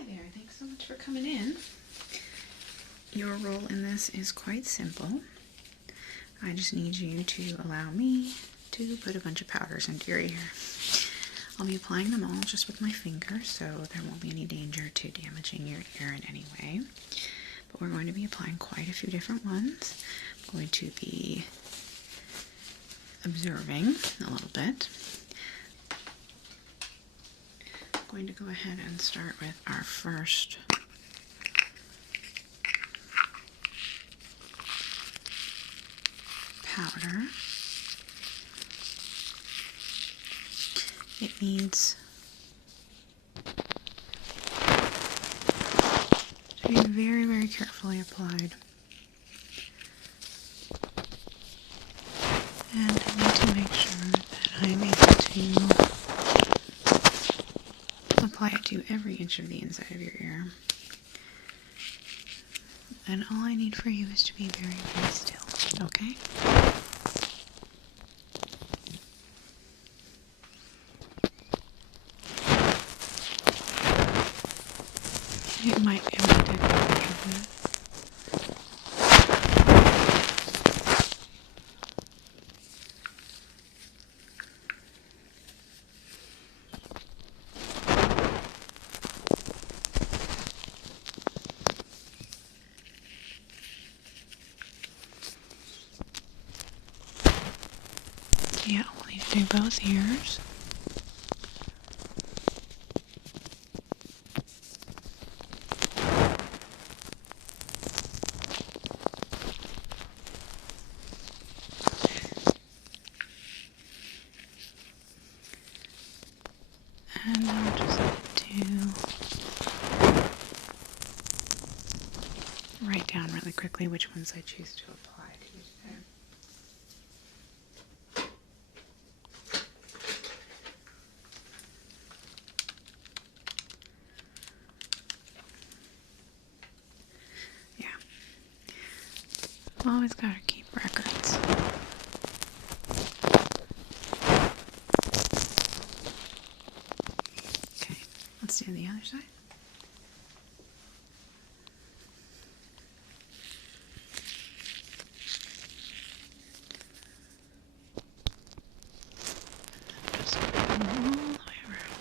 Hi there, thanks so much for coming in. Your role in this is quite simple. I just need you to allow me to put a bunch of powders into your ear. I'll be applying them all just with my finger, so there won't be any danger to damaging your ear in any way. But we're going to be applying quite a few different ones. I'm going to be observing a little bit. I'm going to go ahead and start with our first powder. It needs to be very, very carefully applied. And I need to make sure that I'm able to apply it to every inch of the inside of your ear. And all I need for you is to be very, very still, okay? It might take a little bit. Yeah, we'll need to do both ears. And I'll just need to write down really quickly which ones I choose to apply to you today. Always gotta keep records. Okay, let's do the other side. Just go all the way around.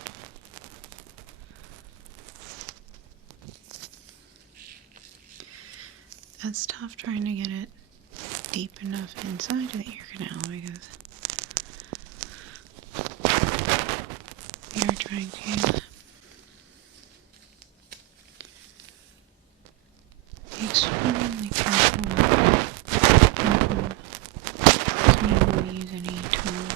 It's tough trying to get it deep enough inside of the ear canal because we are trying to be extremely careful when we use any tools.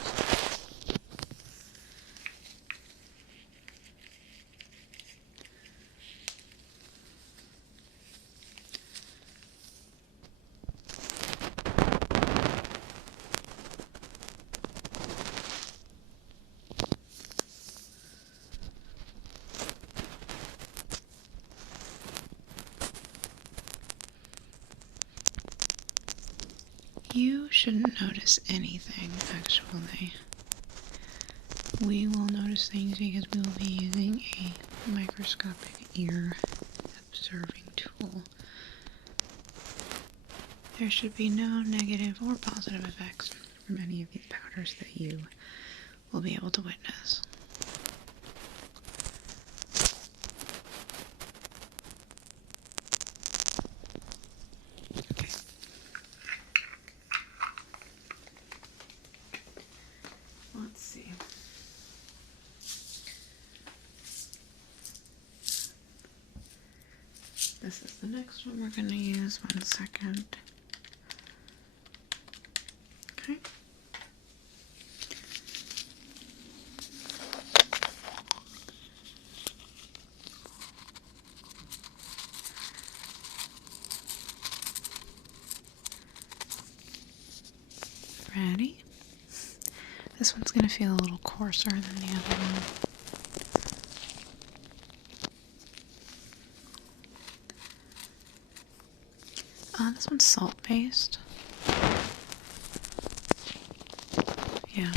You shouldn't notice anything, actually. We will notice things because we will be using a microscopic ear observing tool. There should be no negative or positive effects from any of these powders that you will be able to witness. Let's see. This is the next one we're going to use. 1 second. Okay. Ready? This one's going to feel a little coarser than the other one. This one's salt-based. Yeah.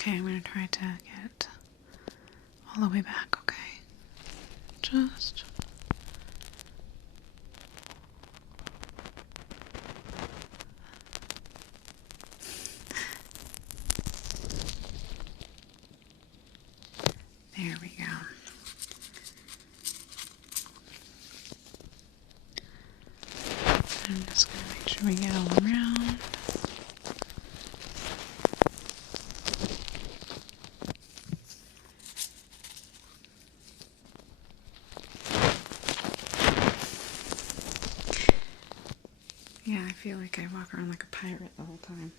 Okay, I'm going to try to get all the way back, okay? Just... There we go. I'm just going to make sure we get all around. Yeah, I feel like I walk around like a pirate the whole time.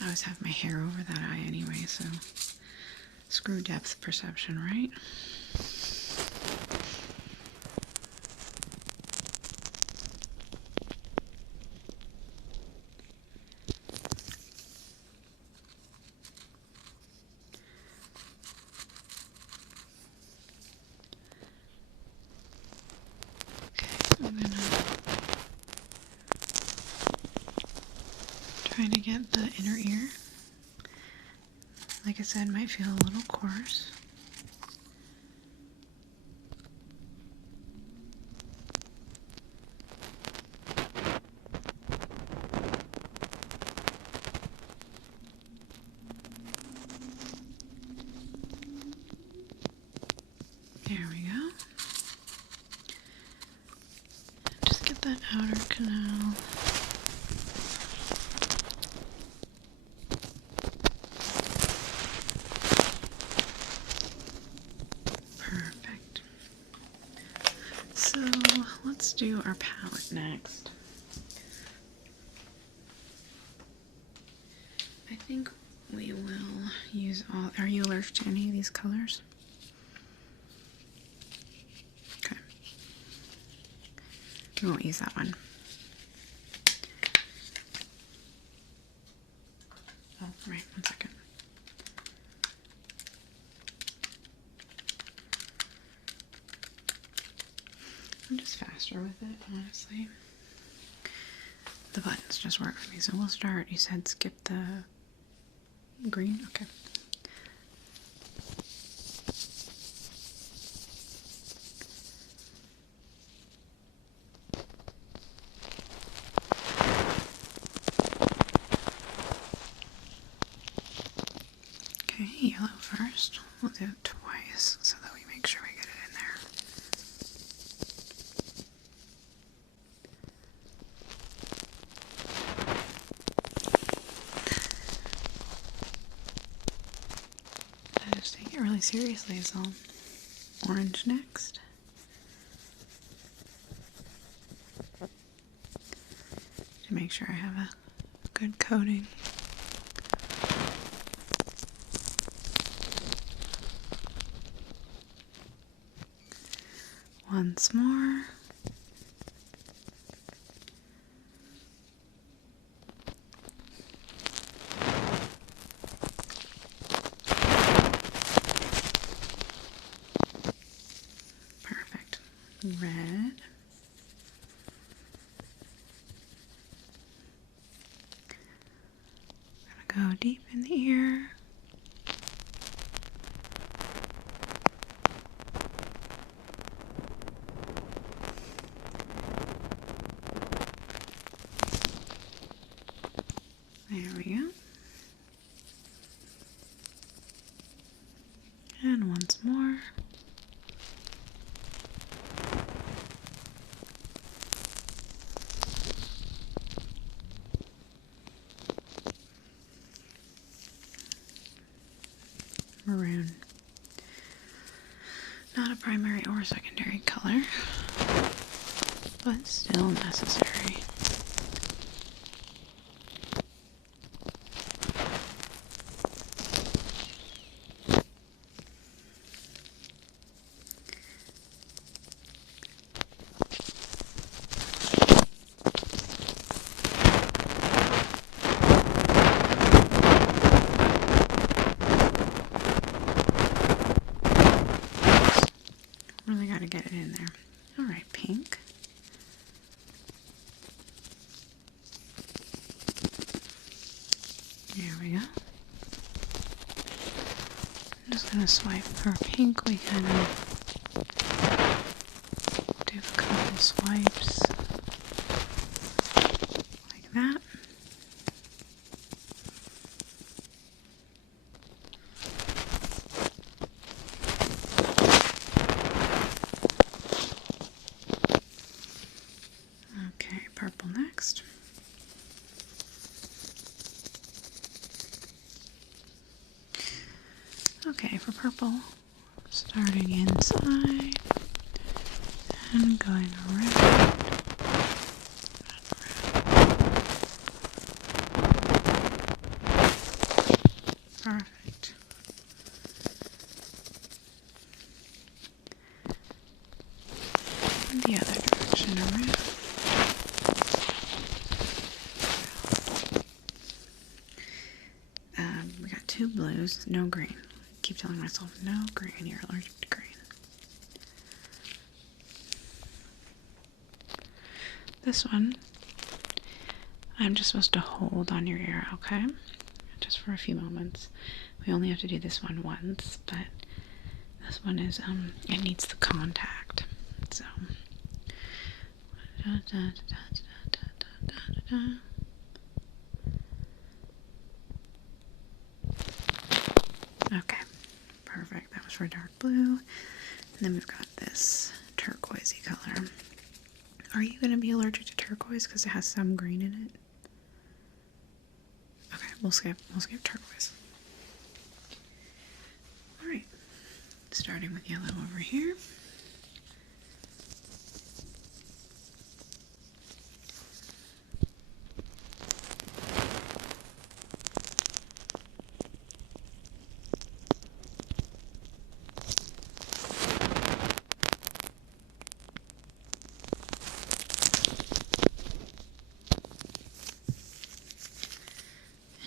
I always have my hair over that eye anyway, so screw depth perception, right? Okay, I'm gonna try to get the inner ear. Like I said, might feel a little coarse. There we go. Just get that outer canal. Perfect. So let's do our palette next. I think we will use all... Are you allergic to any of these colors? Okay. We won't use that one. Oh, right, 1 second. I'm just faster with it, honestly. The buttons just work for me, so we'll start. You said skip the green? Okay. Okay, yellow first. We'll do it twice so that we make sure we get it in there. I just take it really seriously, so orange next. To make sure I have a good coating. Once more. Perfect. Red. Gonna go deep in the ear. There we go. And once more. Maroon. Not a primary or secondary color, but still necessary. Really got to get it in there. All right, pink. gonna swipe for pink. We can do a couple swipes like that. Okay, purple next. Okay, for purple, starting inside and going around. Perfect. And the other direction around. We got 2 blues, no green. Keep telling myself, no green, you're allergic to green. This one, I'm just supposed to hold on your ear, okay? Just for a few moments. We only have to do this one once, but this one is, it needs the contact. So, okay, perfect. That was for dark blue. And then we've got this turquoisey color. Are you going to be allergic to turquoise because it has some green in it? Okay, we'll skip turquoise. Alright, starting with yellow over here.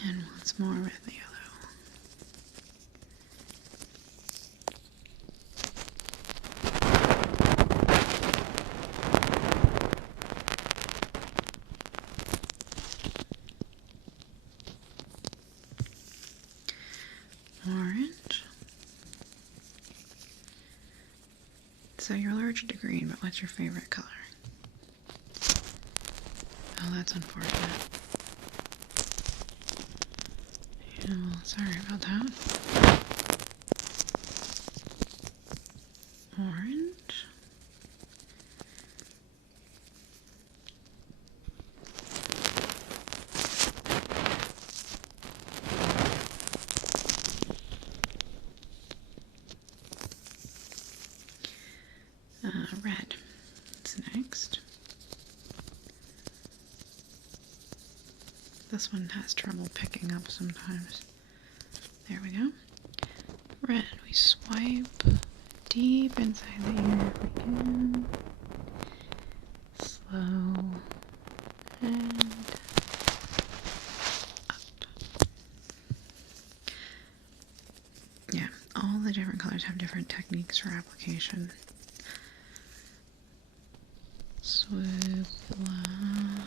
And once more with the yellow. Orange. So you're allergic to green, but what's your favorite color? Oh, that's unfortunate. Yeah, well, sorry about that. Orange. Red. What's next? This one has trouble picking up sometimes. There we go. Red. We swipe deep inside the ear if we can. Slow. And up. Yeah, all the different colors have different techniques for application. Swoop one.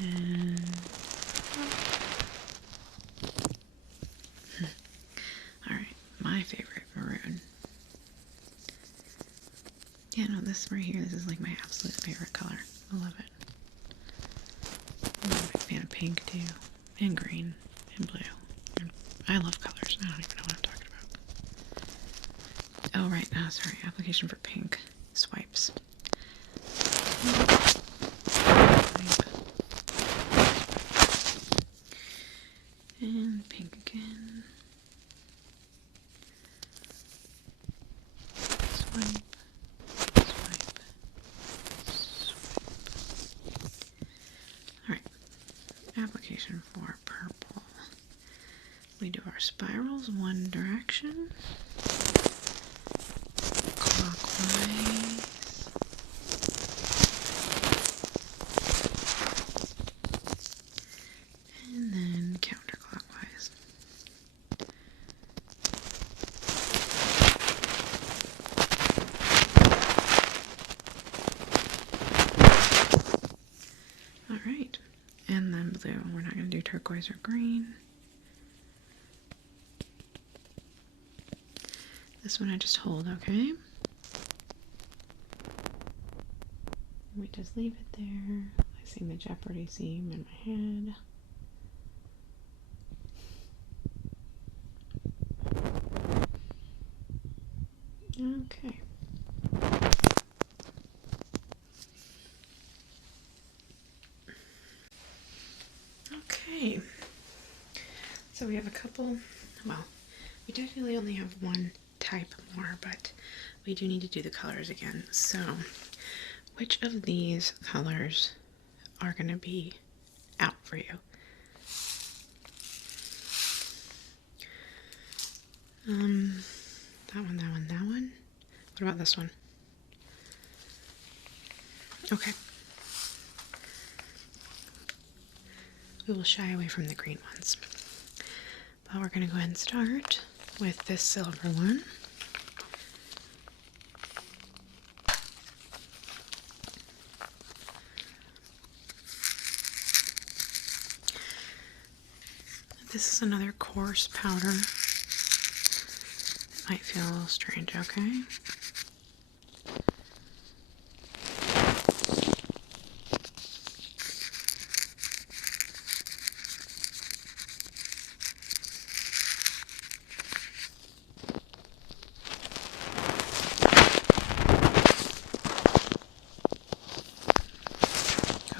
And alright, my favorite maroon. Yeah, no, this right here, this is like my absolute favorite color. I love it. I'm a big fan of pink too, and green, and blue. And I love colors. I don't even know what I'm talking about. Oh, right. Oh, sorry. Application for pink. Swipes. And pink again. Swipe. Swipe. Swipe. Alright. Application for purple. We do our spirals one direction. Clockwise. And then counterclockwise. Alright. And then blue. We're not going to do turquoise or green. This one I just hold, okay? We just leave it there. I see the Jeopardy seam in my head. Okay. Okay. So we have a couple, well, we definitely only have one type more, but we do need to do the colors again. So, which of these colors are going to be out for you? That one, that one, that one. What about this one? Okay. We will shy away from the green ones. But we're going to go ahead and start with this silver one. This is another coarse powder. It might feel a little strange, okay?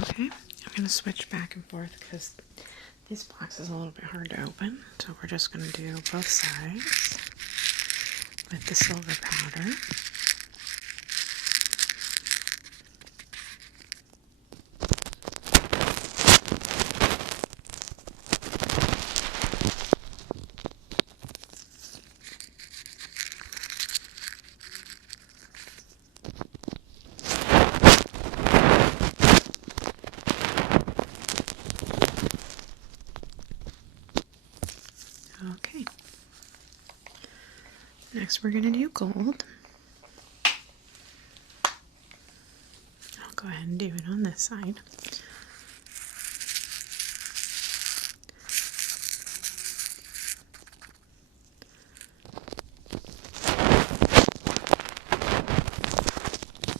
Okay, I'm going to switch back and forth because this box is a little bit hard to open, so we're just going to do both sides with the silver powder. Okay. Next we're going to do gold. I'll go ahead and do it on this side.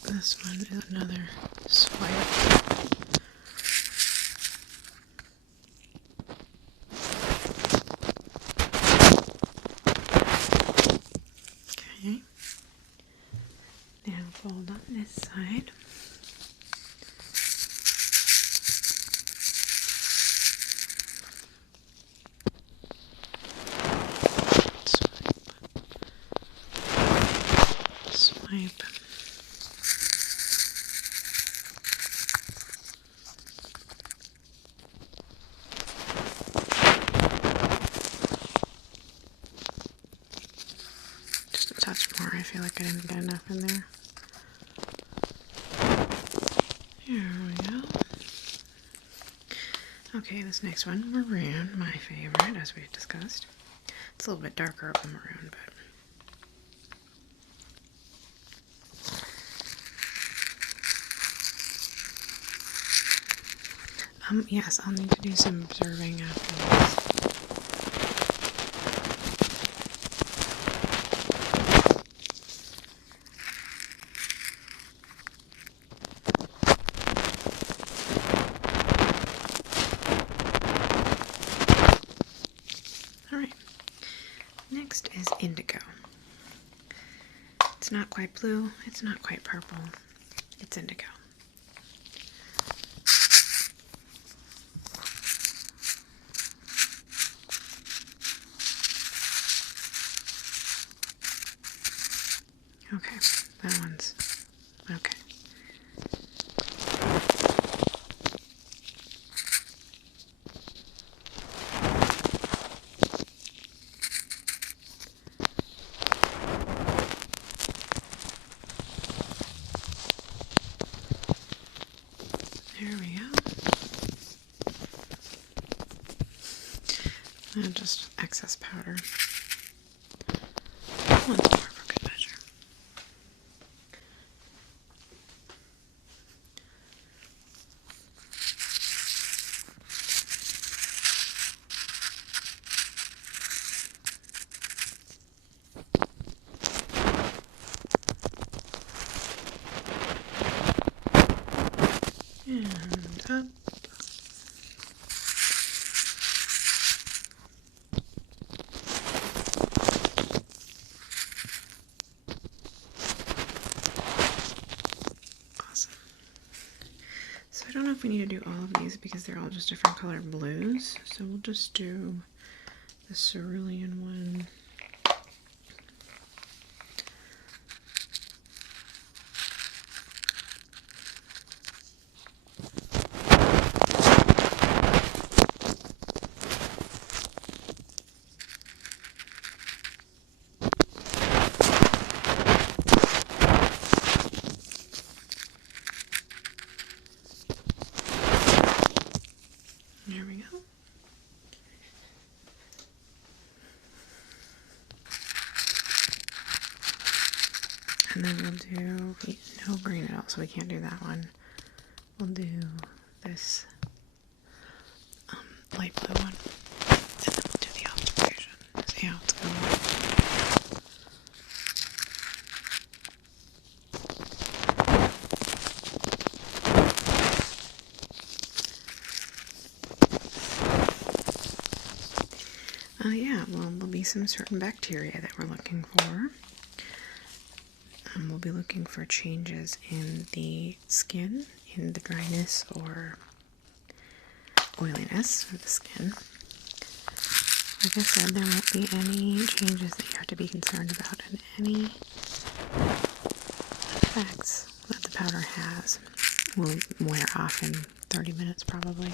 This one is another swipe. Okay. Now fold on this side. Swipe. Just a touch more. I feel like I didn't get enough in there. Here we go. Okay, this next one, maroon, my favorite, as we've discussed. It's a little bit darker of the maroon, but yes, I'll need to do some observing afterwards. Alright, next is indigo. It's not quite blue, it's not quite purple, it's indigo. Okay, that one's okay. There we go. And just excess powder. Once more for good measure. And up. Awesome. So I don't know if we need to do all of these because they're all just different colored blues. So we'll just do the cerulean one. There we go. And then we'll do no green at all, so we can't do that one. We'll do this light blue one, and then we'll do the observation. See how it's going. Yeah, well, there'll be some certain bacteria that we're looking for. We'll be looking for changes in the skin, in the dryness or oiliness of the skin. Like I said, there won't be any changes that you have to be concerned about, and any effects that the powder has will wear off in 30 minutes probably.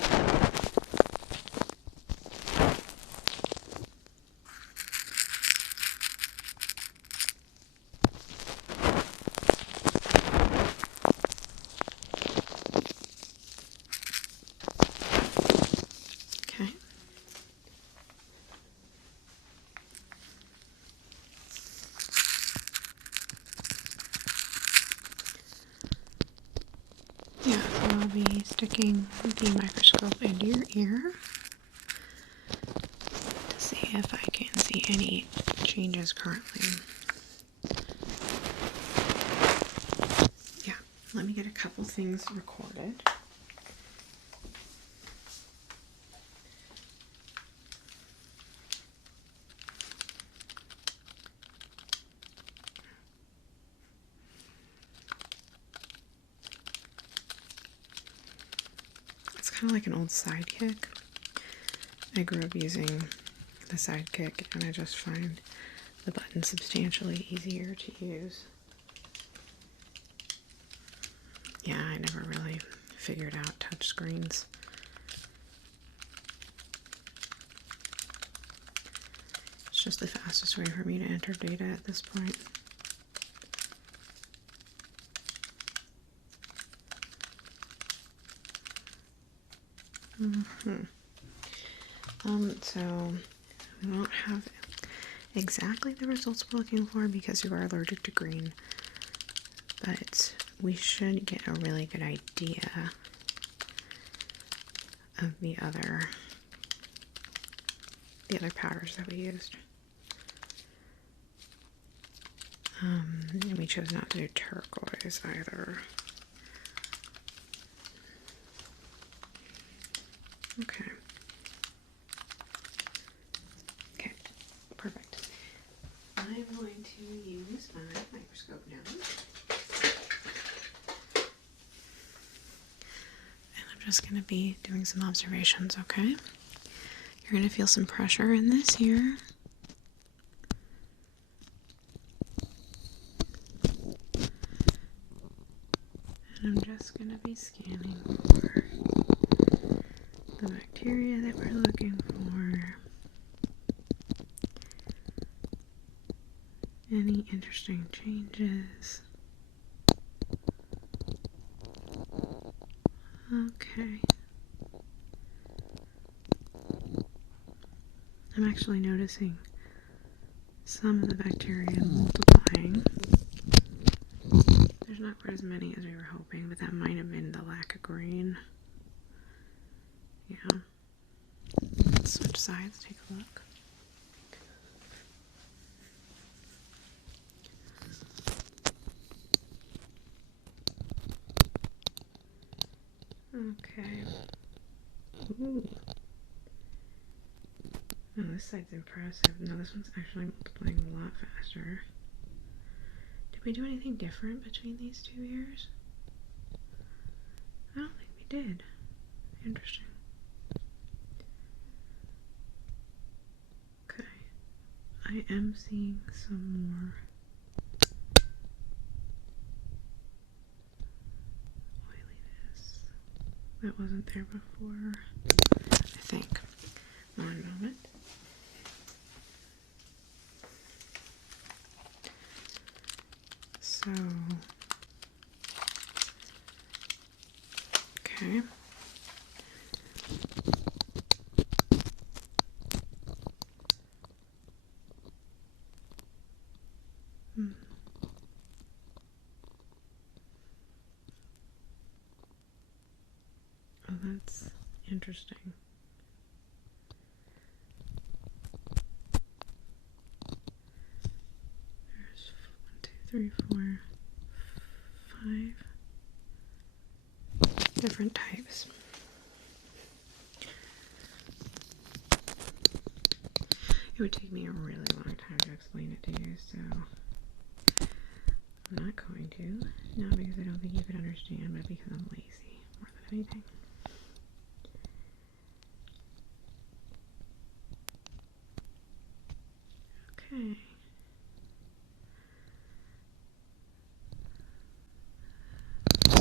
Yeah, so I'll be sticking the microscope into your ear to see if I can see any changes currently. Yeah, let me get a couple things recorded. Kind of like an old Sidekick. I grew up using the Sidekick, and I just find the button substantially easier to use. Yeah, I never really figured out touch screens. It's just the fastest way for me to enter data at this point. So we won't have exactly the results we're looking for because you are allergic to green, but we should get a really good idea of the other powders that we used. And we chose not to do turquoise either. Okay. Okay, perfect. I'm going to use my microscope now. And I'm just going to be doing some observations, okay? You're going to feel some pressure in this here. And I'm just going to be scanning for the bacteria that we're looking for. Any interesting changes? Okay. I'm actually noticing some of the bacteria multiplying. There's not quite as many as we were hoping, but that might have been the lack of green. Yeah. Let's switch sides, take a look. Okay. Ooh. Oh, this side's impressive. No, this one's actually multiplying a lot faster. Did we do anything different between these 2 ears? I don't think we did. Interesting. Okay. I am seeing some more oiliness that wasn't there before, I think. One moment. So, okay. Oh, that's interesting. There's 1, 2, 3, 4, 5 different types. It would take me a really long time to explain it to you, so I'm not going to. Not because I don't think you could understand, but because I'm lazy more than anything. Okay.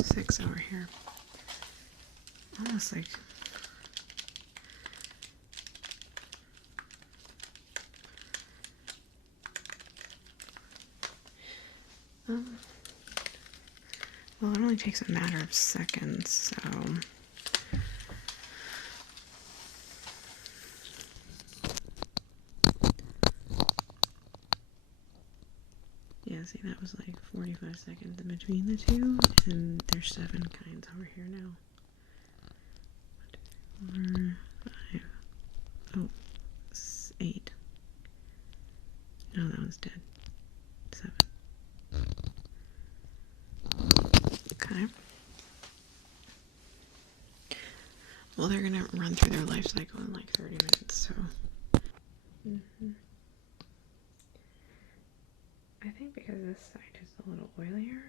Six over here. Almost like well, it only takes a matter of seconds, so yeah, see, that was like 45 seconds in between the two, and there's 7 kinds over here now. 1, 2, 4, 5, oh, 8. No, that one's dead. 7. Okay. Well, they're gonna run through their life cycle in like 30 minutes, so. I think because this side is a little oilier,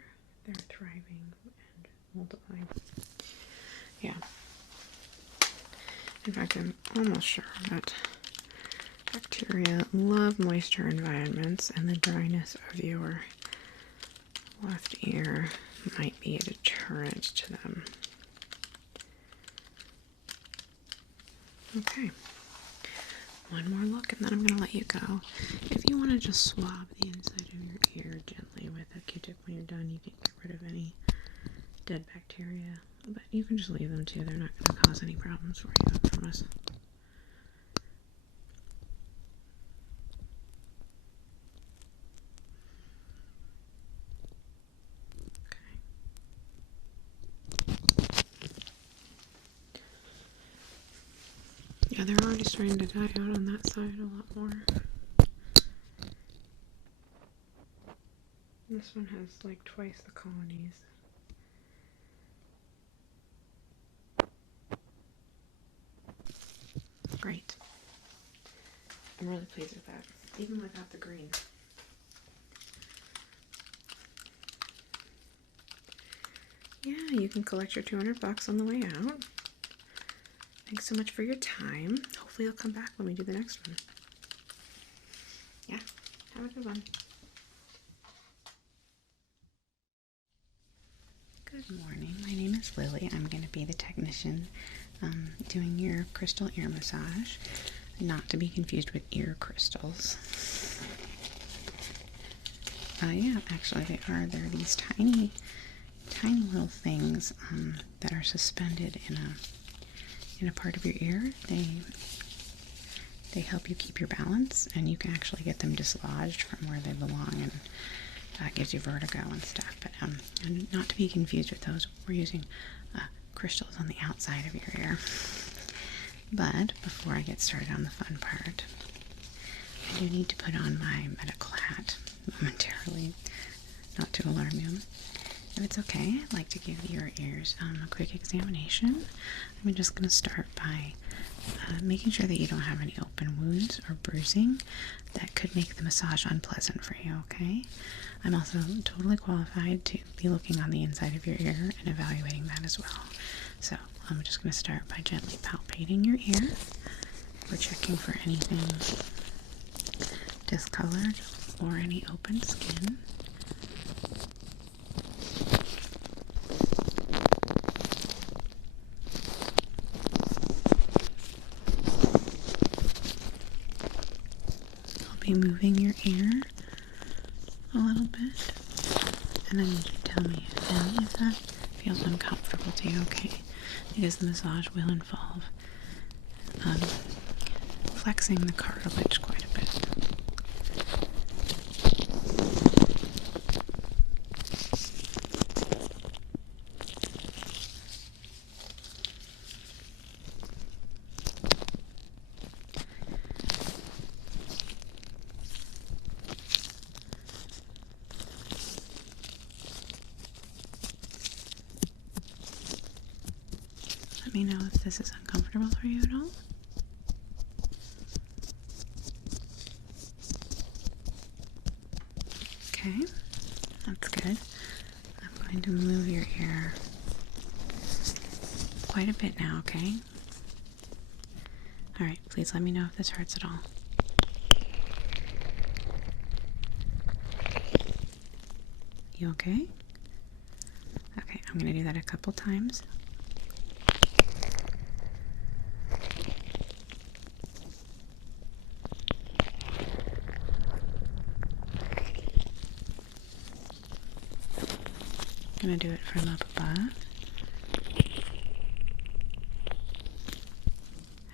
they're thriving and multiplying. Yeah. In fact, I'm almost sure that bacteria love moisture environments, and the dryness of your left ear might be a deterrent to them. Okay. One more look, and then I'm going to let you go. If you want to just swab the inside of your ear gently with a Q-tip when you're done, you can get rid of any dead bacteria. But you can just leave them too. They're not going to cause any problems for you, I promise. Yeah, they're already starting to die out on that side a lot more. This one has like twice the colonies. Great. I'm really pleased with that, even without the green. Yeah, you can collect your $200 on the way out. Thanks so much for your time. Hopefully you'll come back when we do the next one. Yeah, have a good one. Good morning. My name is Lily. I'm going to be the technician doing your crystal ear massage, not to be confused with ear crystals. Yeah, actually they are. They're these tiny little things that are suspended in a part of your ear. They help you keep your balance, and you can actually get them dislodged from where they belong, and that gives you vertigo and stuff. But and not to be confused with those. We're using crystals on the outside of your ear. But before I get started on the fun part, I do need to put on my medical hat momentarily, not to alarm you. If it's okay, I'd like to give your ears a quick examination. I'm just going to start by making sure that you don't have any open wounds or bruising that could make the massage unpleasant for you, okay? I'm also totally qualified to be looking on the inside of your ear and evaluating that as well. So I'm just going to start by gently palpating your ear. We're checking for anything discolored or any open skin. Be moving your ear a little bit, and I need you to tell me if any of that feels uncomfortable to you, okay? Because the massage will involve flexing the cartilage quite a bit. Let me know if this is uncomfortable for you at all. Okay, that's good. I'm going to move your ear quite a bit now, okay? Alright, please let me know if this hurts at all. You okay? Okay, I'm going to do that a couple times. I'm going to do it from up above.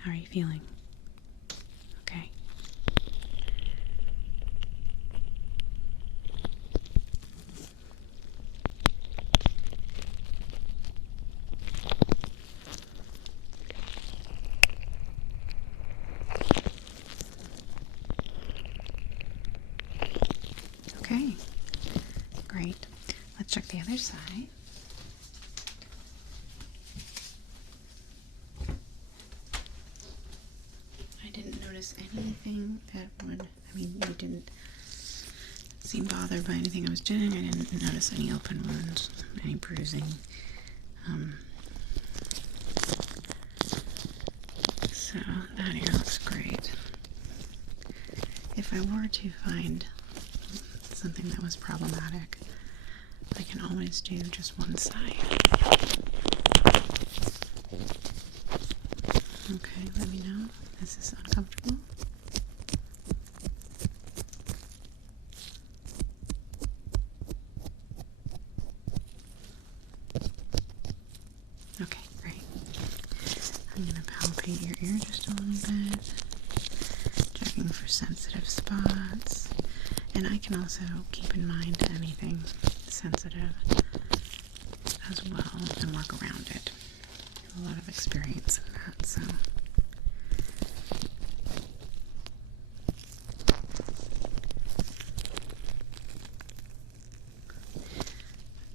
How are you feeling? Okay. Okay. Great. Let's check the other side. I didn't notice anything that would, you didn't seem bothered by anything I was doing. I didn't notice any open wounds, any bruising. So that ear looks great. If I were to find something that was problematic, I can always do just one side. Okay, let me know if this is uncomfortable. Okay, great. I'm going to palpate your ear just a little bit, checking for sensitive spots. And I can also keep in mind anything sensitive as well and work around it. I have a lot of experience in that, so.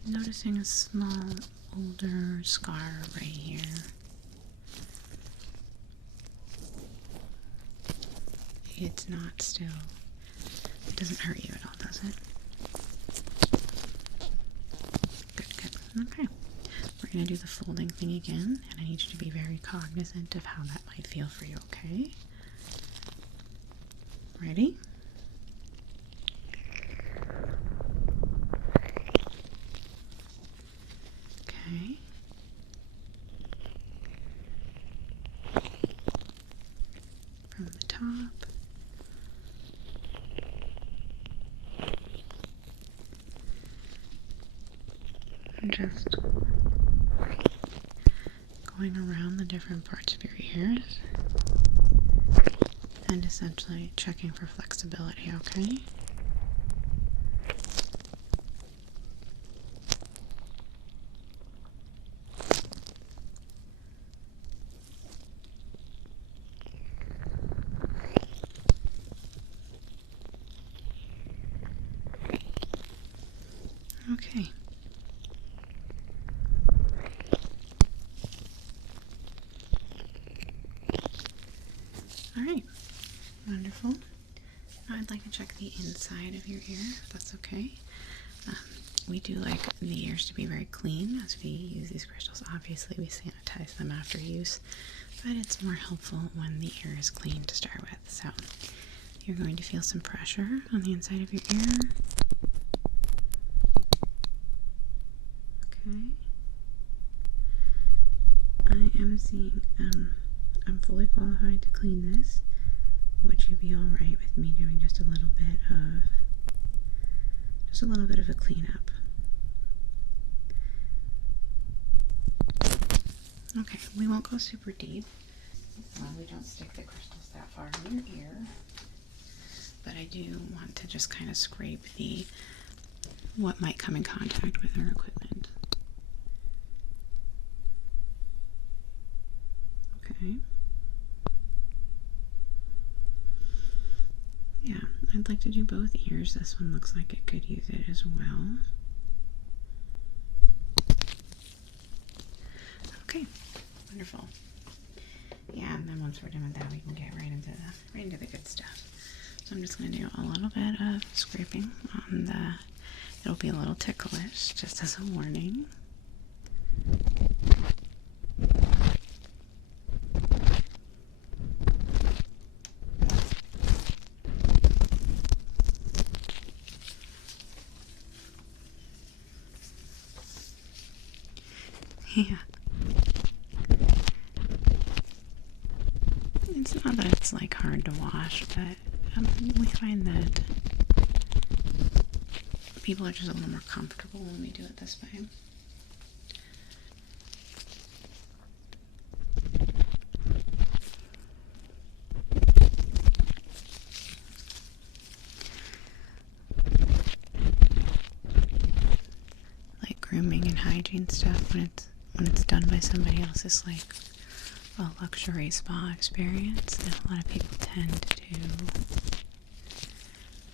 Noticing a small older scar right here. It's not still, it doesn't hurt you at all, does it? Okay, we're going to do the folding thing again, and I need you to be very cognizant of how that might feel for you, okay? Ready? Okay. From the top. And just going around the different parts of your ears and essentially checking for flexibility, okay? Okay. I'd like to check the inside of your ear, if that's okay. We do like the ears to be very clean as we use these crystals. Obviously, we sanitize them after use, but it's more helpful when the ear is clean to start with. So you're going to feel some pressure on the inside of your ear. Okay. I am seeing, I'm fully qualified to clean this. Would you be alright with me doing just a little bit of a cleanup? Okay, we won't go super deep. We don't stick the crystals that far in your ear, but I do want to just kind of scrape what might come in contact with our equipment. Okay. Yeah, I'd like to do both ears. This one looks like it could use it as well. Okay, wonderful. Yeah, and then once we're done with that, we can get right into the good stuff. So I'm just going to do a little bit of scraping on the. It'll be a little ticklish, just as a warning. Yeah. It's not that it's like hard to wash, but we find that people are just a little more comfortable when we do it this way. Like grooming and hygiene stuff, when it's done by somebody else, is like a luxury spa experience, and a lot of people tend to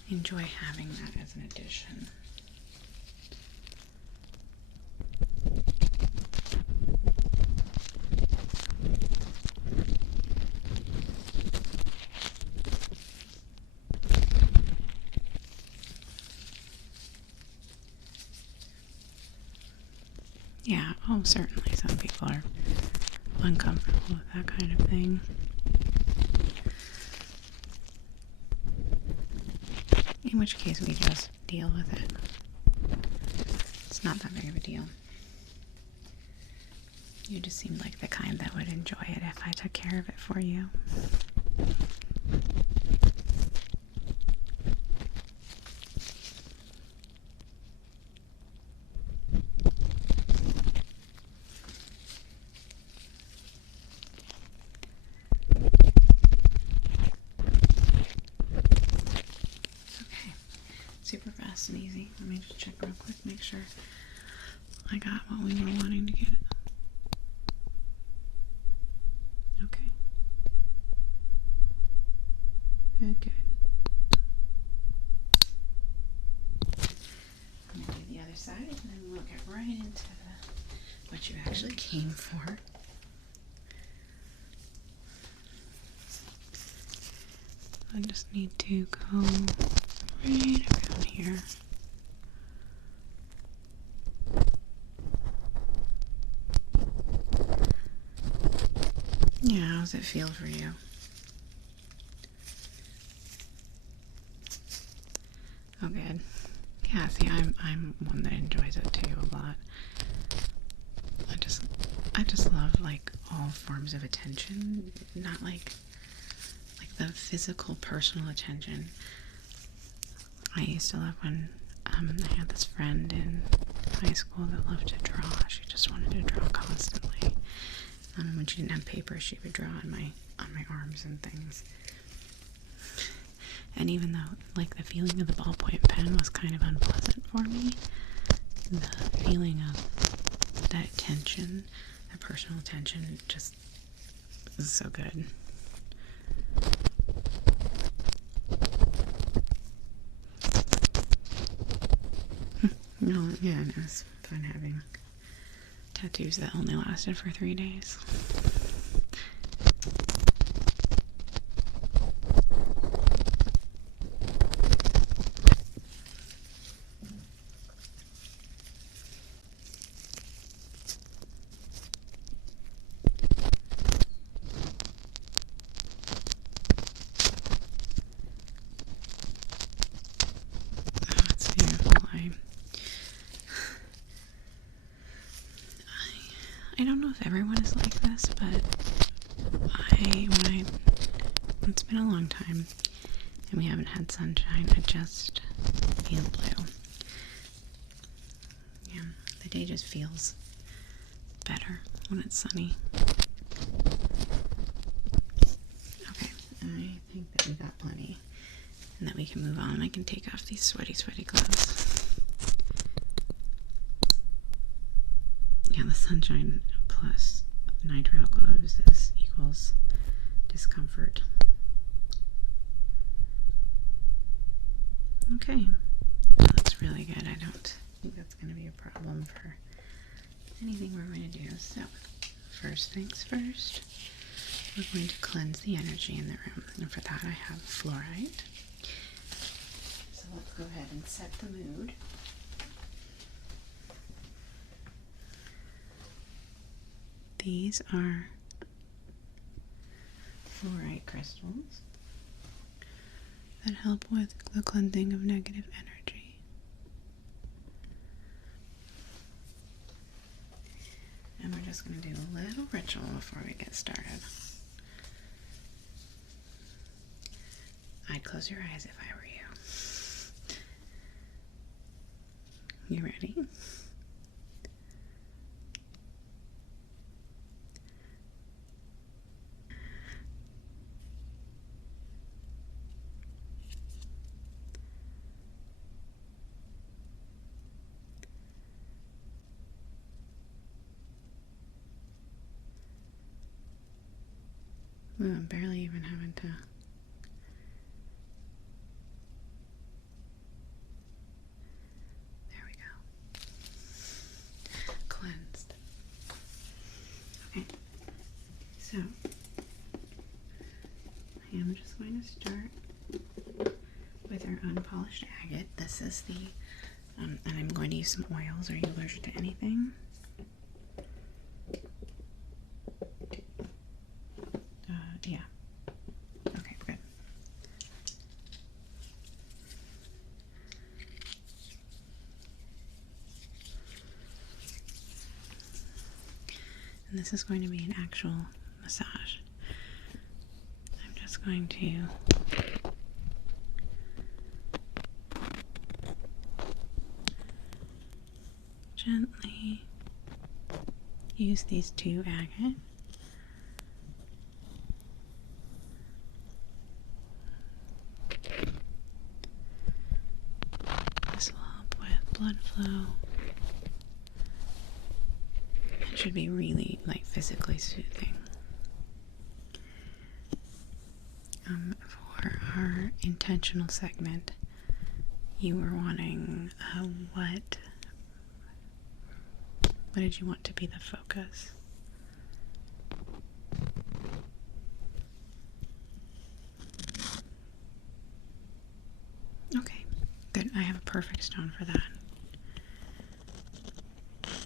enjoy having that as an addition. Yeah, oh, certainly some people are uncomfortable with that kind of thing. In which case we just deal with it. It's not that big of a deal. You just seemed like the kind that would enjoy it if I took care of it for you. Super fast and easy. Let me just check real quick, make sure I got what we were wanting to get. Okay. Good, good. I'm going to do the other side, and then we'll get right into what you actually came for. I just need to go right around here. Yeah, how does it feel for you? Oh, good. Yeah, see, I'm one that enjoys it too a lot. I just love like all forms of attention, not like the physical, personal attention. I used to love when I had this friend in high school that loved to draw. She just wanted to draw constantly. When she didn't have paper, she would draw on my arms and things. And even though, like, the feeling of the ballpoint pen was kind of unpleasant for me, the feeling of that attention, that personal attention, just was so good. No, yeah, it was fun having tattoos that only lasted for 3 days. I don't know if everyone is like this, but it's been a long time and we haven't had sunshine, I just feel blue. Yeah, the day just feels better when it's sunny. Okay, I think that we got plenty and that we can move on. I can take off these sweaty gloves. Yeah, the sunshine plus nitrile gloves equals discomfort. Okay, that's really good. I don't think that's going to be a problem for anything we're going to do. So, first things first, we're going to cleanse the energy in the room. And for that, I have fluoride. So let's go ahead and set the mood. These are fluoride crystals that help with the cleansing of negative energy. And we're just going to do a little ritual before we get started. I'd close your eyes if I were you. You ready? Well, I'm barely even having to. There we go. Cleansed. Okay. So, I am just going to start with our unpolished agate. This is the, and I'm going to use some oils. Are you allergic to anything? Yeah. Okay, good. And this is going to be an actual massage. I'm just going to gently use these two agate. This will help with blood flow. It should be really like physically soothing. For our intentional segment, you were wanting what did you want to be the focus? Okay, good. I have a perfect stone for that.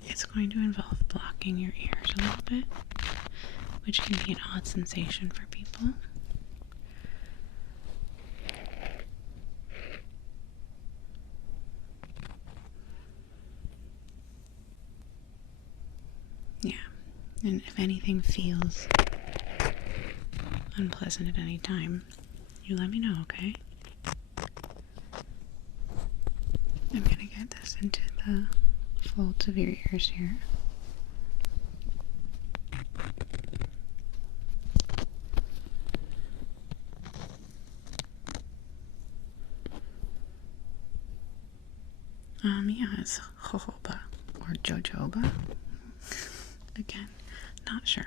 It's going to involve blocking your ears a little bit, which can be an odd sensation for people. Yeah, and if anything feels unpleasant at any time, you let me know, okay? I'm gonna get this into the folds of your ears here. Yeah, it's jojoba or jojoba. Again, not sure.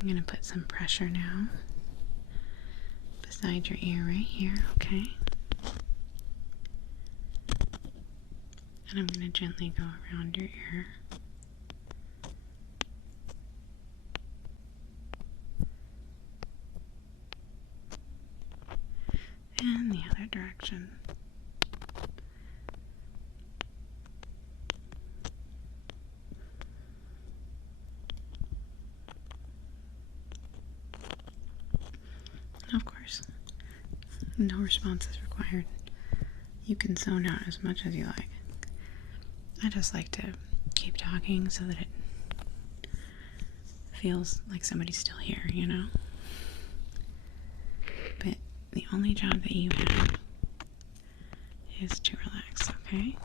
I'm going to put some pressure now beside your ear right here, okay? And I'm going to gently go around your ear. And the other direction. No response is required. You can zone out as much as you like. I just like to keep talking so that it feels like somebody's still here, you know? But the only job that you have is to relax, okay?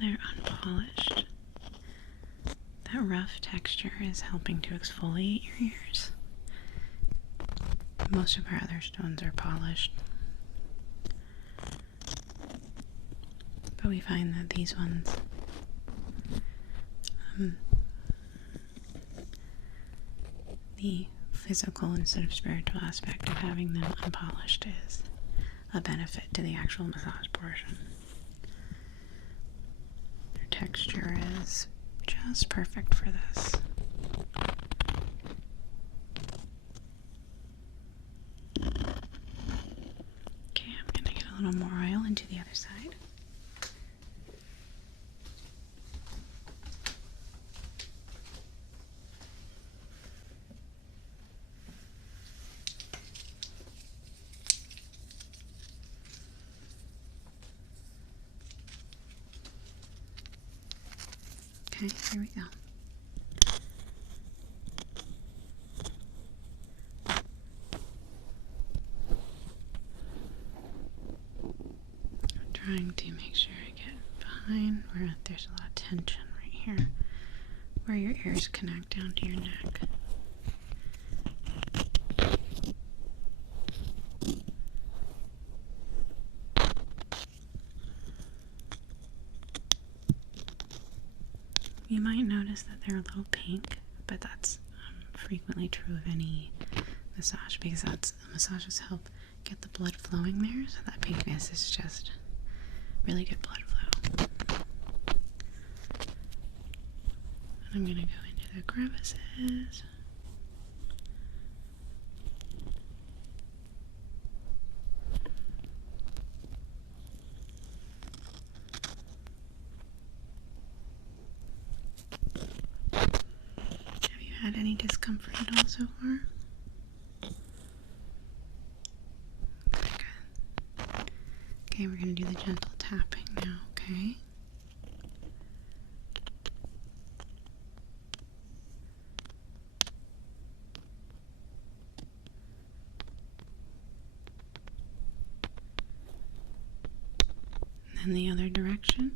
They're unpolished. That rough texture is helping to exfoliate your ears. Most of our other stones are polished, but we find that these ones the physical instead of spiritual aspect of having them unpolished is a benefit to the actual massage portion. Texture is just perfect for this. Okay, I'm gonna get a little more oil into the other side. Okay, here we go. I'm trying to make sure I get behind where there's a lot of tension right here, where your ears connect down to your neck. You might notice that they're a little pink, but that's frequently true of any massage because that's massages help get the blood flowing there, so that pinkness is just really good blood flow. And I'm gonna go into the crevices. Had any discomfort at all so far? Good. Okay, we're going to do the gentle tapping now, okay? And then the other direction.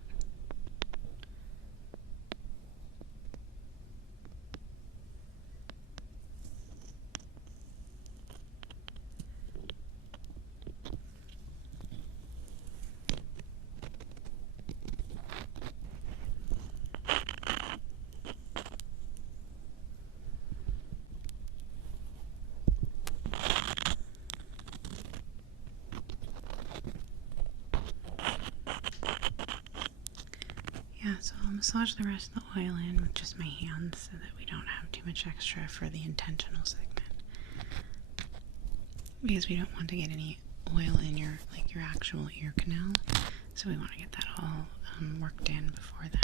Yeah, so I'll massage the rest of the oil in with just my hands so that we don't have too much extra for the intentional segment. Because we don't want to get any oil in your actual ear canal, so we want to get that all worked in before then.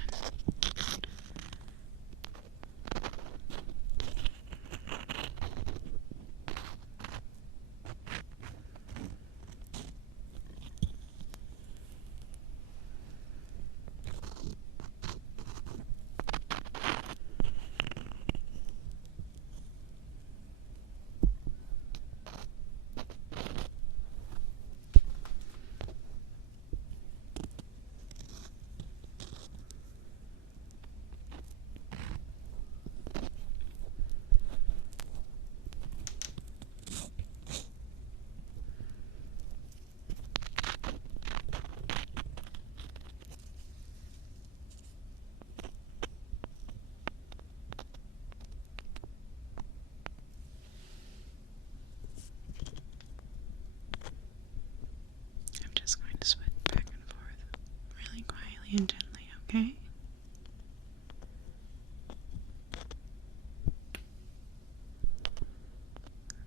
and gently, okay?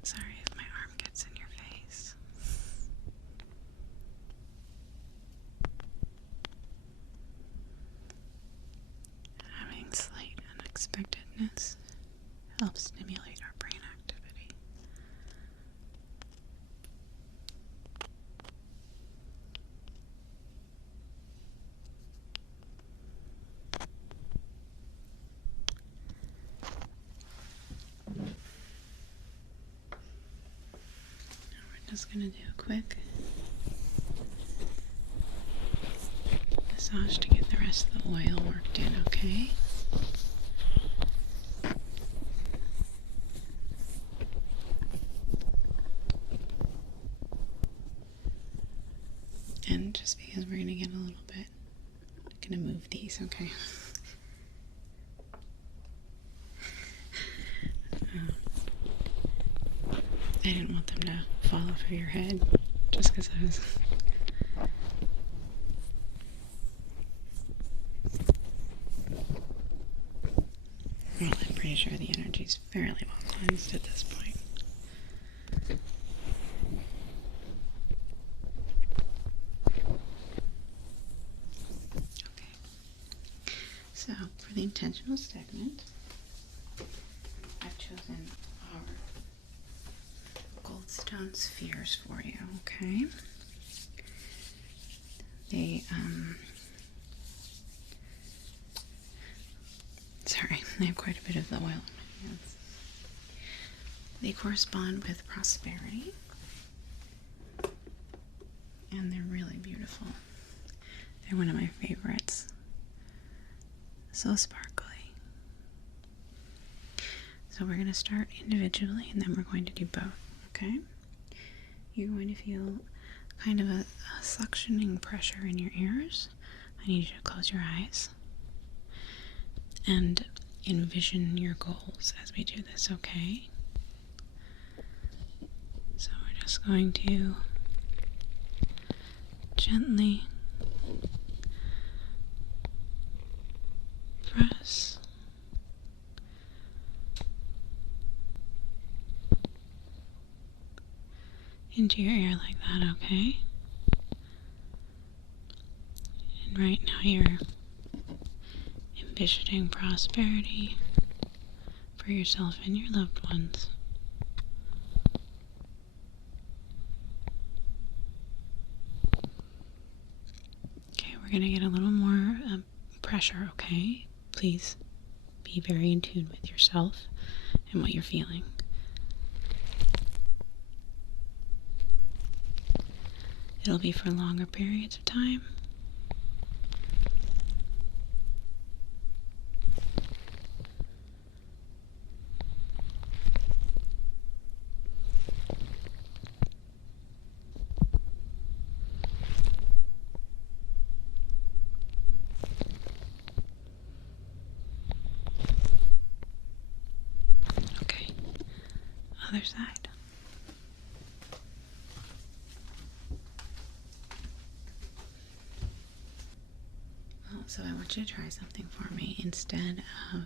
Sorry if my arm gets in your face. Having slight unexpectedness helps stimulate our brain activity. Just going to do a quick massage to get the rest of the oil worked in, okay? And just because we're going to get a little bit, I'm going to move these, okay? I didn't want them to fall off of your head just because I was... Well, I'm pretty sure the energy's fairly well cleansed at this point. Okay. So, for the intentional segment, I've chosen our goldstone spheres for you, okay? They, sorry, I have quite a bit of the oil in my hands. They correspond with prosperity, and they're really beautiful. They're one of my favorites. So sparkly. So we're going to start individually, and then we're going to do both. Okay, you're going to feel kind of a suctioning pressure in your ears. I need you to close your eyes and envision your goals as we do this, okay? So we're just going to gently press into your ear like that, okay? And right now you're envisioning prosperity for yourself and your loved ones. Okay, we're gonna get a little more pressure, okay? Please be very in tune with yourself and what you're feeling. It'll be for longer periods of time. Okay, other side. So I want you to try something for me instead of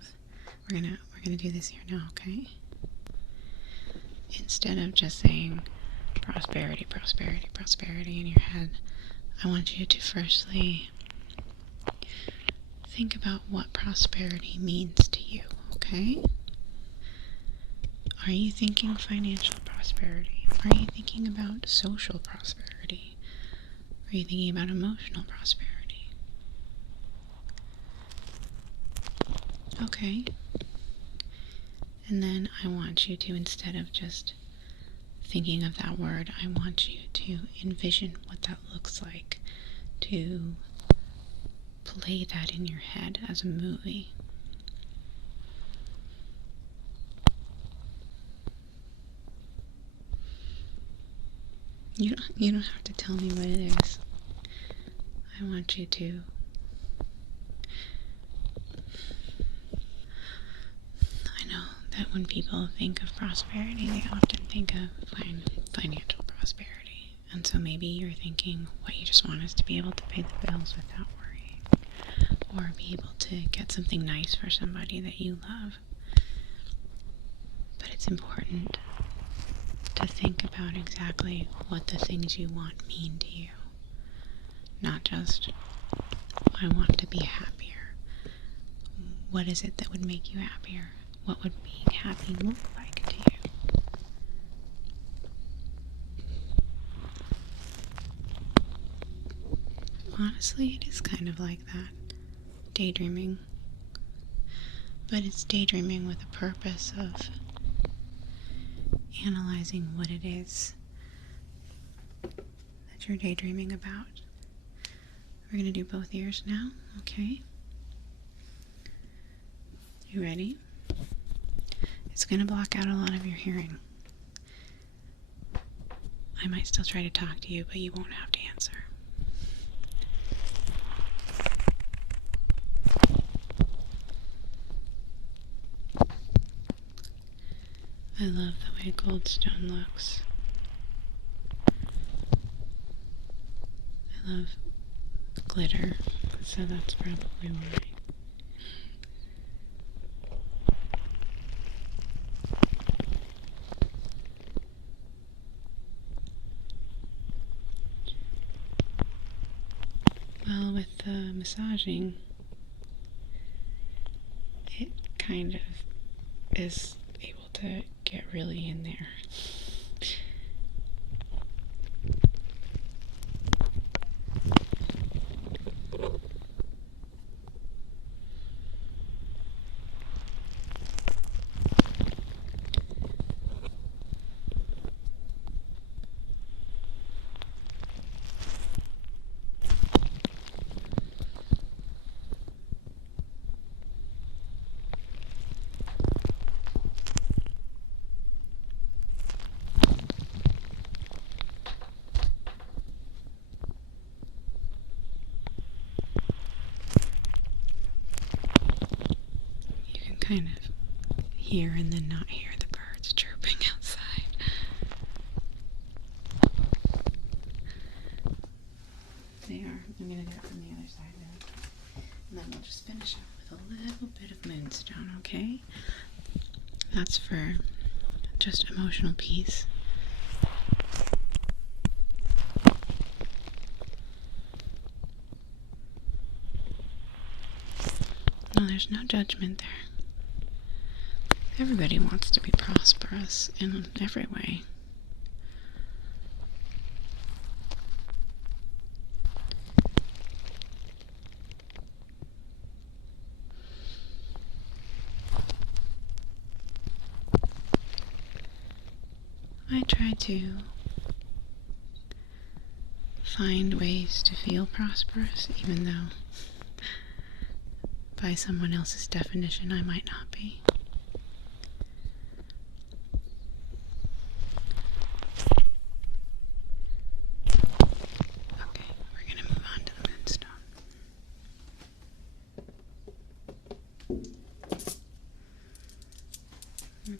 we're gonna do this here now, okay? Instead of just saying prosperity, prosperity, prosperity in your head, I want you to firstly think about what prosperity means to you, okay? Are you thinking financial prosperity? Are you thinking about social prosperity? Are you thinking about emotional prosperity? Okay, and then I want you to, instead of just thinking of that word, I want you to envision what that looks like, to play that in your head as a movie. You don't have to tell me what it is. I want you to that when people think of prosperity, they often think of financial prosperity. And so maybe you're thinking what you just want is to be able to pay the bills without worrying. or be able to get something nice for somebody that you love. But it's important to think about exactly what the things you want mean to you. Not just, I want to be happier. What is it that would make you happier? What would being happy look like to you? Honestly, it is kind of like that. Daydreaming. But it's daydreaming with a purpose of analyzing what it is that you're daydreaming about. We're going to do both ears now, okay? You ready? It's going to block out a lot of your hearing. I might still try to talk to you, but you won't have to answer. I love the way goldstone looks. I love glitter, so that's probably why. Well, with the massaging, it kind of is able to get really in there. Kind of hear and then not hear the birds chirping outside. They are. I'm going to do it from the other side now. And then we'll just finish up with a little bit of moonstone, okay? That's for just emotional peace. No, there's no judgment there. Everybody wants to be prosperous in every way. I try to find ways to feel prosperous, even though by someone else's definition I might not be.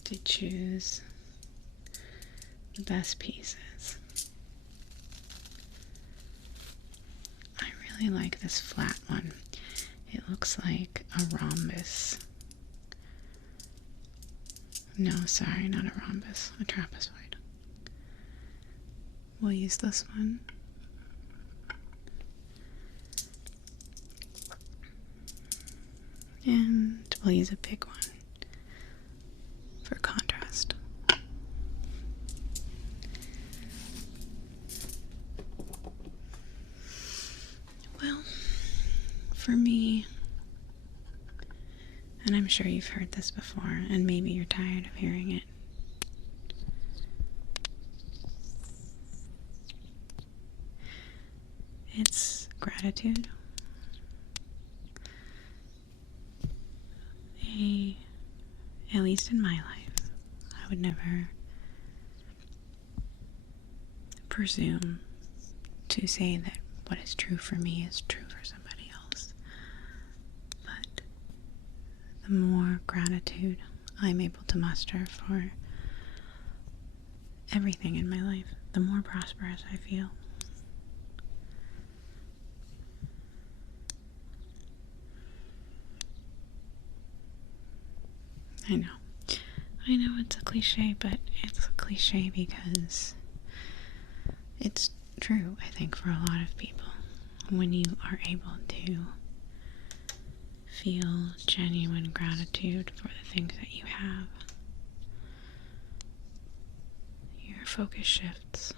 To choose the best pieces. I really like this flat one. It looks like a rhombus. No, sorry, not a rhombus, a trapezoid. We'll use this one. And we'll use a big one for contrast. Well, for me, and I'm sure you've heard this before, and maybe you're tired of hearing it, it's gratitude. At least in my life, I would never presume to say that what is true for me is true for somebody else. But the more gratitude I'm able to muster for everything in my life, the more prosperous I feel. I know. I know it's a cliche, but it's a cliche because it's true, I think, for a lot of people. When you are able to feel genuine gratitude for the things that you have, your focus shifts.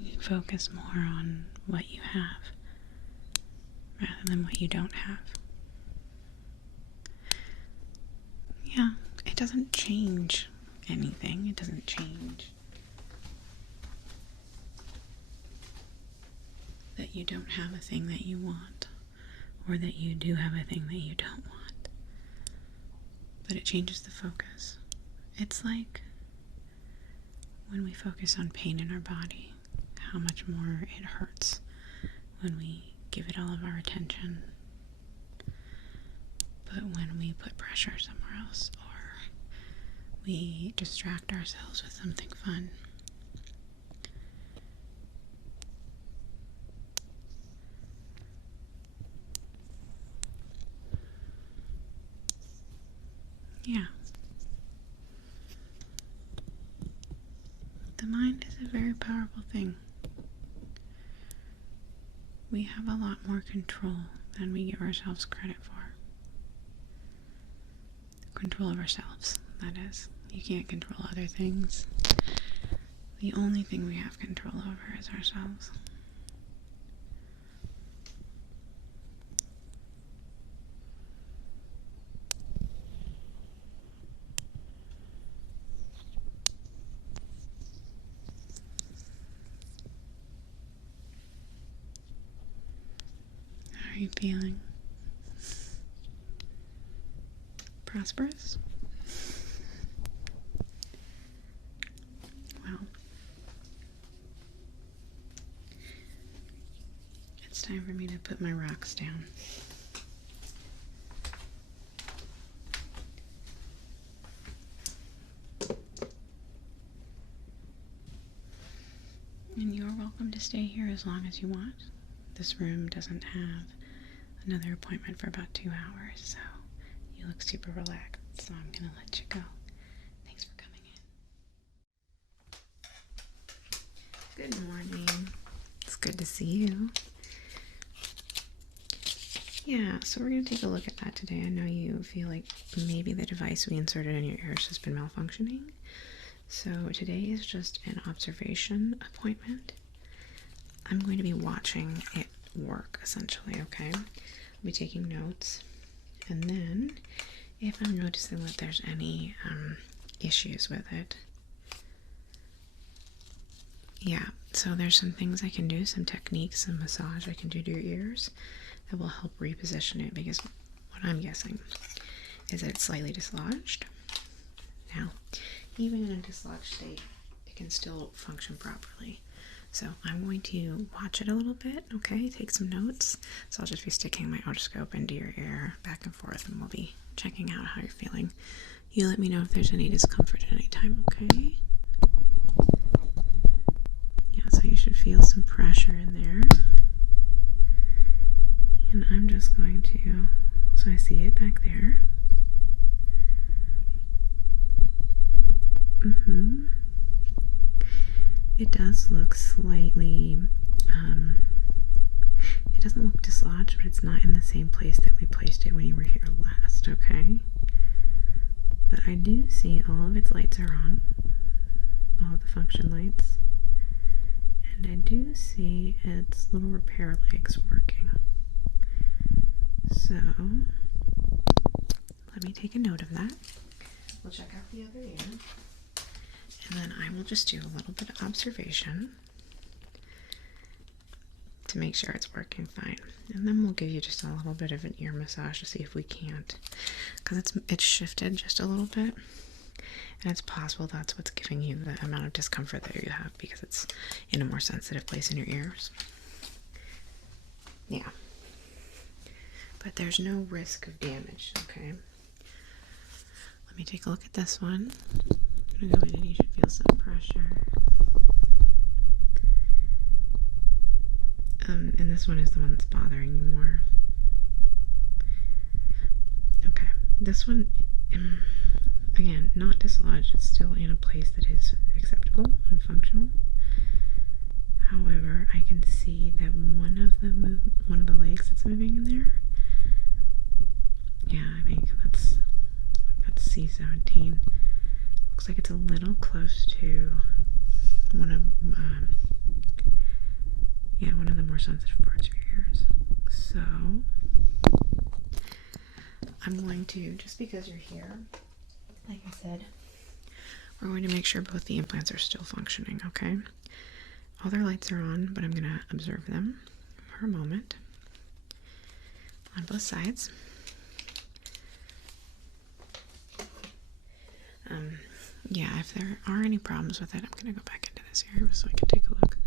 You focus more on what you have rather than what you don't have. Yeah, it doesn't change anything. It doesn't change that you don't have a thing that you want, or that you do have a thing that you don't want. But it changes the focus. It's like when we focus on pain in our body, how much more it hurts when we give it all of our attention. But when we put pressure somewhere else, or we distract ourselves with something fun, yeah. The mind is a very powerful thing. We have a lot more control than we give ourselves credit for. Control of ourselves, that is. You can't control other things. The only thing we have control over is ourselves. How are you feeling? Prosperous? Well, it's time for me to put my rocks down. And you're welcome to stay here as long as you want. This room doesn't have another appointment for about 2 hours, so you look super relaxed, so I'm gonna let you go. Thanks for coming in. Good morning. It's good to see you. Yeah, so we're gonna take a look at that today. I know you feel like maybe the device we inserted in your ears has been malfunctioning. So today is just an observation appointment. I'm going to be watching it work, essentially, okay? I'll be taking notes. And then, if I'm noticing that there's any issues with it, yeah, so there's some things I can do, some techniques, some massage I can do to your ears that will help reposition it, because what I'm guessing is that it's slightly dislodged. Now, even in a dislodged state, it can still function properly. So I'm going to watch it a little bit, okay? Take some notes. So I'll just be sticking my otoscope into your ear back and forth, and we'll be checking out how you're feeling. You let me know if there's any discomfort at any time, okay? Yeah, so you should feel some pressure in there. And I'm just going to, so I see it back there. It does look slightly, it doesn't look dislodged, but it's not in the same place that we placed it when you were here last, okay? But I do see all of its lights are on, all of the function lights, and I do see its little repair legs working. So, let me take a note of that. We'll check out the other ear. And then I will just do a little bit of observation to make sure it's working fine. And then we'll give you just a little bit of an ear massage to see if we can't, because it's shifted just a little bit. And it's possible that's what's giving you the amount of discomfort that you have, because it's in a more sensitive place in your ears. Yeah. But there's no risk of damage, okay? Let me take a look at this one. I'm gonna go in and you should feel some pressure. And this one is the one that's bothering you more. This one, again, not dislodged. It's still in a place that is acceptable and functional. However, I can see that one of the legs that's moving in there. Yeah, I think that's C17. Looks like it's a little close to one of the more sensitive parts of your ears. So I'm going to, just because you're here, like I said, we're going to make sure both the implants are still functioning, okay? All their lights are on, but I'm going to observe them for a moment on both sides. Yeah, if there are any problems with it, I'm going to go back into this area so I can take a look.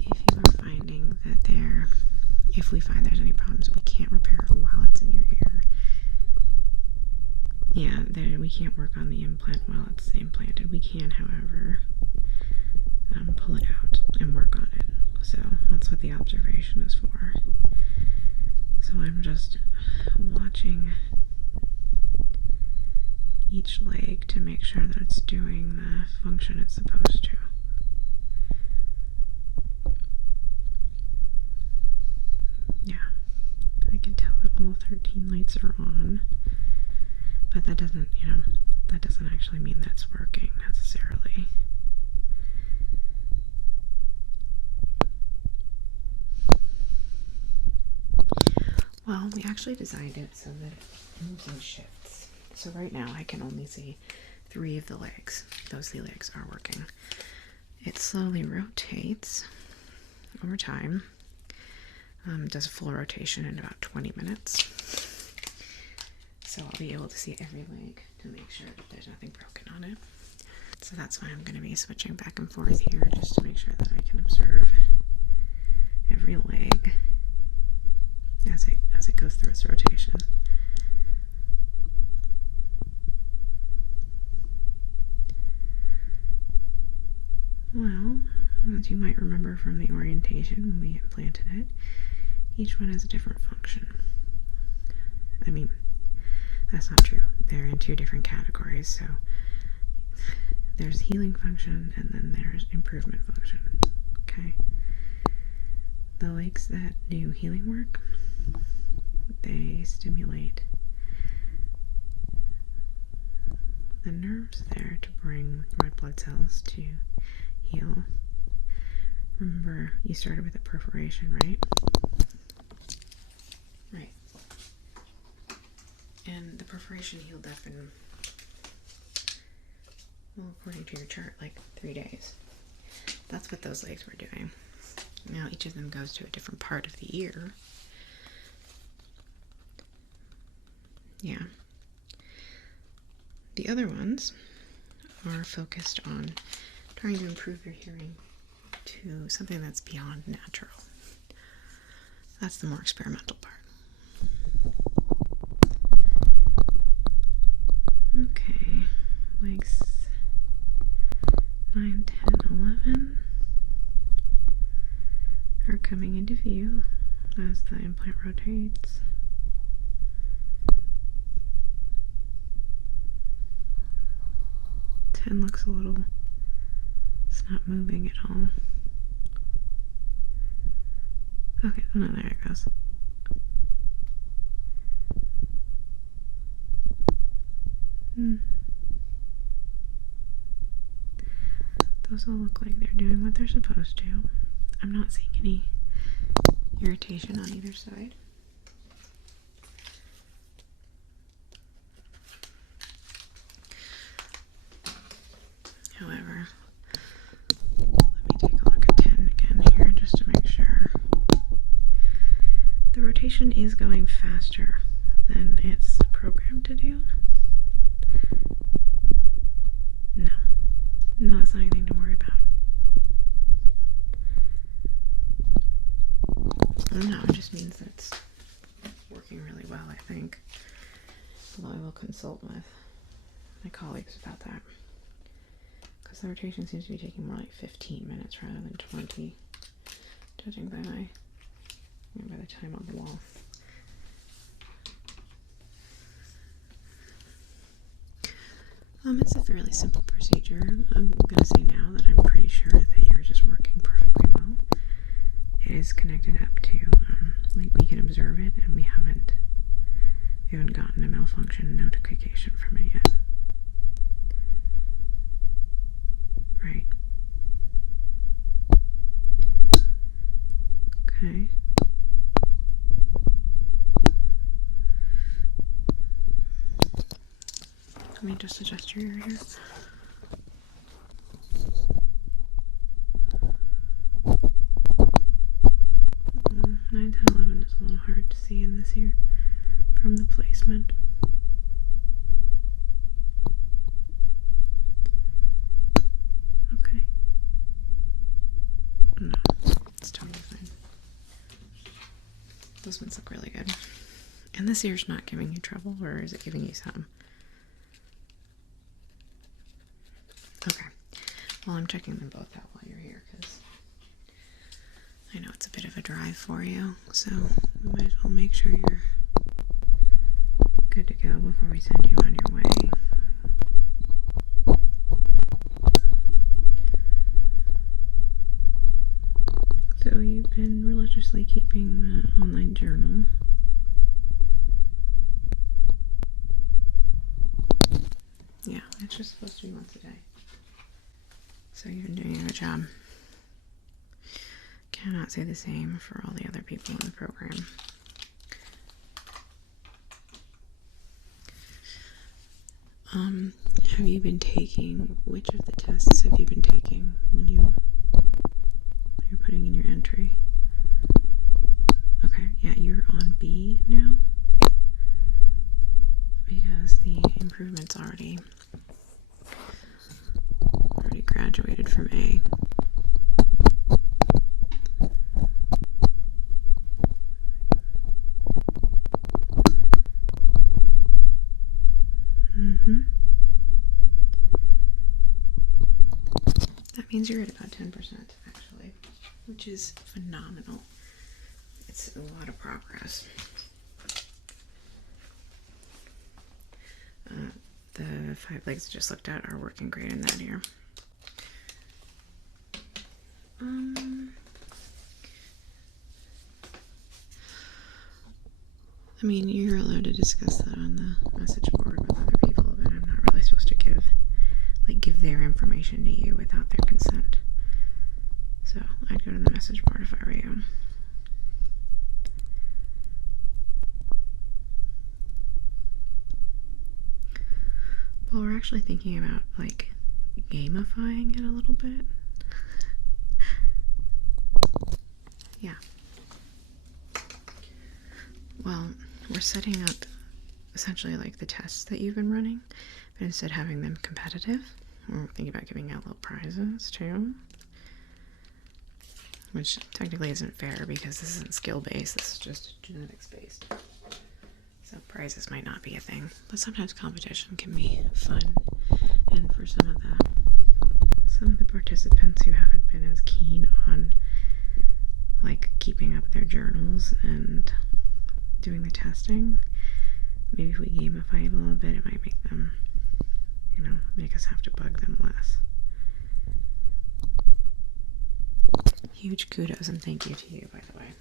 If you are finding that if we find there's any problems, we can't repair it while it's in your ear. Yeah, we can't work on the implant while it's implanted. We can, however, pull it out and work on it. So that's what the observation is for. So I'm just watching each leg to make sure that it's doing the function it's supposed to. Yeah, I can tell that all 13 lights are on, but that doesn't actually mean that it's working necessarily. Well, we actually designed it so that it moves in shifts. So right now I can only see 3 of the legs. Those 3 legs are working. It slowly rotates over time. Does a full rotation in about 20 minutes. So I'll be able to see every leg to make sure that there's nothing broken on it. So that's why I'm going to be switching back and forth here just to make sure that I can observe every leg as it goes through its rotation. Well, as you might remember from the orientation when we implanted it, each one has a different function. I mean, that's not true. They're in 2 different categories, so there's healing function and then there's improvement function. Okay? The legs that do healing work, they stimulate the nerves there to bring red blood cells to heal. Remember, you started with a perforation, right? Right. And the perforation healed up in, well, according to your chart, like 3 days. That's what those legs were doing. Now each of them goes to a different part of the ear. Yeah. The other ones are focused on trying to improve your hearing to something that's beyond natural. That's the more experimental part. Okay, legs 9, 10, 11 are coming into view as the implant rotates. Looks a little, it's not moving at all. Okay, oh no, there it goes. Those all look like they're doing what they're supposed to. I'm not seeing any irritation on either side. However, let me take a look at 10 again here just to make sure. The rotation is going faster than it's programmed to do. No, it's not anything to worry about. No, it just means that it's working really well, I think. Although I will consult with my colleagues about that. Because the rotation seems to be taking more like 15 minutes rather than 20, judging by the time on the wall. It's a fairly simple procedure. I'm going to say now that I'm pretty sure that you're just working perfectly well. It is connected up to, like, we can observe it, and we haven't gotten a malfunction notification from it yet. Right. Okay. Let me just adjust your ear here. 9, 10, 11 is a little hard to see in this ear from the placement. Okay. No, it's totally fine. Those ones look really good. And this ear's not giving you trouble, or is it giving you some? Okay. Well, I'm checking them both out while you're here, because I know it's a bit of a drive for you, so we might as well make sure you're good to go before we send you on your way. So you've been religiously keeping the online journal. Yeah, it's just supposed to be once a day. So you've been doing a good job. Cannot say the same for all the other people in the program. Have you been taking, which of the tests have you been taking when you're putting in your entry? Okay, yeah, you're on B now, because the improvement's already graduated from A. That means you're at about 10% actually, which is phenomenal. It's a lot of progress. The 5 legs I just looked at are working great in that ear. I mean, you're allowed to discuss that on the message board with other people, but I'm not really supposed to give their information to you without their consent. So I'd go to the message board if I were you. Well, we're actually thinking about, like, gamifying it a little bit. Yeah. Well, we're setting up essentially like the tests that you've been running, but instead of having them competitive, we're thinking about giving out little prizes too. Which technically isn't fair because this isn't skill-based, this is just genetics-based. So prizes might not be a thing, but sometimes competition can be fun. And for some of the participants who haven't been as keen on like keeping up their journals and doing the testing, maybe if we gamify it a little bit, it might make them, make us have to bug them less. Huge kudos and thank you to you, by the way,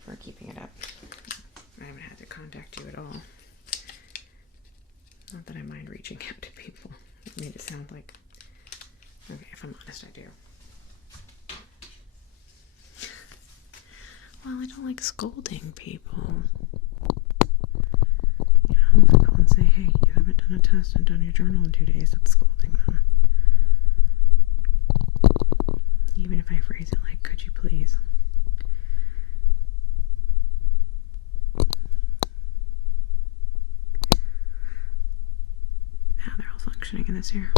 for keeping it up. I haven't had to contact you at all. Not that I mind reaching out to people. It made it sound like, okay, if I'm honest, I do. Well, I don't like scolding people. If I go and say, hey, you haven't done a test and done your journal in 2 days, that's scolding them. Even if I phrase it like, could you please? Now they're all functioning in this ear.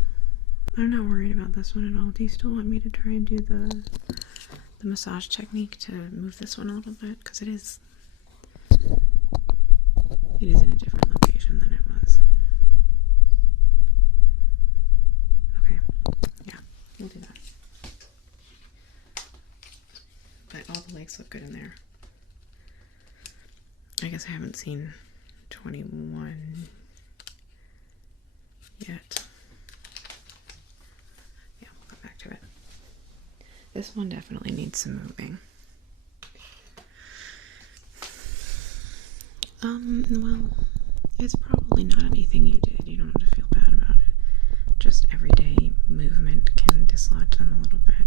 I'm not worried about this one at all. Do you still want me to try and do the massage technique to move this one a little bit? Because it is in a different location than it was. Okay, yeah, we'll do that. But all the legs look good in there. I guess I haven't seen 21 it. Yeah, we'll go back to it. This one definitely needs some moving. Well, it's probably not anything you did. You don't have to feel bad about it. Just everyday movement can dislodge them a little bit.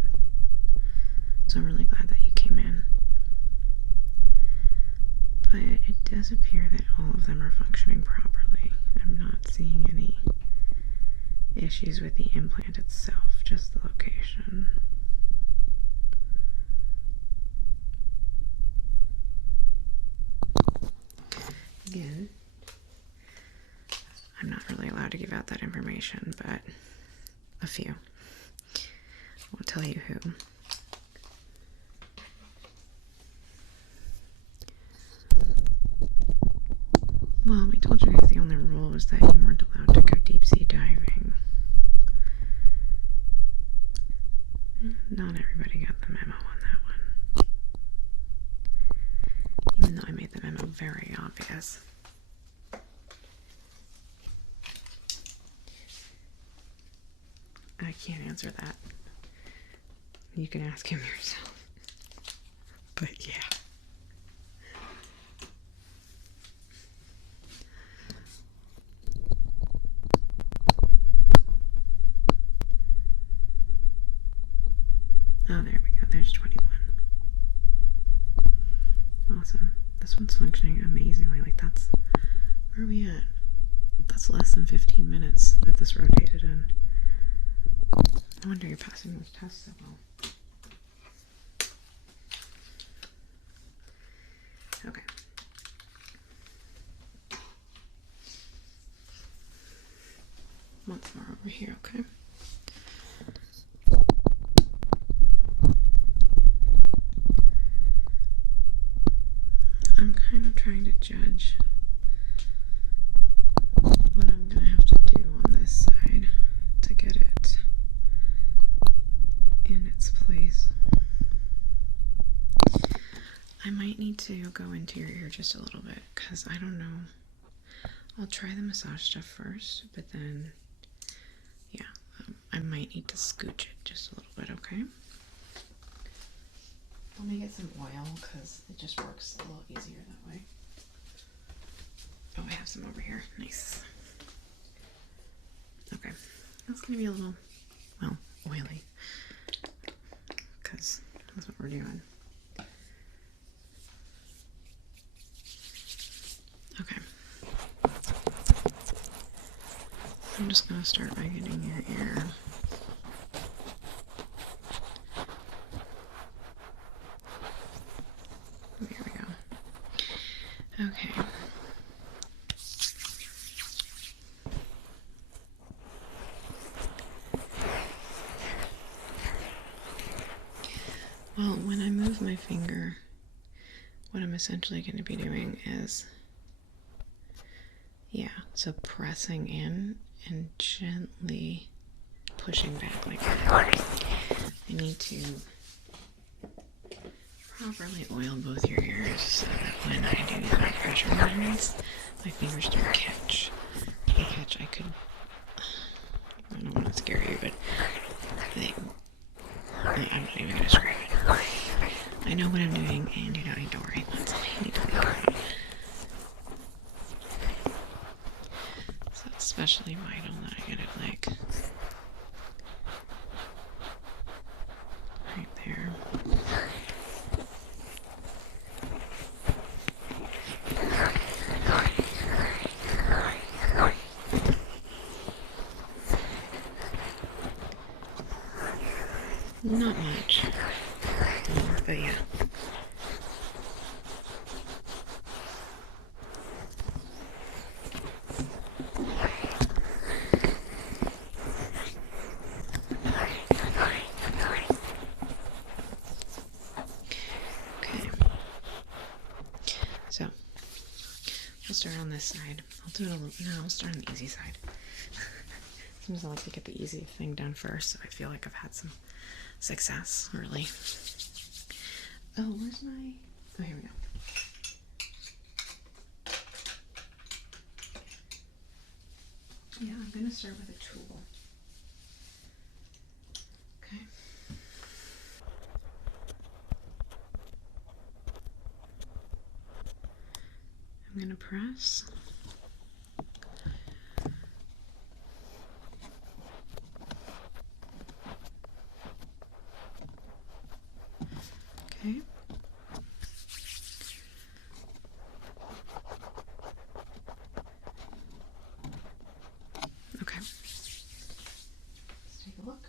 So I'm really glad that you came in. But it does appear that all of them are functioning properly. I'm not seeing any issues with the implant itself, just the location. Again, I'm not really allowed to give out that information, but a few. I won't tell you who. Well, we told you guys the only rule was that you weren't allowed to go deep sea diving. Not everybody got the memo on that one. Even though I made the memo very obvious. I can't answer that. You can ask him yourself. But yeah. Oh, there we go. There's 21. Awesome. This one's functioning amazingly. Like, that's... Where are we at? That's less than 15 minutes that this rotated in. No wonder you're passing those tests so well. Okay. Once more over here, okay? I'm kind of trying to judge what I'm going to have to do on this side to get it in its place. I might need to go into your ear just a little bit because I don't know. I'll try the massage stuff first, but then, yeah, I might need to scooch it just a little bit, okay? Let me get some oil because it just works a little easier that way. Oh, I have some over here. Nice. Okay. That's going to be a little, well, oily because that's what we're doing. Okay. I'm just going to start by getting your ear. There we go. Okay. Well, when I move my finger, what I'm essentially going to be doing is, yeah, so pressing in and gently pushing back like that. I need to properly oil both your ears so that when I do the pressure movements, my fingers don't catch. If they catch, I could, I don't want to scare you, but I'm not even going to describe it. I know what I'm doing, and you don't worry. That's all you need to think about. So it's especially vital that I get it like right there. Not much, but yeah. Okay. So, we'll start on this side. I'll do it a little, no, I'll start on the easy side. Seems I like to get the easy thing done first, so I feel like I've had some success, really. Oh, where's my... Oh, here we go. Yeah, I'm going to start with a tool. Okay. I'm going to press. Okay. Okay. Let's take a look.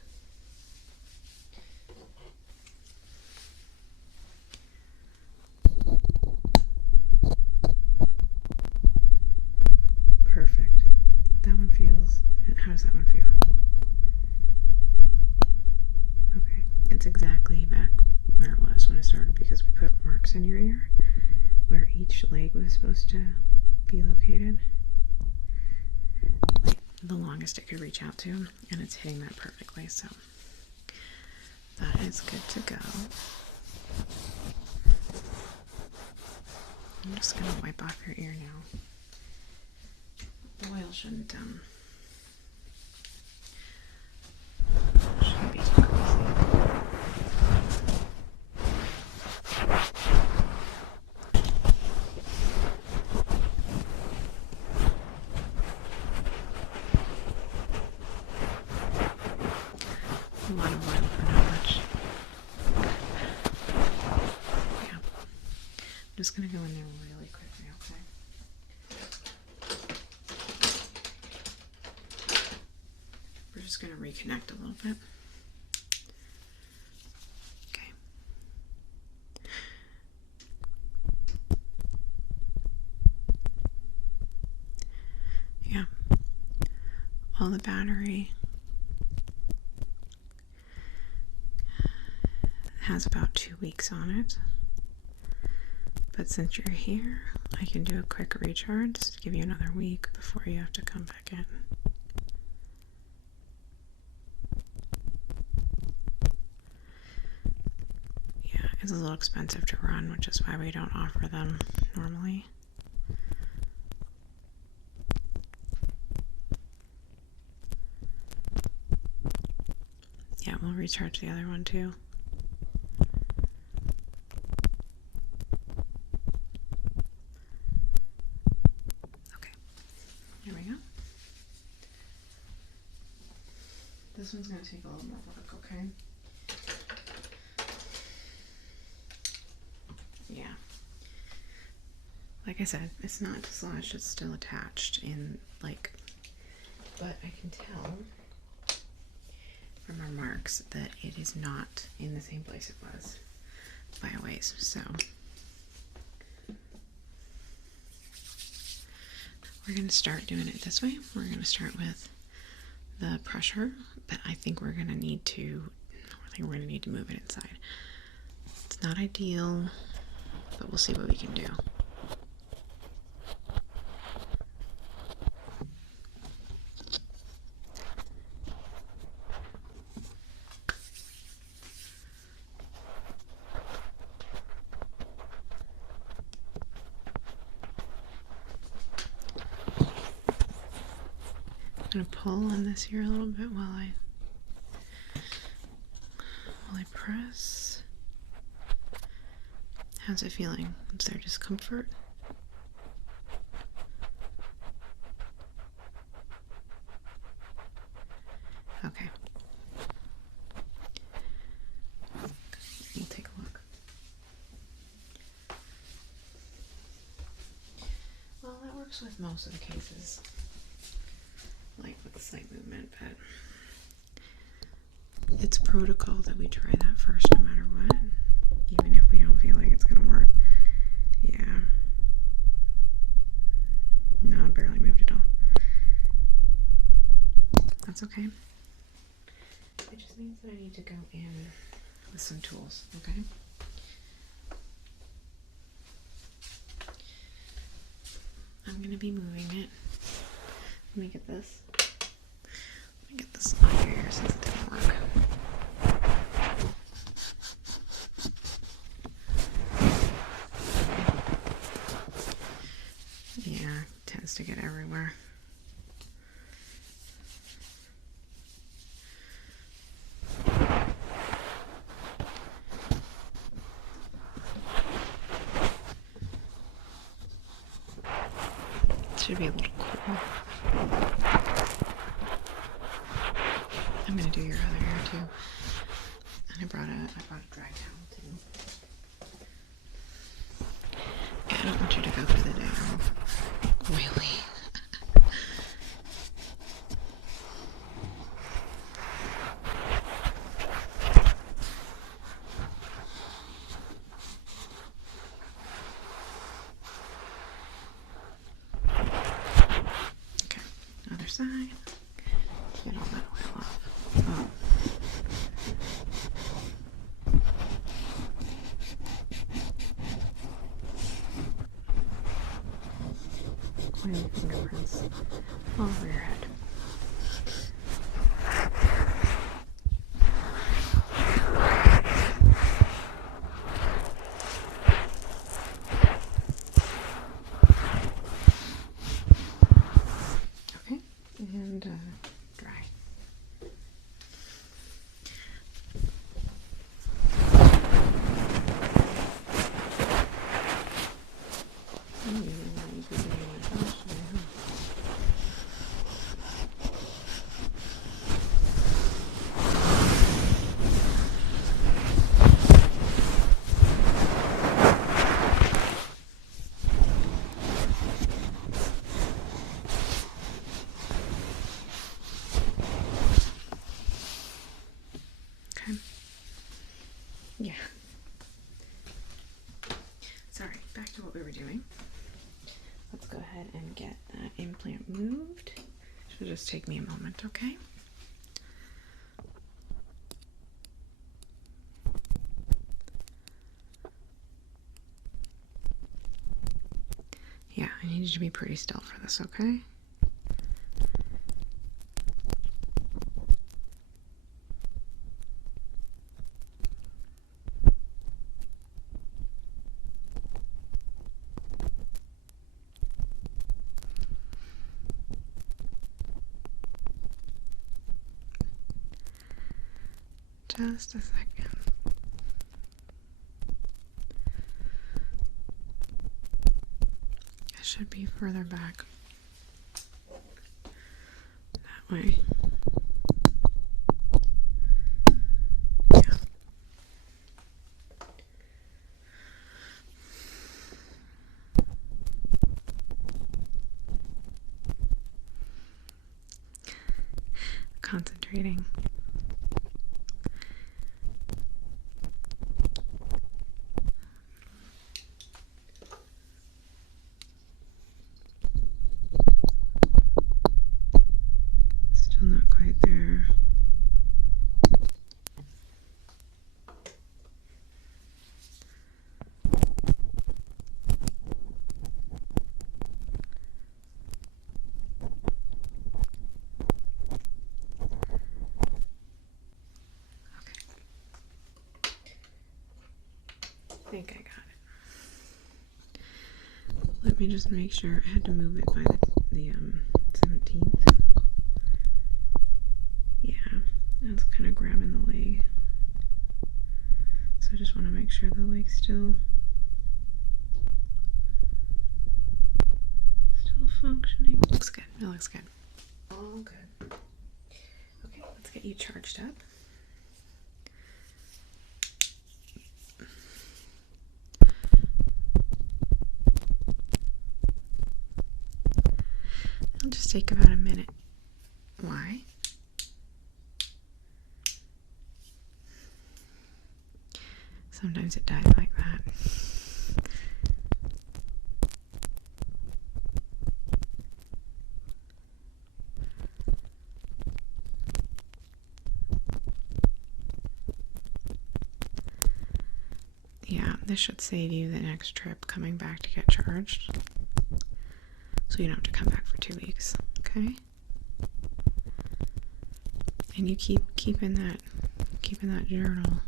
Perfect. That one feels. How does that one feel? Okay. It's exactly back where it was when it started because we put marks in your ear where each leg was supposed to be located. The longest it could reach out to, and it's hitting that perfectly, so that is good to go. I'm just going to wipe off your ear now. The oil shouldn't be too crazy. A lot of oil for not much. Yeah. I'm just going to go in there really quickly, okay? We're just going to reconnect a little bit. Okay. Yeah. Well, the battery has about 2 weeks on it. But since you're here, I can do a quick recharge to give you another week before you have to come back in. Yeah, it's a little expensive to run, which is why we don't offer them normally. Yeah, we'll recharge the other one too. This one's going to take a little more work, okay? Yeah. Like I said, it's not dislodged, it's still attached in, like, but I can tell from our marks that it is not in the same place it was by a ways, so we're going to start doing it this way. We're going to start with the pressure, but I think we're going to need to move it inside. It's not ideal, but we'll see what we can do. I'm going to pull on this here a little bit while I press. How's it feeling? Is there discomfort? Okay. We'll take a look. Well, that works with most of the cases. Like with the slight movement, but it's protocol that we try that first no matter what, even if we don't feel like it's gonna work. Yeah. No, it barely moved at all. That's okay. It just means that I need to go in with some tools, okay? I'm gonna be moving it. Let me get this. Let me get this on here since it didn't work. Yeah, it tends to get everywhere. should be a little cool. I'm gonna do your other ear too. And I brought a dry towel too. Yeah, I don't want you to go through the day all oily. Side. Get all that oil off. Oh. Oily fingerprints all over your head. And dry. Yeah. Sorry, back to what we were doing. Let's go ahead and get that implant moved. Should just take me a moment, okay? Yeah, I need you to be pretty still for this, okay? Just a second. It should be further back. That way. Yeah. Concentrating. Not quite there. Okay. I think I got it. Let me just make sure. I had to move it by the 17th. I was kind of grabbing the leg, so I just want to make sure the leg's still functioning. Looks good. It looks good. All good. Okay, let's get you charged up. It'll just take about a minute. Why? Sometimes it dies like that. Yeah, this should save you the next trip coming back to get charged. So you don't have to come back for 2 weeks, okay? And you keeping that journal.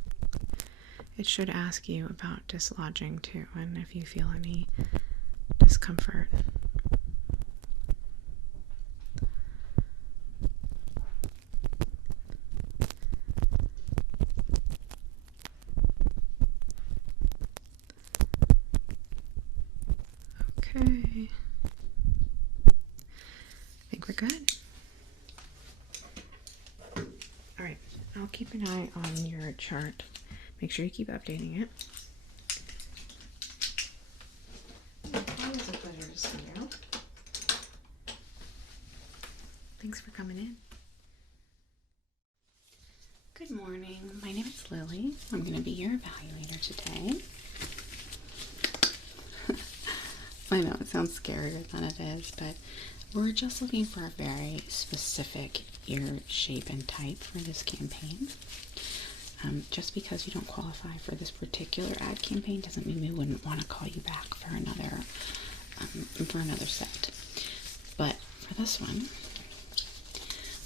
It should ask you about dislodging too, and if you feel any discomfort. Okay. I'll keep an eye on your chart. Make sure you keep updating it. Always a pleasure to see you. Thanks for coming in. Good morning. My name is Lily. I'm going to be your evaluator today. I know it sounds scarier than it is, but we're just looking for a very specific ear shape and type for this campaign. Just because you don't qualify for this particular ad campaign doesn't mean we wouldn't want to call you back for another set. But for this one,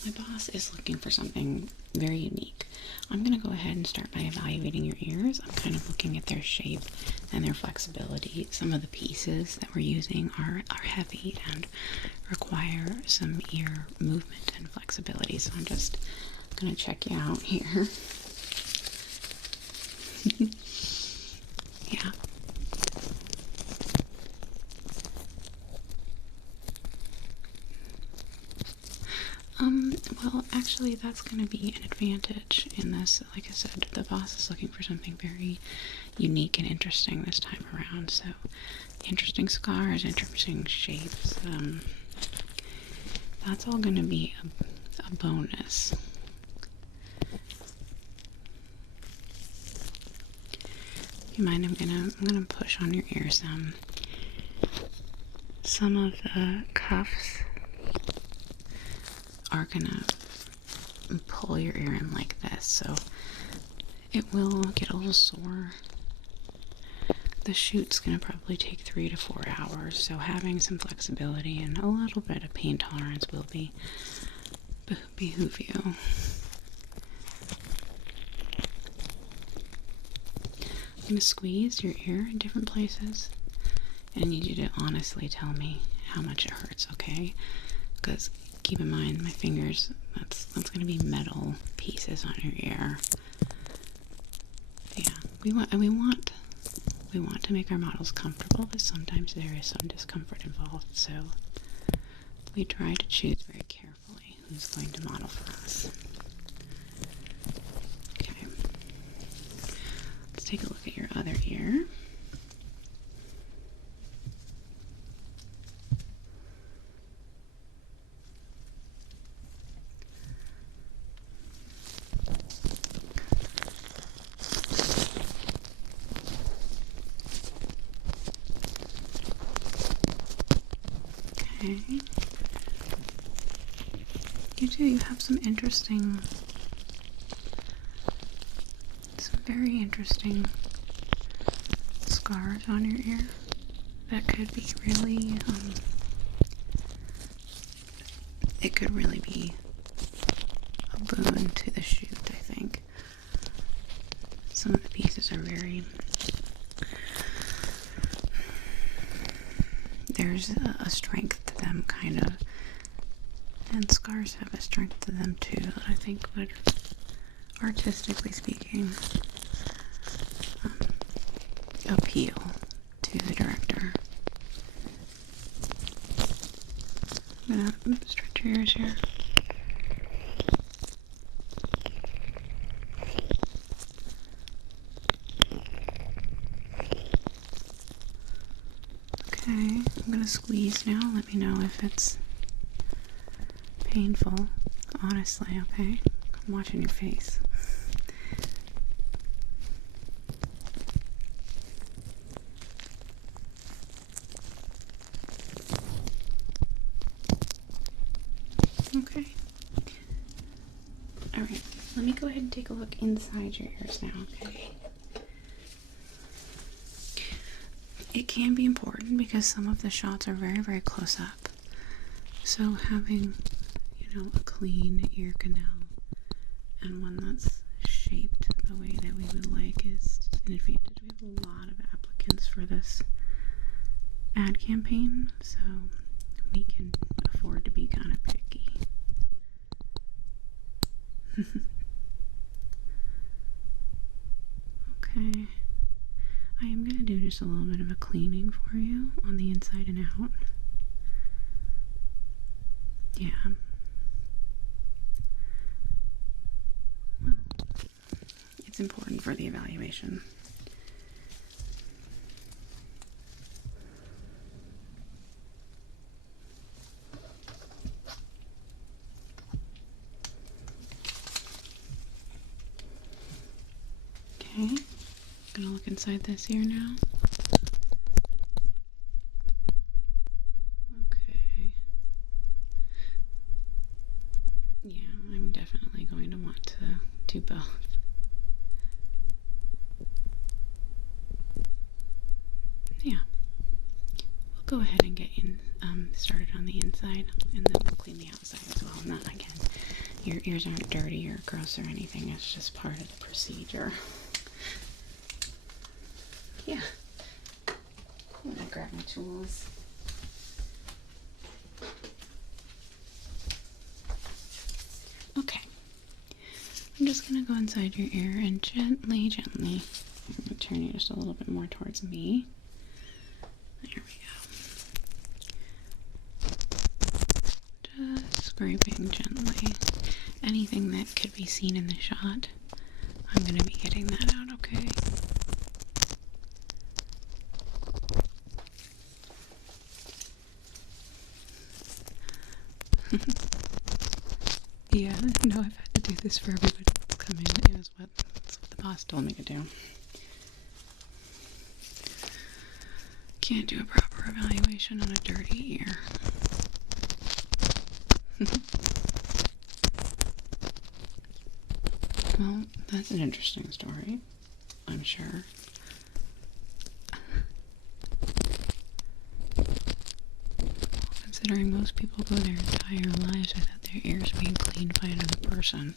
my boss is looking for something very unique. I'm going to go ahead and start by evaluating your ears. I'm kind of looking at their shape and their flexibility. Some of the pieces that we're using are heavy and require some ear movement and flexibility. So I'm just going to check you out here. Yeah. Well, actually, that's going to be an advantage in this. Like I said, the boss is looking for something very unique and interesting this time around. So, interesting scars, interesting shapes. That's all going to be a bonus. If you mind, I'm gonna push on your ears. Some of the cuffs are gonna pull your ear in like this, so it will get a little sore. The shoot's gonna probably take 3 to 4 hours, so having some flexibility and a little bit of pain tolerance will behoove you. I'm gonna squeeze your ear in different places, and I need you to honestly tell me how much it hurts, okay? Because keep in mind, my fingers, that's gonna be metal pieces on your ear. Yeah, we want to make our models comfortable, but sometimes there is some discomfort involved, so we try to choose very carefully who's going to model for us. Okay, let's take a look at your other ear. Okay. You have some very interesting scars on your ear that could be really, it could really be a boon to the shoot, I think. Some of the pieces are there's a strength to them, kind of, and scars have a strength to them too, that I think would, artistically speaking, appeal to the director. I'm gonna stretch your ears here. Okay, I'm gonna squeeze now. Let me know if it's painful, honestly, okay? I'm watching your face. Okay. Alright, let me go ahead and take a look inside your ears now, okay? It can be important because some of the shots are very, very close up. So having, a clean ear canal and one that's shaped the way that we would like is an advantage. We have a lot of applicants for this ad campaign, so we can afford to be kind of picky. Okay. I am going to do just a little bit of a cleaning for you on the inside and out. Yeah. Well, It's important for the evaluation. Okay, gonna look inside this ear now. Okay. Yeah, I'm definitely going to want to do both. Yeah, we'll go ahead and get in started on the inside, and then we'll clean the outside as well. Not again, your ears aren't dirty or gross or anything. It's just part of the procedure. Yeah. I'm gonna grab my tools. Okay. I'm just gonna go inside your ear and gently, I'm gonna turn you just a little bit more towards me. There we go. Just scraping gently. Anything that could be seen in the shot, I'm gonna be getting that out, okay? Yeah, no, I've had to do this for everybody that's come in. That's what the boss told me to do. Can't do a proper evaluation on a dirty ear. Well, that's an interesting story, I'm sure. Considering most people go their entire lives without their ears being cleaned by another person.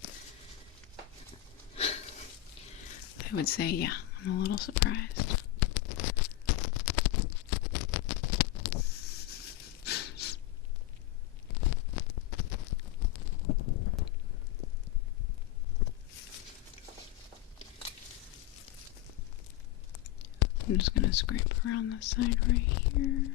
I would say, yeah, I'm a little surprised. I'm just going to scrape around the side right here.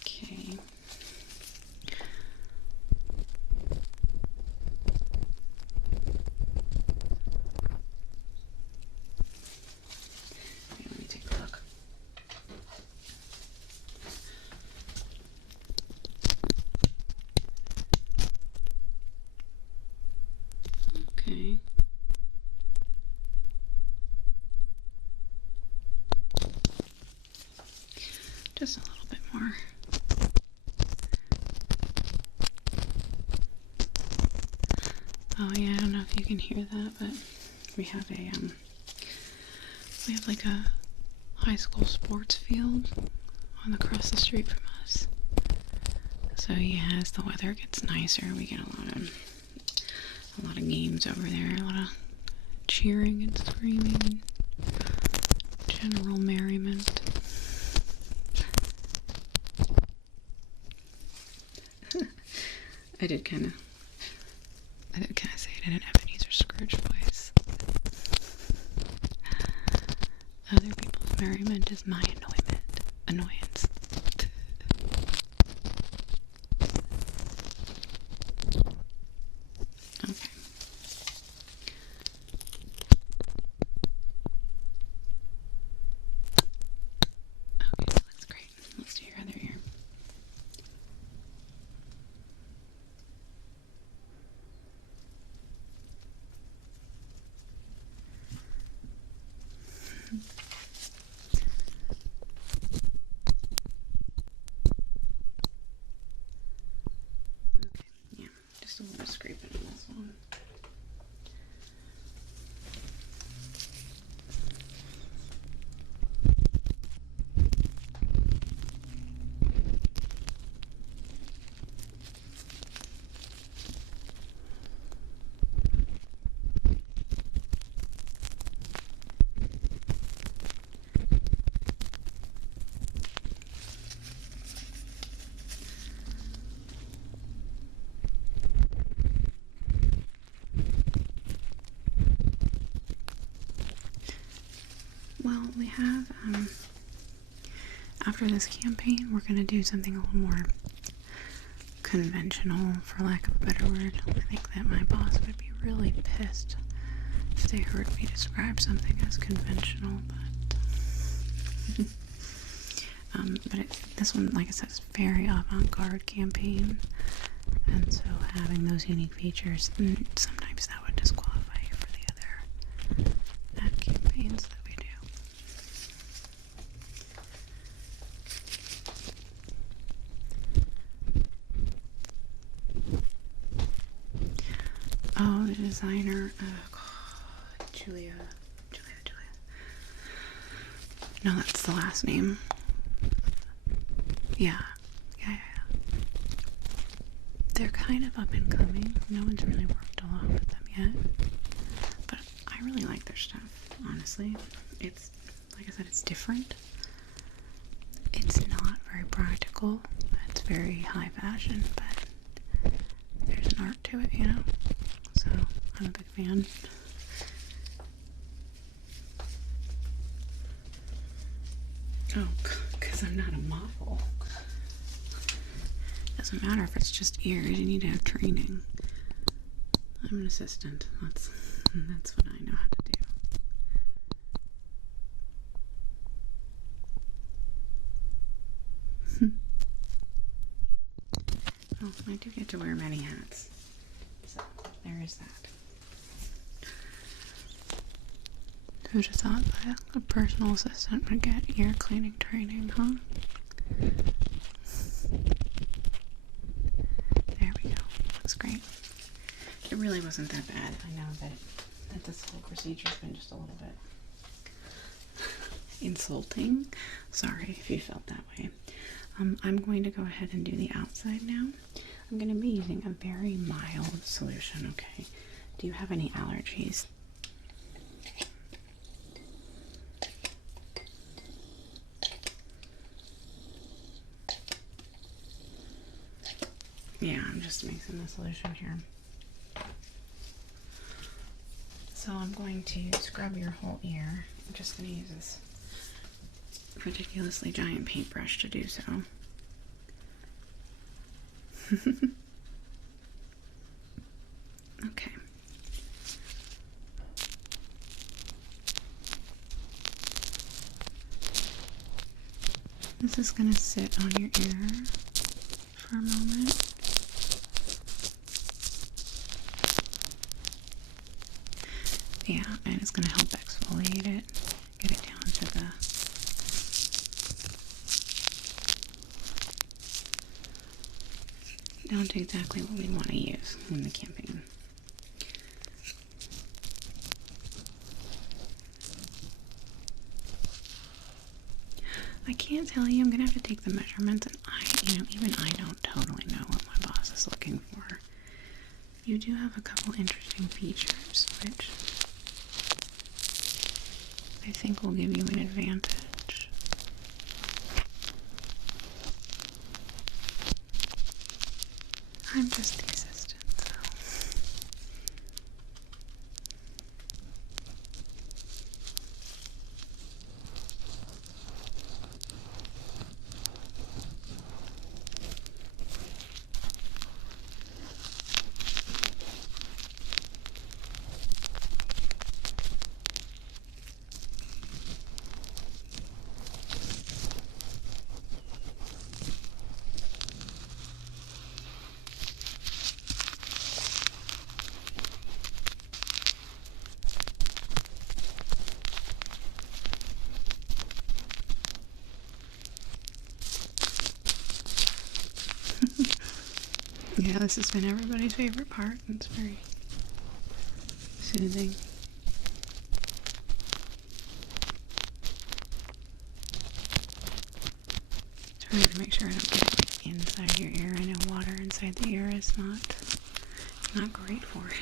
Okay. Let me take a look. Okay. Just a little bit more. Oh yeah, I don't know if you can hear that, but we have like a high school sports field across the street from us. So yeah, as the weather gets nicer, we get a lot of games over there, a lot of cheering and screaming, general merriment. I did kind of say it in an Ebenezer Scrooge voice. Other people's merriment is my annoyance. Okay. Okay, that looks great. Let's do your other ear. Okay, yeah, just a little scraping on this one. Well, we have, after this campaign, we're going to do something a little more conventional, for lack of a better word. I think that my boss would be really pissed if they heard me describe something as conventional, but this one, like I said, is very avant-garde campaign, and so having those unique features, sometimes that would disqualify you for the other ad campaigns that we do. Oh, the designer, Julia. No, that's the last name. Yeah. They're kind of up and coming. No one's really worked a lot with them yet. But I really like their stuff, honestly. It's, like I said, it's different. It's not very practical. It's very high fashion, but there's an art to it, you know? So, I'm a big fan. Oh, because I'm not a model. Doesn't matter if it's just ears, you need to have training. I'm an assistant. That's what I know how to do. Oh, I do get to wear many hats. So, there is that. Who'd have thought that a personal assistant would get ear cleaning training, huh? There we go. Looks great. It really wasn't that bad. I know that this whole procedure's been just a little bit insulting. Sorry if you felt that way. I'm going to go ahead and do the outside now. I'm going to be using a very mild solution, okay? Do you have any allergies? Yeah, I'm just mixing the solution here. So I'm going to scrub your whole ear. I'm just going to use this ridiculously giant paintbrush to do so. Okay. This is going to sit on your ear for a moment. Yeah, and it's going to help exfoliate it, get it down to the down to exactly what we want to use in the campaign. I can't tell you. I'm going to have to take the measurements, and even I don't totally know what my boss is looking for. You do have a couple interesting features, which I think will give you an advantage. I'm just the assistant, so. Yeah, this has been everybody's favorite part. It's very soothing. Trying to make sure I don't get it inside your ear. I know water inside the ear is not great for it.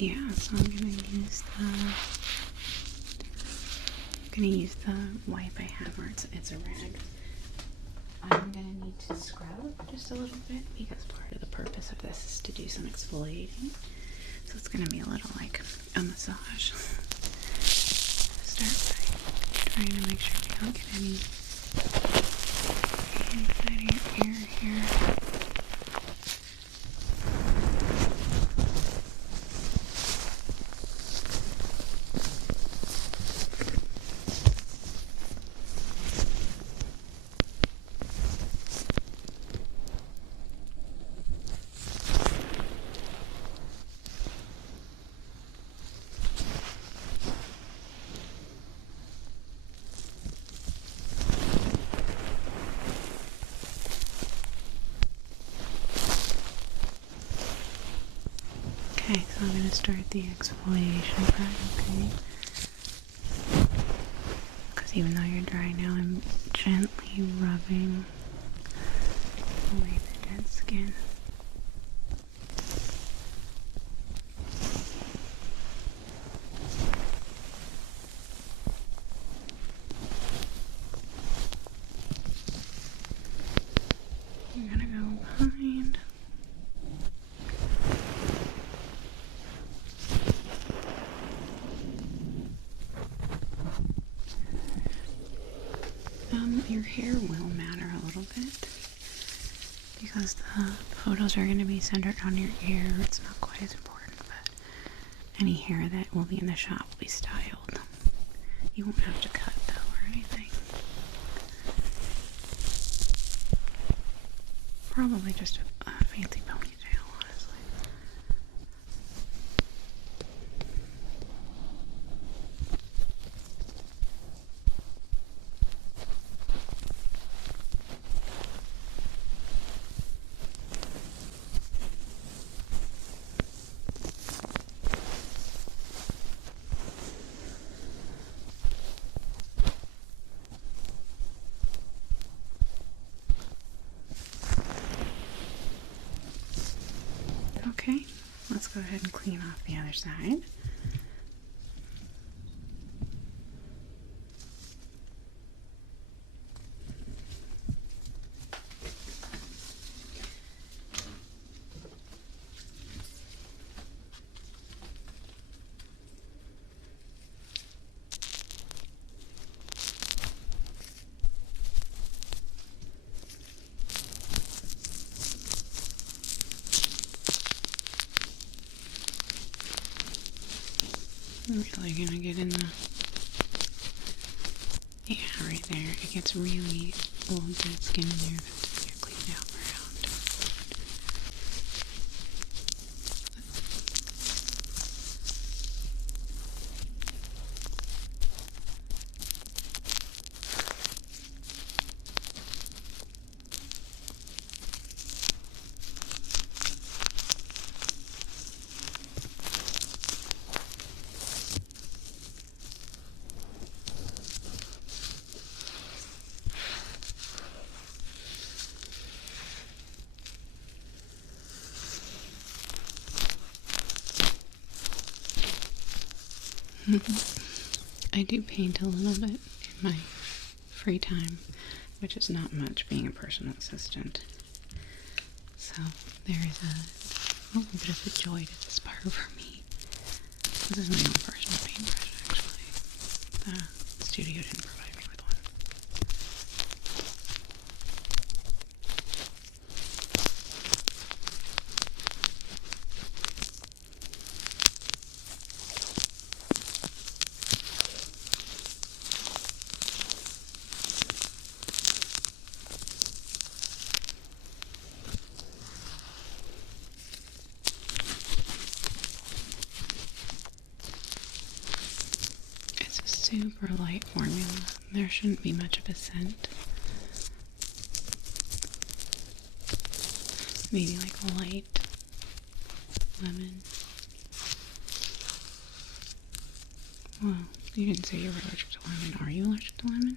Yeah, so I'm gonna use the wipe I have where it's a rag. I'm gonna need to scrub just a little bit because part of the purpose of this is to do some exfoliating. So it's gonna be a little like a massage. Start by trying to make sure we don't get any inside of your ear here. Okay, so I'm going to start the exfoliation part, okay? Because even though you're dry now, I'm gently rubbing away the dead skin. You're going to go behind. Your hair will matter a little bit because the photos are going to be centered on your ear. It's not quite as important, but any hair that will be in the shot will be styled. You won't have to cut though or anything. Probably just a fancy ponytail, honestly. Okay, let's go ahead and clean off the other side. I'm really gonna get in the, yeah, right there. It gets really old dead skin in there that get cleaned out around. I do paint a little bit in my free time, which is not much being a personal assistant. So there is a little bit of a joy to this part for me. This is my own personal paintbrush, actually. The studio didn't provide me with one. Super light formula. There shouldn't be much of a scent. Maybe like a light lemon. Well, you didn't say you were allergic to lemon. Are you allergic to lemon?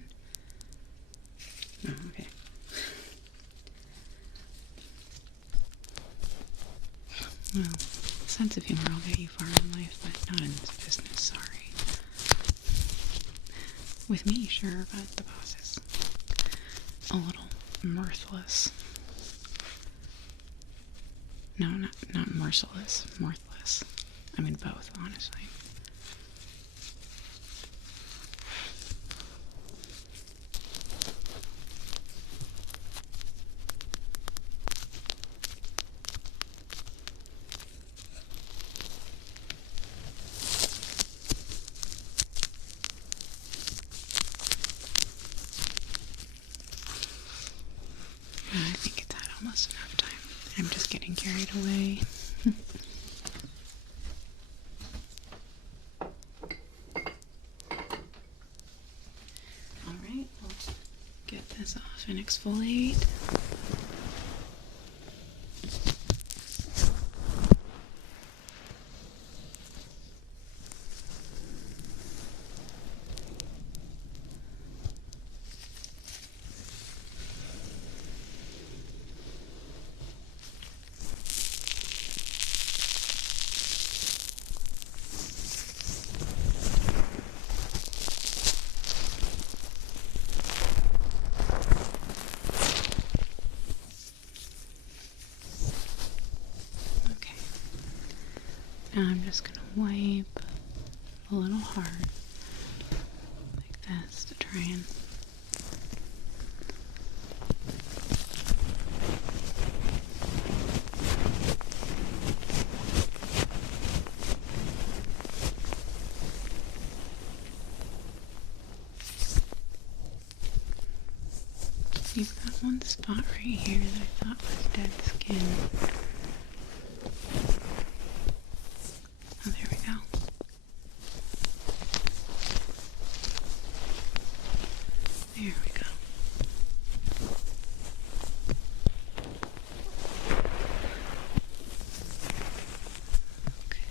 No, okay. Well, sense of humor will get you far in life, but not in this business, sorry. With me, sure, but the boss is a little mirthless. No, not merciless, mirthless. I mean both, honestly. I think it's had almost enough time. I'm just getting carried away. Alright, let's get this off and exfoliate. Now I'm just going to wipe a little hard, like this, to try and you've got one spot right here that I thought was dead skin. Oh, there we go. There we go. Okay.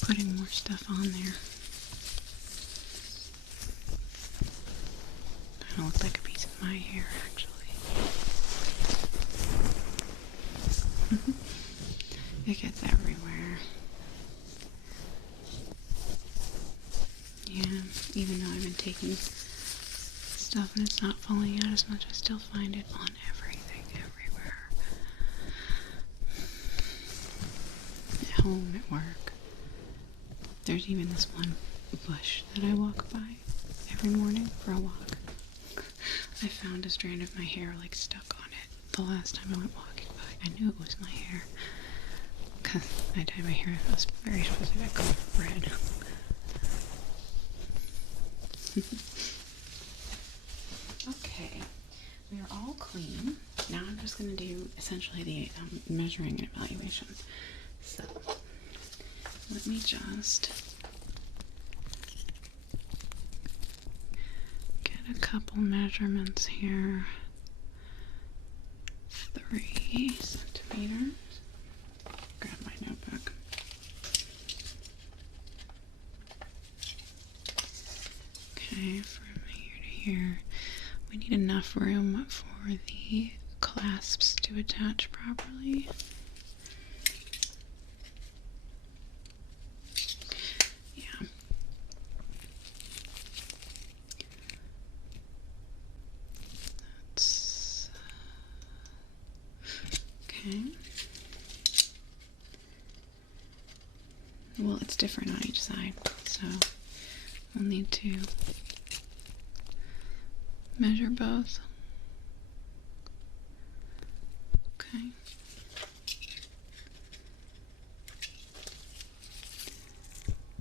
Putting more stuff on there. That looks like a piece of my hair, actually. It gets everywhere. Yeah, even though I've been taking stuff and it's not falling out as much, I still find it on everything, everywhere. At home, at work. There's even this one bush that I walk by every morning for a walk. I found a strand of my hair like stuck on it the last time I went walking by. I knew it was my hair because I dyed my hair a very specific color of red. Okay, we are all clean. Now I'm just going to do essentially the measuring and evaluation. So let me just get a couple measurements here. 3 centimeters. Grab my notebook. Okay, from here to here. We need enough room for the clasps to attach properly. Okay. Well, it's different on each side, so we'll need to measure both. Okay.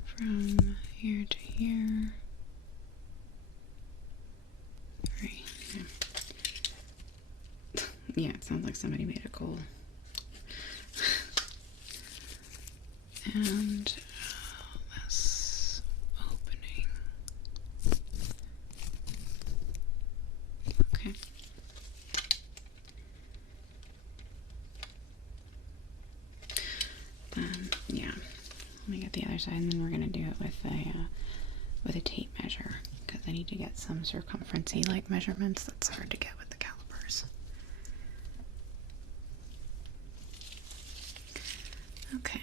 From here to here. 3. Yeah, it sounds like somebody made a goal. And this opening. Okay. other side, and then we're gonna do it with a tape measure because I need to get some circumference-y like measurements. That's hard to get with the calipers. Okay.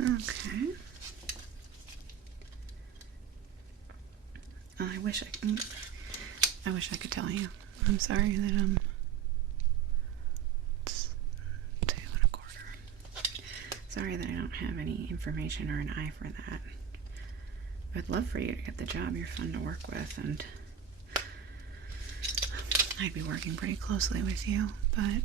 Okay. Well, I wish I could tell you. I'm sorry that it's 2 1/4. Sorry that I don't have any information or an eye for that. I'd love for you to get the job. You're fun to work with, and I'd be working pretty closely with you, but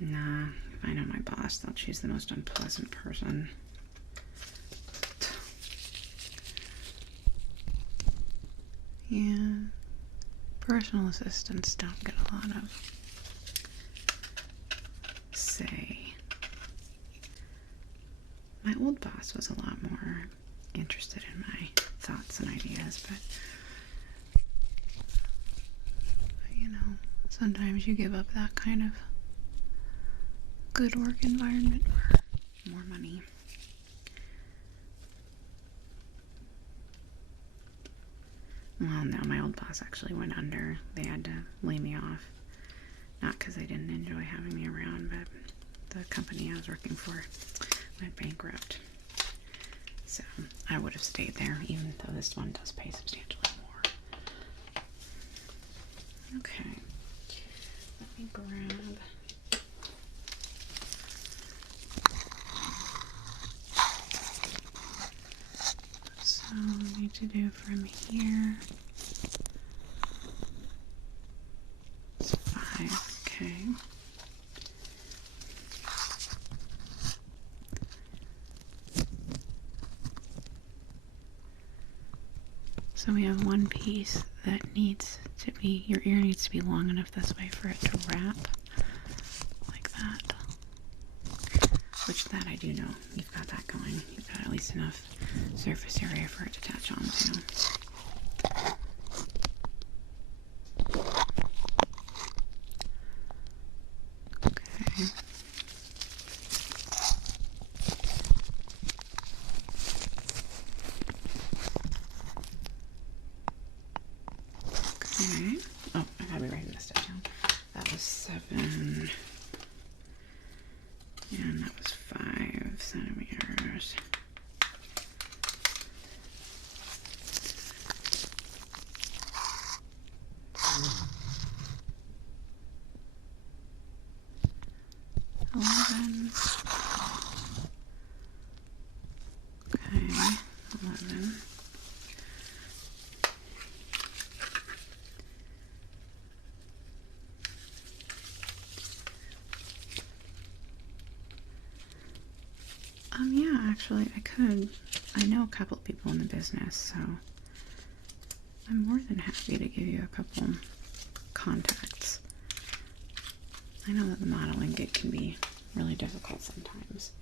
nah, if I know my boss, they'll choose the most unpleasant person. Yeah, personal assistants don't get a lot of say. My old boss was a lot more interested in my thoughts and ideas, but you know, sometimes you give up that kind of good work environment for more money. Well, no, my old boss actually went under. They had to lay me off. Not because they didn't enjoy having me around, but the company I was working for went bankrupt. So I would have stayed there, even though this one does pay substantially more. Okay. Let me grab... So I need to do from here. It's 5, okay. So we have one piece that needs to be, your ear needs to be long enough this way for it to wrap like that. Which that I do know. You've got that going. You've got at least enough surface area for it to attach onto. Okay. Okay. Oh, I gotta be writing this stuff down. That was 7. And that was 5 centimeters. Okay, 11. Yeah, actually, I could. I know a couple of people in the business, so I'm more than happy to give you a couple contacts. I know that the modeling gig can be really difficult sometimes.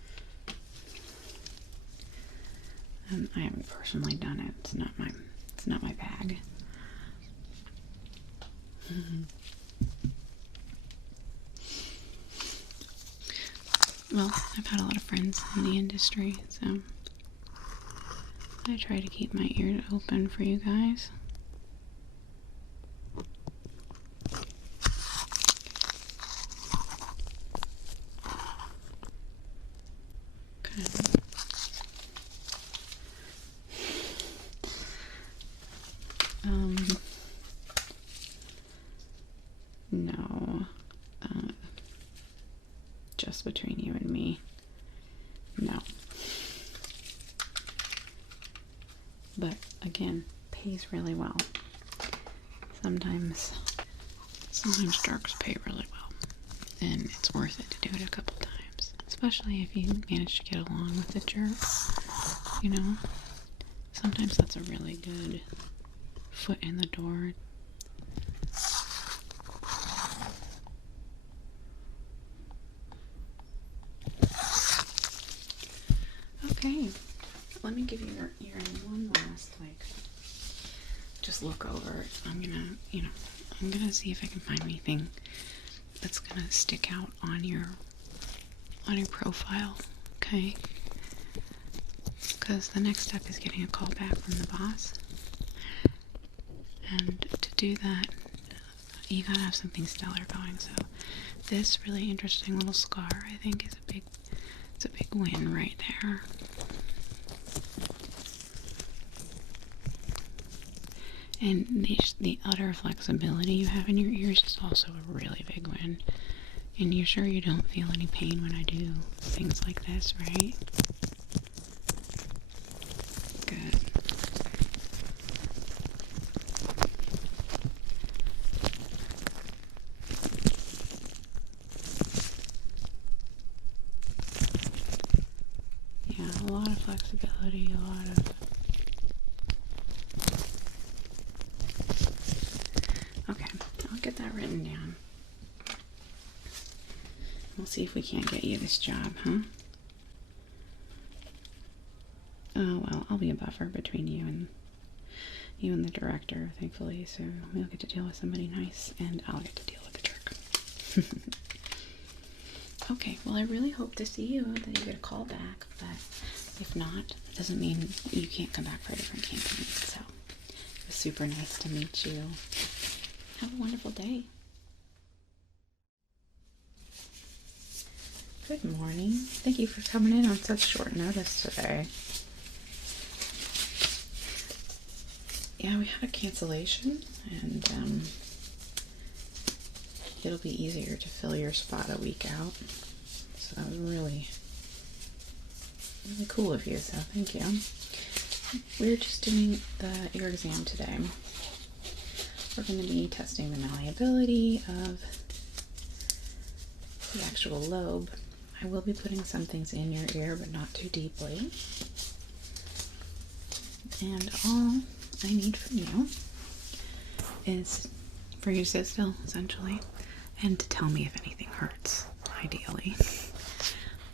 I haven't personally done it. It's not my bag. Well, I've had a lot of friends in the industry, so I try to keep my ear open for you guys. No. Just between you and me. No. But again, pays really well. Sometimes darks pay really well. And it's worth it to do it a couple times. Especially if you manage to get along with the jerk. You know? Sometimes that's a really good foot in the door. Okay, let me give you your ear one last, just look over it. I'm gonna, I'm gonna see if I can find anything that's gonna stick out on your profile, okay? Because the next step is getting a call back from the boss. And to do that, you gotta have something stellar going. So this really interesting little scar, I think, is it's a big win right there. And the utter flexibility you have in your ears is also a really big win. And you're sure you don't feel any pain when I do things like this, right? Good. Yeah, a lot of flexibility, a lot of... Okay, I'll get that written down. We'll see if we can't get you this job, huh? Oh, well, I'll be a buffer between you and the director, thankfully, so we'll get to deal with somebody nice, and I'll get to deal with the jerk. Okay, well, I really hope to see you, that you get a call back, but if not, it doesn't mean you can't come back for a different campaign, so it was super nice to meet you. Have a wonderful day. Good morning. Thank you for coming in on such short notice today. Yeah, we had a cancellation, and it'll be easier to fill your spot a week out. So that was really, really cool of you, so thank you. We're just doing the ear exam today. We're going to be testing the malleability of the actual lobe. I will be putting some things in your ear, but not too deeply. And all I need from you is for you to sit still, essentially, and to tell me if anything hurts, ideally.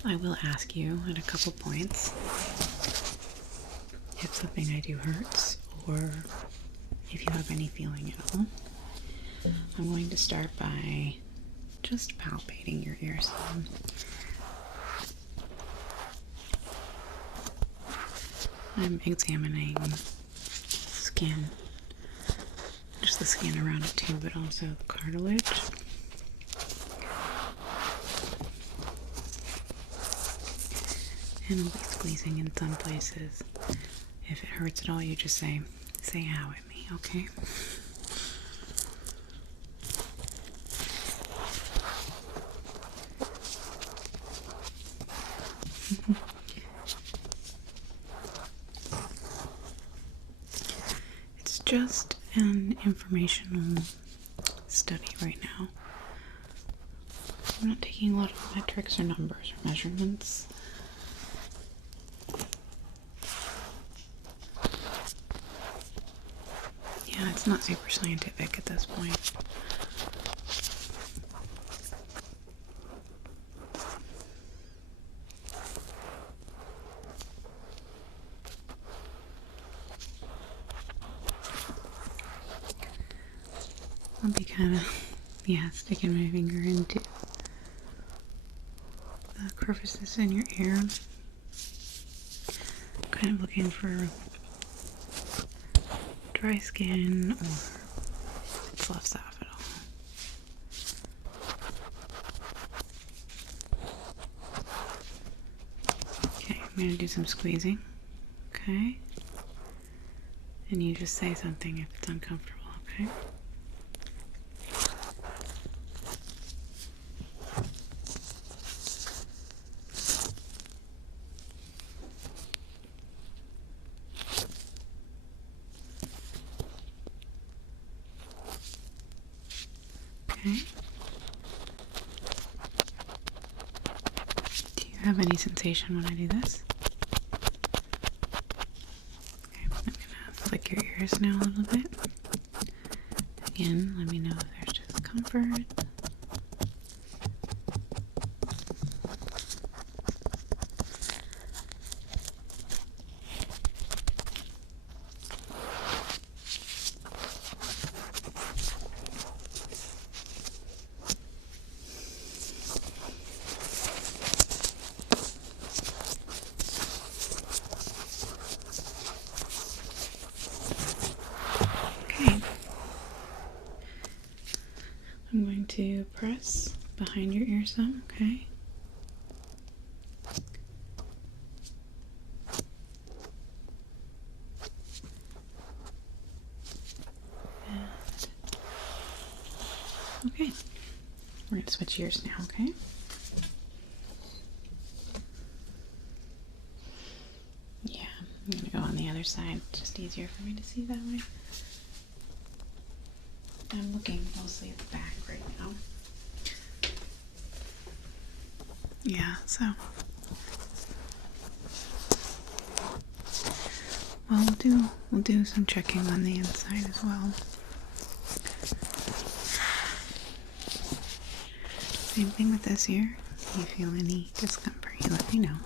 I will ask you at a couple points if something I do hurts, or if you have any feeling at all. I'm going to start by just palpating your ears. I'm examining skin, just the skin around it too, but also the cartilage. And I'll be squeezing in some places. If it hurts at all, you just say ow at me, okay? It's just an informational study right now. I'm not taking a lot of metrics or numbers or measurements. Yeah, it's not super scientific at this point. I'll be kind of, sticking my finger into the crevices in your ear. Kind of looking for dry skin, or if it's left soft at all. Okay, I'm going to do some squeezing. Okay? And you just say something if it's uncomfortable, okay? Okay. Do you have any sensation when I do this? Okay, I'm gonna flick your ears now a little bit. Again, let me know if there's discomfort. press behind your ear some, okay? Okay, we're going to switch ears now, okay? Yeah, I'm going to go on the other side. It's just easier for me to see that way. I'm looking mostly at the back right now. Yeah, so. Well, we'll do some checking on the inside as well. Same thing with this ear. If you feel any discomfort, you let me know.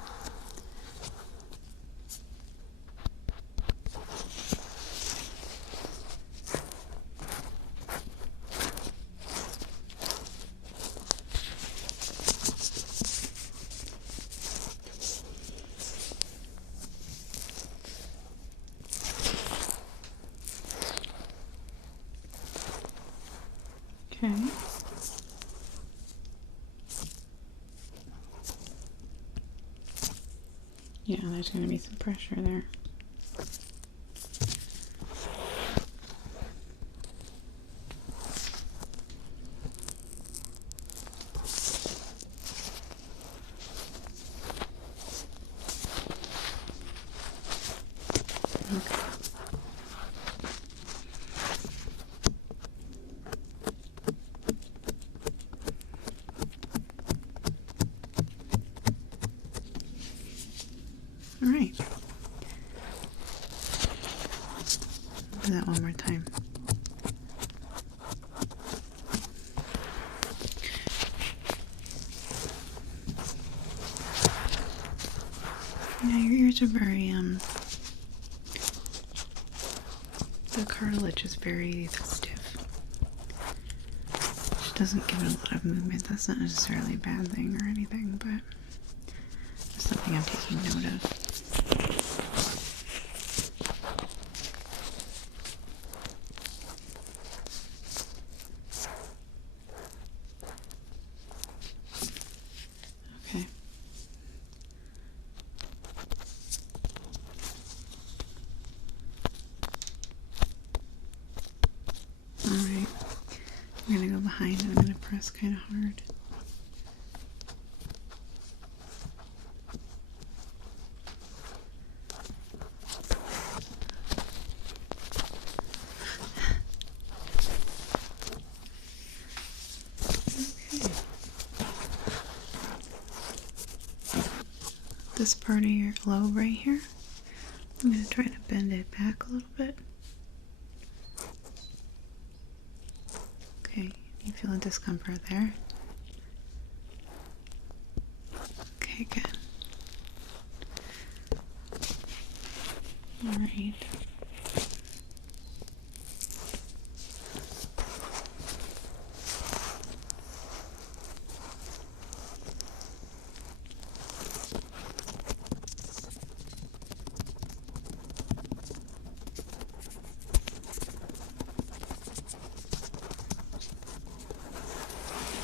Okay. Yeah, there's going to be some pressure there. All right. Do that one more time. Yeah, your ears are very, the cartilage is very stiff. Which doesn't give it a lot of movement. That's not necessarily a bad thing or anything, but it's something I'm taking note of. Okay. Alright. I'm going to go behind and I'm going to press kind of hard. This part of your lobe right here, I'm going to try to bend it back a little bit. Okay, you feel a discomfort there? Okay, good. All right.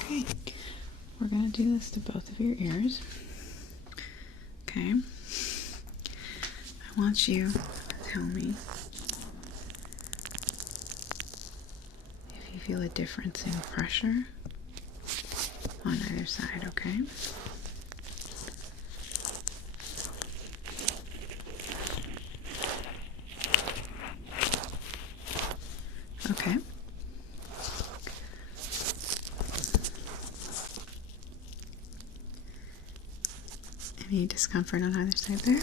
Okay, we're going to do this to both of your ears. Okay, I want you to tell me if you feel a difference in pressure on either side, okay? Okay. Any discomfort on either side there?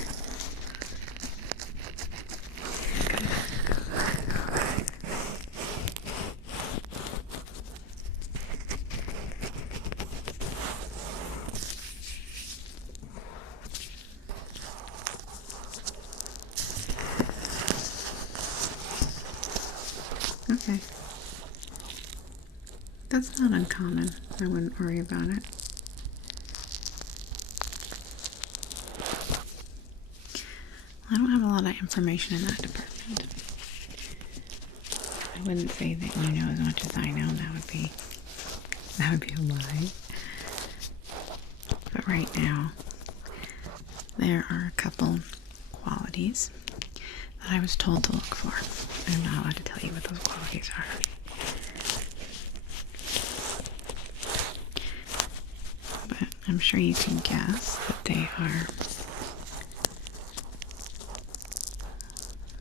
Okay. That's not uncommon. I wouldn't worry about it. I don't have a lot of information in that department. I wouldn't say that you know as much as I know. That would be That would be a lie. But right now, there are a couple qualities that I was told to look for. I'm not allowed to tell you what those qualities are. But I'm sure you can guess that they are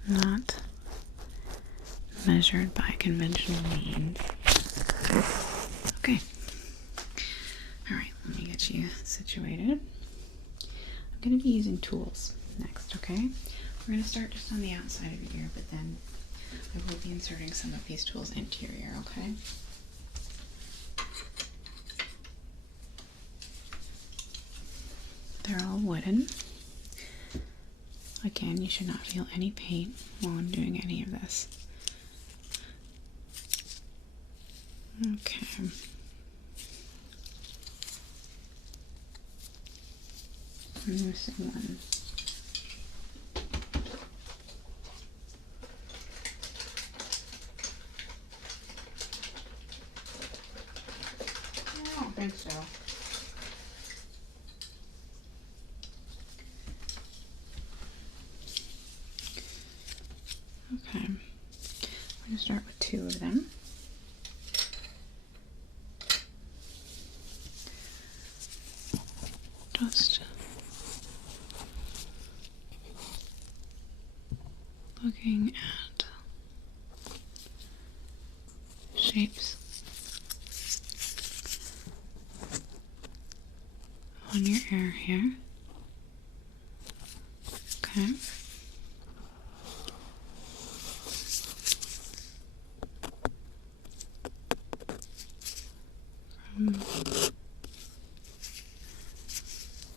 not measured by conventional means. Okay. Alright, let me get you situated. I'm going to be using tools next, okay? We're going to start just on the outside of your ear, but then I will be inserting some of these tools into your ear, okay? They're all wooden. Again, you should not feel any pain while I'm doing any of this. Okay. I'm missing one. I don't think so. Okay. I'm going to start with two of them. Just looking at shapes on your ear here. Okay.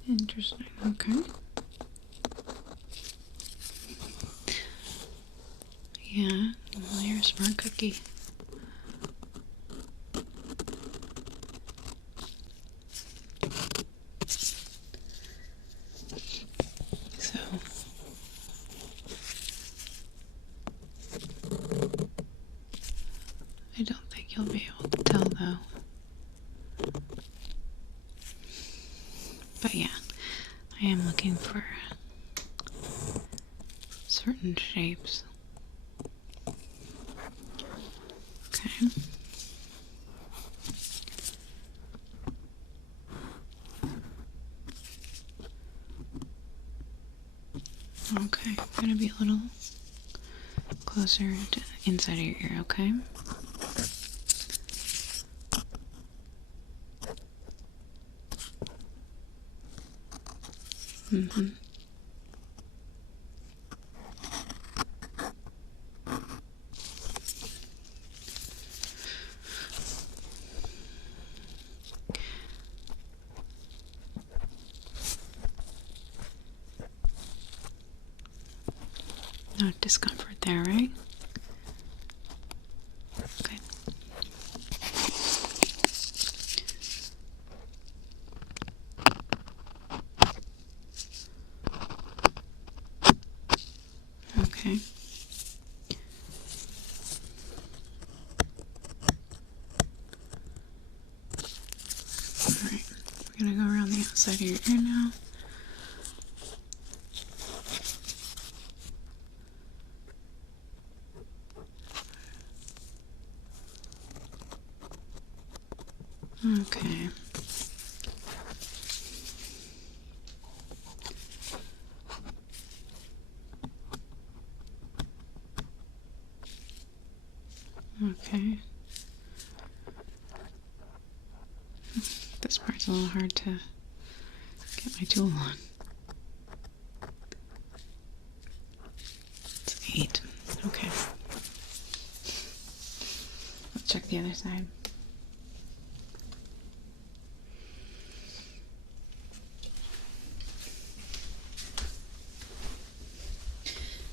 Interesting. Okay. Yeah, well, you're a smart cookie. So, I don't think you'll be able to tell though. But yeah, I am looking for certain shapes. Okay. Okay, I'm gonna be a little closer to the inside of your ear, okay? Mm-hmm. No discomfort there, right? Good. Okay. Alright, we're gonna go around the outside of your ear now. Okay. Okay. This part's a little hard to get my tool on. It's 8. Okay. Let's check the other side.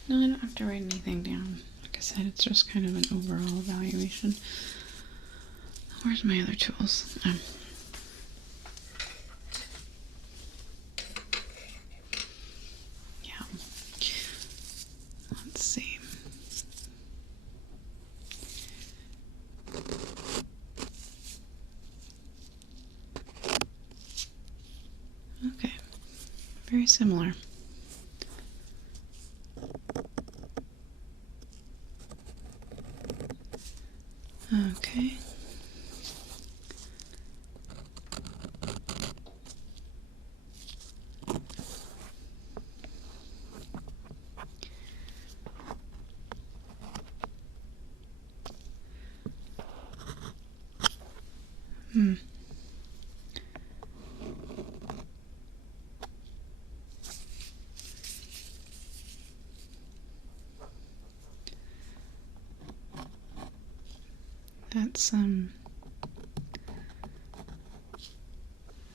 No, I don't have to write anything down. Like I said, it's just kind of an overall evaluation. Where's my other tools? Yeah. Let's see. Okay, very similar. Okay.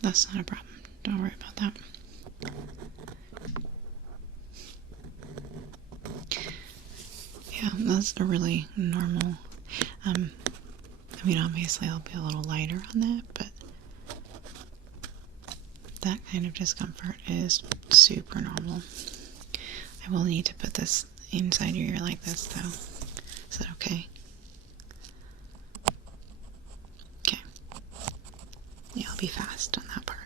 That's not a problem. Don't worry about that. Yeah, that's a really normal, I mean, obviously I'll be a little lighter on that, but that kind of discomfort is super normal. I will need to put this inside your ear like this, though. Is that okay? Okay. Yeah, I'll be fast on that part.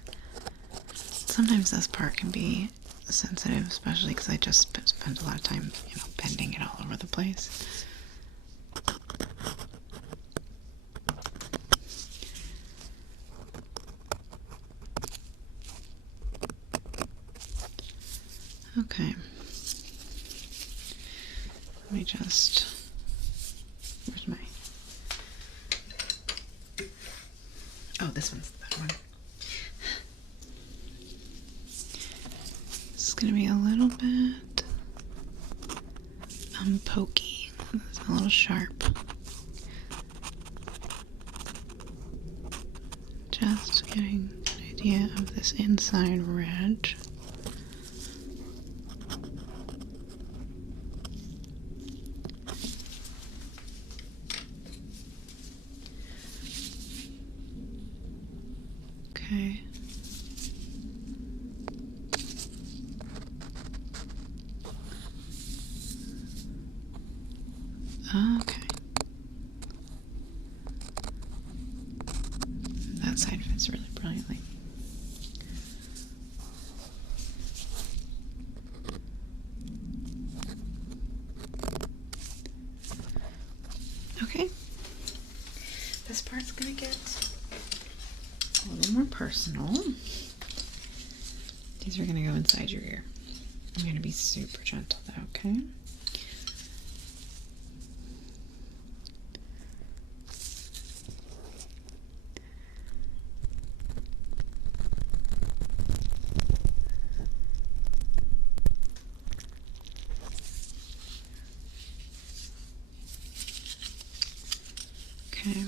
Sometimes this part can be sensitive, especially because I just spent a lot of time, you know, bending it all over the place. Okay. Let me just... Where's my... Oh, this one's that one. This is going to be a little bit pokey. It's a little sharp. Just getting an idea of this inside ridge. Okay. Okay. That side fits really brilliantly. Okay. This part's gonna get a little more personal. These are gonna go inside your ear. I'm gonna be super gentle though, okay? Okay.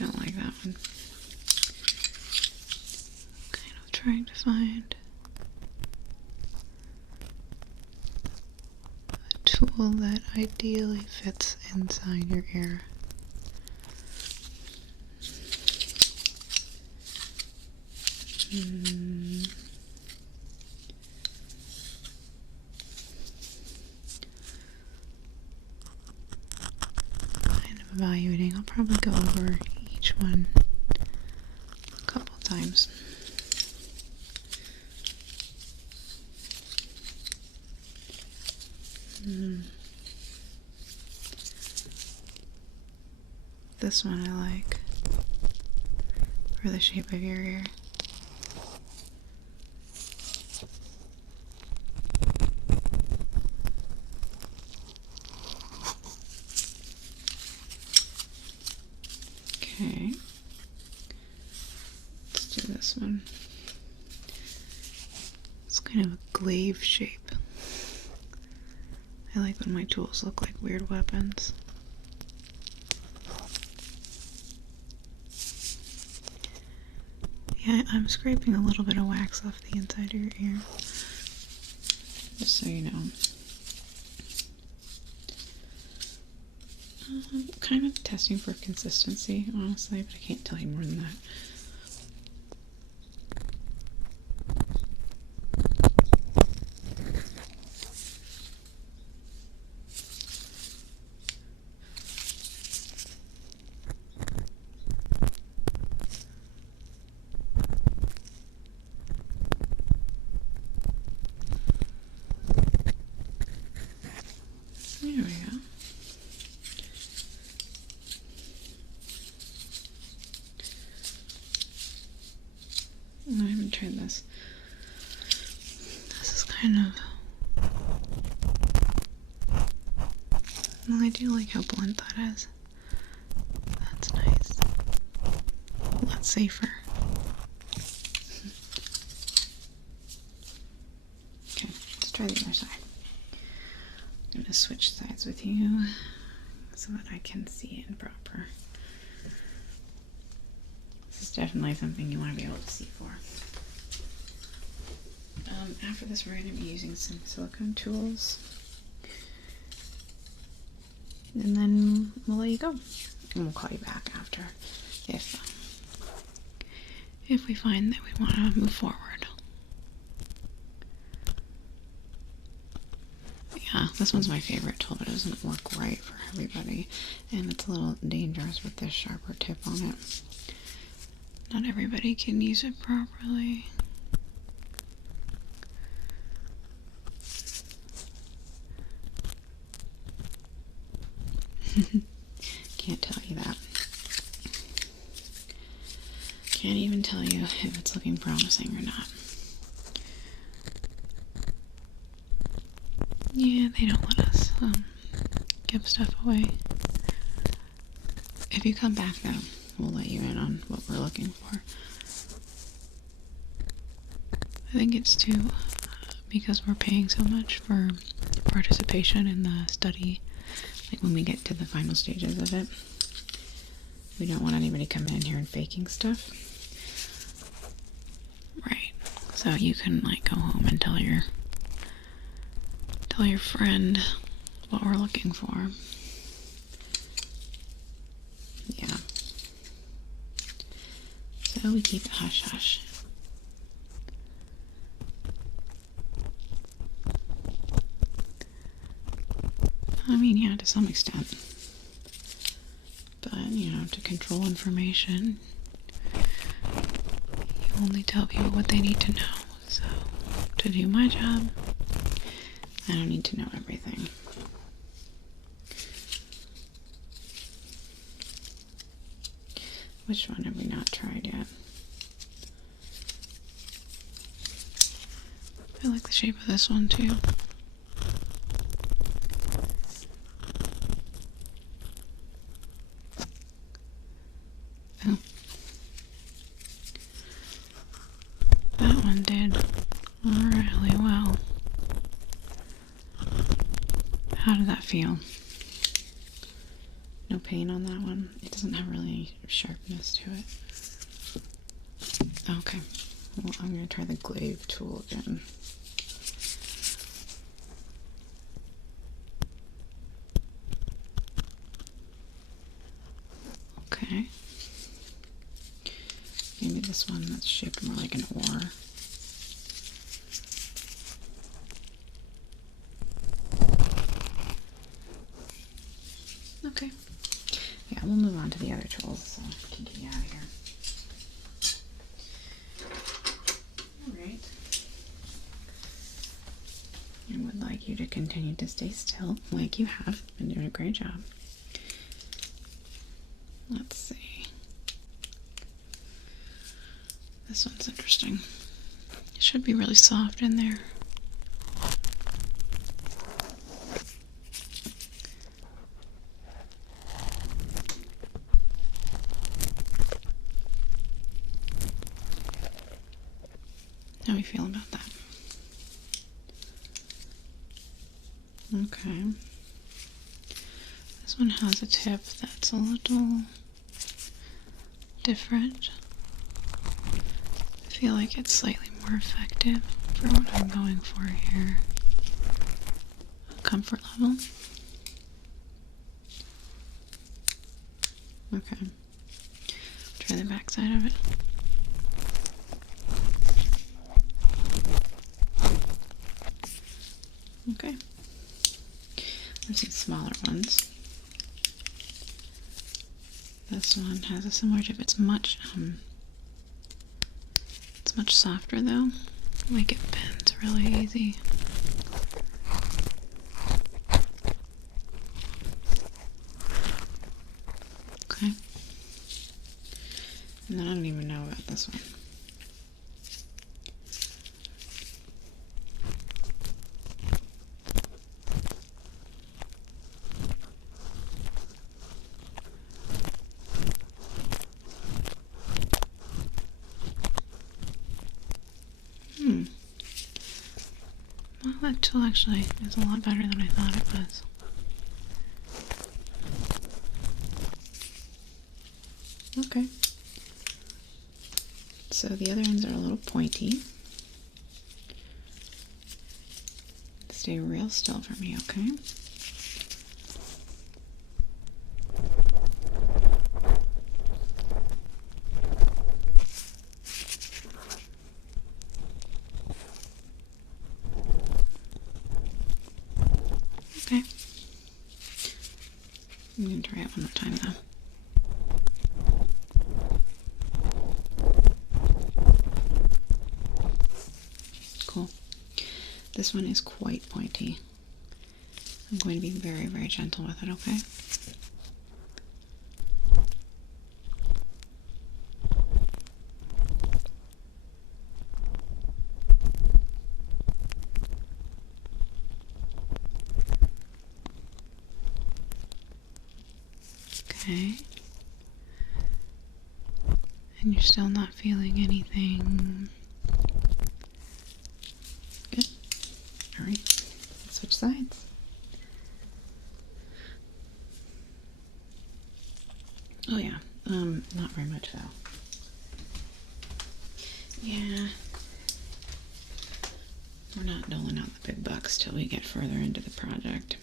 I don't like that one. Kind of trying to find a tool that ideally fits inside your ear. Kind of evaluating. I'll probably go over each one a couple times. This one I like for the shape of your ear. Okay, let's do this one. It's kind of a glaive shape. I like when my tools look like weird weapons. Yeah, I'm scraping a little bit of wax off the inside of your ear, just so you know. I'm kind of testing for consistency, honestly, but I can't tell you more than that. I haven't tried this. This is kind of... Well, I do like how blunt that is. That's nice. A lot safer. Okay, let's try the other side. I'm going to switch sides with you so that I can see it proper. This is definitely something you want to be able to see for. After this, we're going to be using some silicone tools. And then we'll let you go. And we'll call you back after if we find that we want to move forward. Yeah, this one's my favorite tool, but it doesn't work right for everybody. And it's a little dangerous with this sharper tip on it. Not everybody can use it properly. Can't tell you that. Can't even tell you if it's looking promising or not. Yeah, they don't let us give stuff away. If you come back though, we'll let you in on what we're looking for. I think it's too, because we're paying so much for participation in the study, like when we get to the final stages of it, we don't want anybody coming in here and faking stuff. Right. So you can like go home and tell your friend what we're looking for. Yeah. So we keep it hush hush. I mean, yeah, to some extent. But, you know, to control information, you only tell people what they need to know. So, to do my job, I don't need to know everything. Which one have we not tried yet? I like the shape of this one too. Oh. That one did really well. How did that feel? No pain on that one? It doesn't have really sharpness to it. Okay. Well, I'm going to try the glaive tool again. Okay. Maybe this one that's shaped more like an oar. Okay. Yeah, we'll move on to the other tools so I can get you out of here. Alright. I would like you to continue to stay still like you have. Been doing a great job. Let's see. This one's interesting. It should be really soft in there. How do you feel about that? Okay. This one has a tip that's a little different. I feel like it's slightly more effective for what I'm going for here. Comfort level. Okay. Try the back side of it. Okay. There's some smaller ones. This one has a similar tip. It's much softer though. Like it bends really easy. Okay. And then I don't even know about this one. that tool actually is a lot better than I thought it was. Okay. So the other ends are a little pointy. Stay real still for me, okay? Okay. I'm going to try it one more time though. Cool. This one is quite pointy. I'm going to be very, very gentle with it, okay? Okay. And you're still not feeling anything. Good. Alright. Let's switch sides. Oh yeah. Not very much though. Yeah. We're not doling out the big bucks till we get further into the project.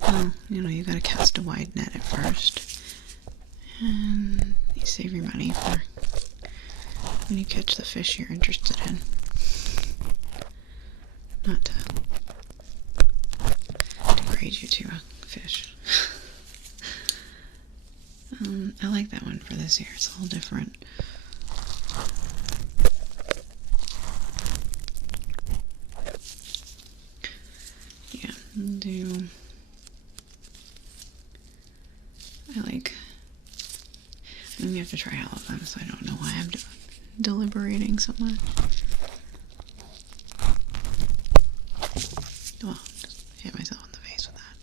Well, you know, you gotta cast a wide net at first. And you save your money for when you catch the fish you're interested in. Not to degrade you to a fish. I like that one for this year. It's a little different. Yeah, do I like? And we have to try all of them, so I don't know why I'm deliberating so much. Well, just hit myself in the face with that.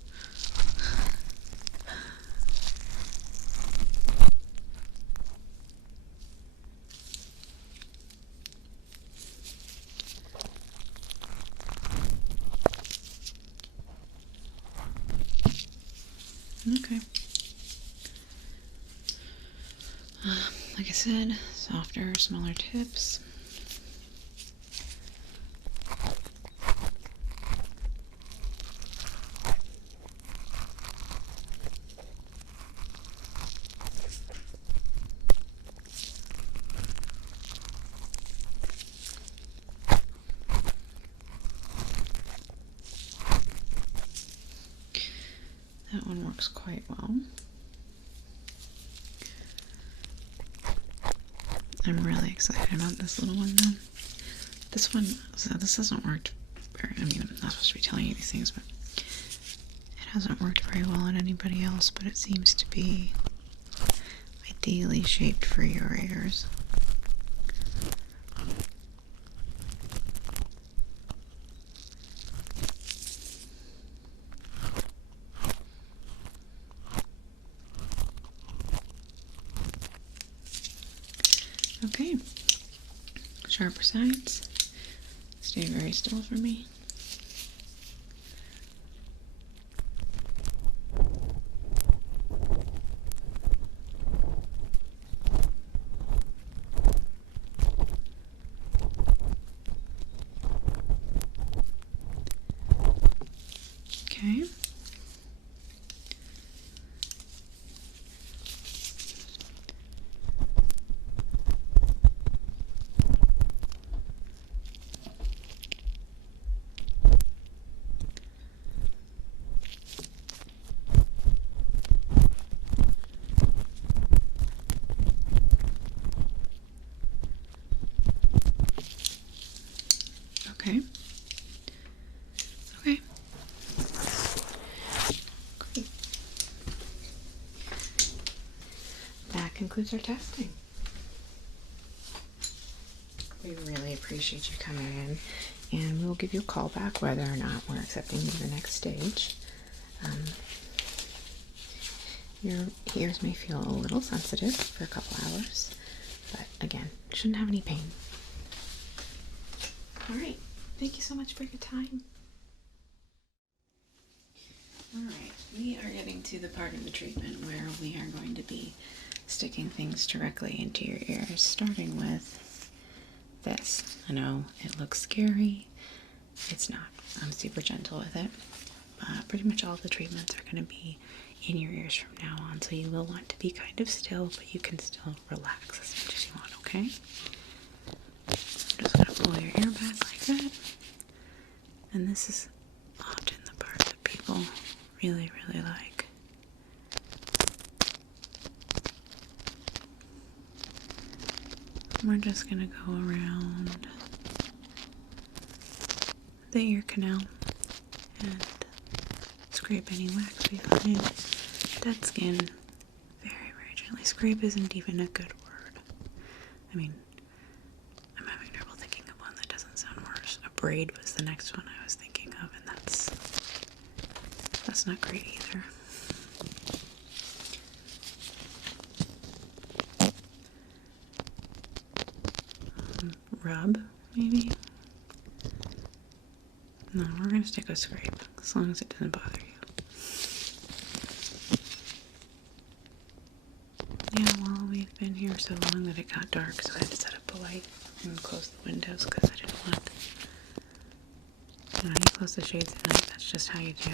Okay. Like I said, softer, smaller tips. That one works quite well. I'm really excited about this little one though. This one, so this hasn't worked very, I mean, I'm not supposed to be telling you these things, but it hasn't worked very well on anybody else, but it seems to be ideally shaped for your ears. Okay, sharper sides. Stay very still for me. Okay. Okay. Okay. Great. That concludes our testing. We really appreciate you coming in, and we'll give you a call back whether or not we're accepting you to the next stage. Your ears may feel a little sensitive for a couple hours, but again, shouldn't have any pain. Alright, thank you so much for your time. Alright, we are getting to the part of the treatment where we are going to be sticking things directly into your ears, starting with this. I know it looks scary. It's not. I'm super gentle with it. Pretty much all the treatments are going to be in your ears from now on, so you will want to be kind of still, but you can still relax as much as you want, okay? I'm just going to pull your ear back like that. And this is often the part that people really, really like. We're just going to go around the ear canal and scrape any wax we find. Dead skin. Very, very gently. Scrape isn't even a good word. I mean, I'm having trouble thinking of one that doesn't sound worse. A braid was the next one I was thinking of, and that's not great either. Rub, maybe? No, we're gonna stick with scrape, as long as it doesn't bother you. Yeah, well, we've been here so long that it got dark, so I had to set up a light and close the windows because I didn't want... You know, you close the shades at night, that's just how you do.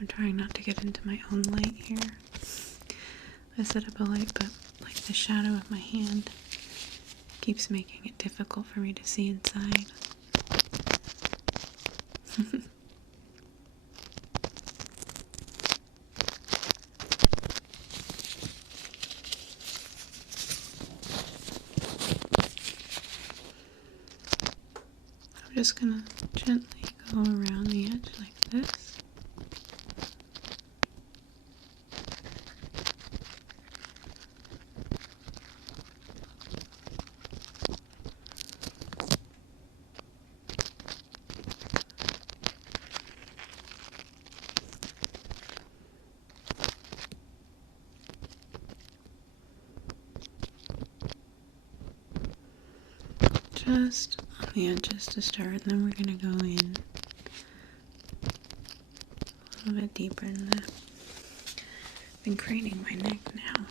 I'm trying not to get into my own light here. I set up a light, but like the shadow of my hand keeps making it difficult for me to see inside. I'm just gonna gently go around the edge like this. Just on the edges to start, and then we're going to go in a little bit deeper in that. I've been craning my neck now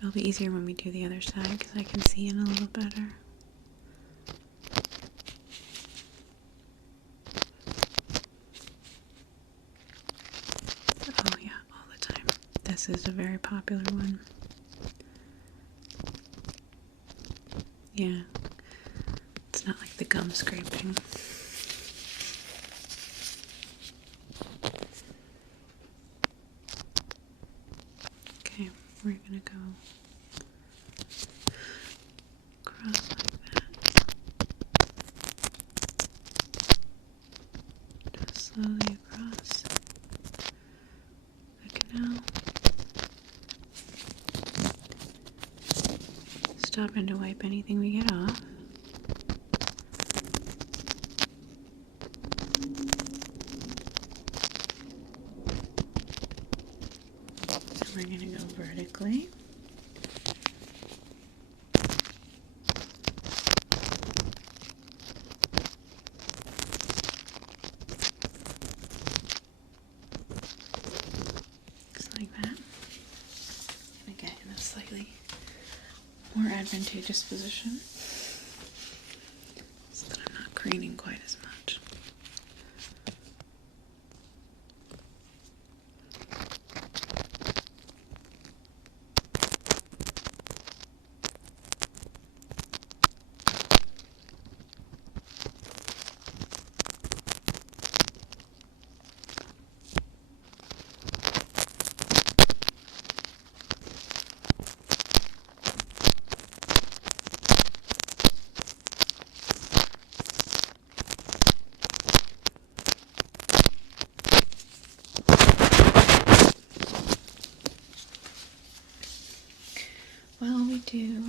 it'll be easier when we do the other side because I can see in a little better. Oh yeah, all the time. This is a very popular one. Yeah, it's not like the gum scraping. Okay, we're gonna go across like that. Just slowly across the canal. Stopping to wipe anything we get off. And we're going to go vertically. Just like that. And again, in a slightly more advantageous position so that I'm not craning quite as much. Well, we do,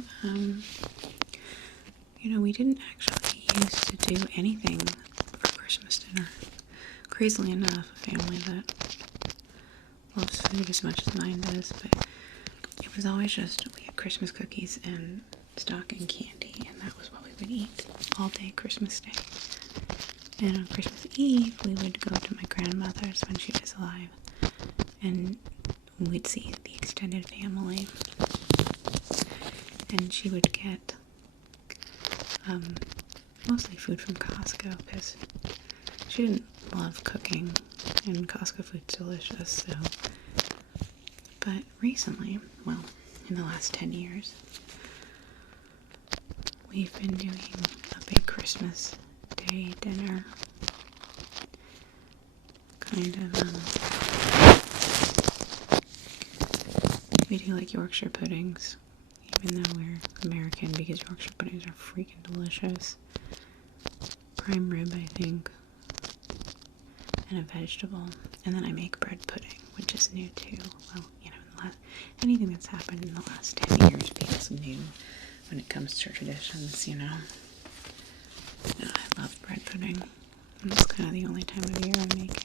you know, we didn't actually used to do anything for Christmas dinner. Crazily enough, a family that loves food as much as mine does, but it was always just, we had Christmas cookies and stocking candy, and that was what we would eat all day Christmas Day. And on Christmas Eve, we would go to my grandmother's when she was alive, and we'd see the extended family. And she would get mostly food from Costco, because she didn't love cooking, and Costco food's delicious, so. But recently, well, in the last 10 years, we've been doing a big Christmas Day dinner. Kind of, we do like Yorkshire puddings, even though we're American, because Yorkshire puddings are freaking delicious. Prime rib, I think, and a vegetable. And then I make bread pudding, which is new too. Well, you know, anything that's happened in the last 10 years feels new when it comes to traditions, you know. I love bread pudding. And it's kind of the only time of year I make it.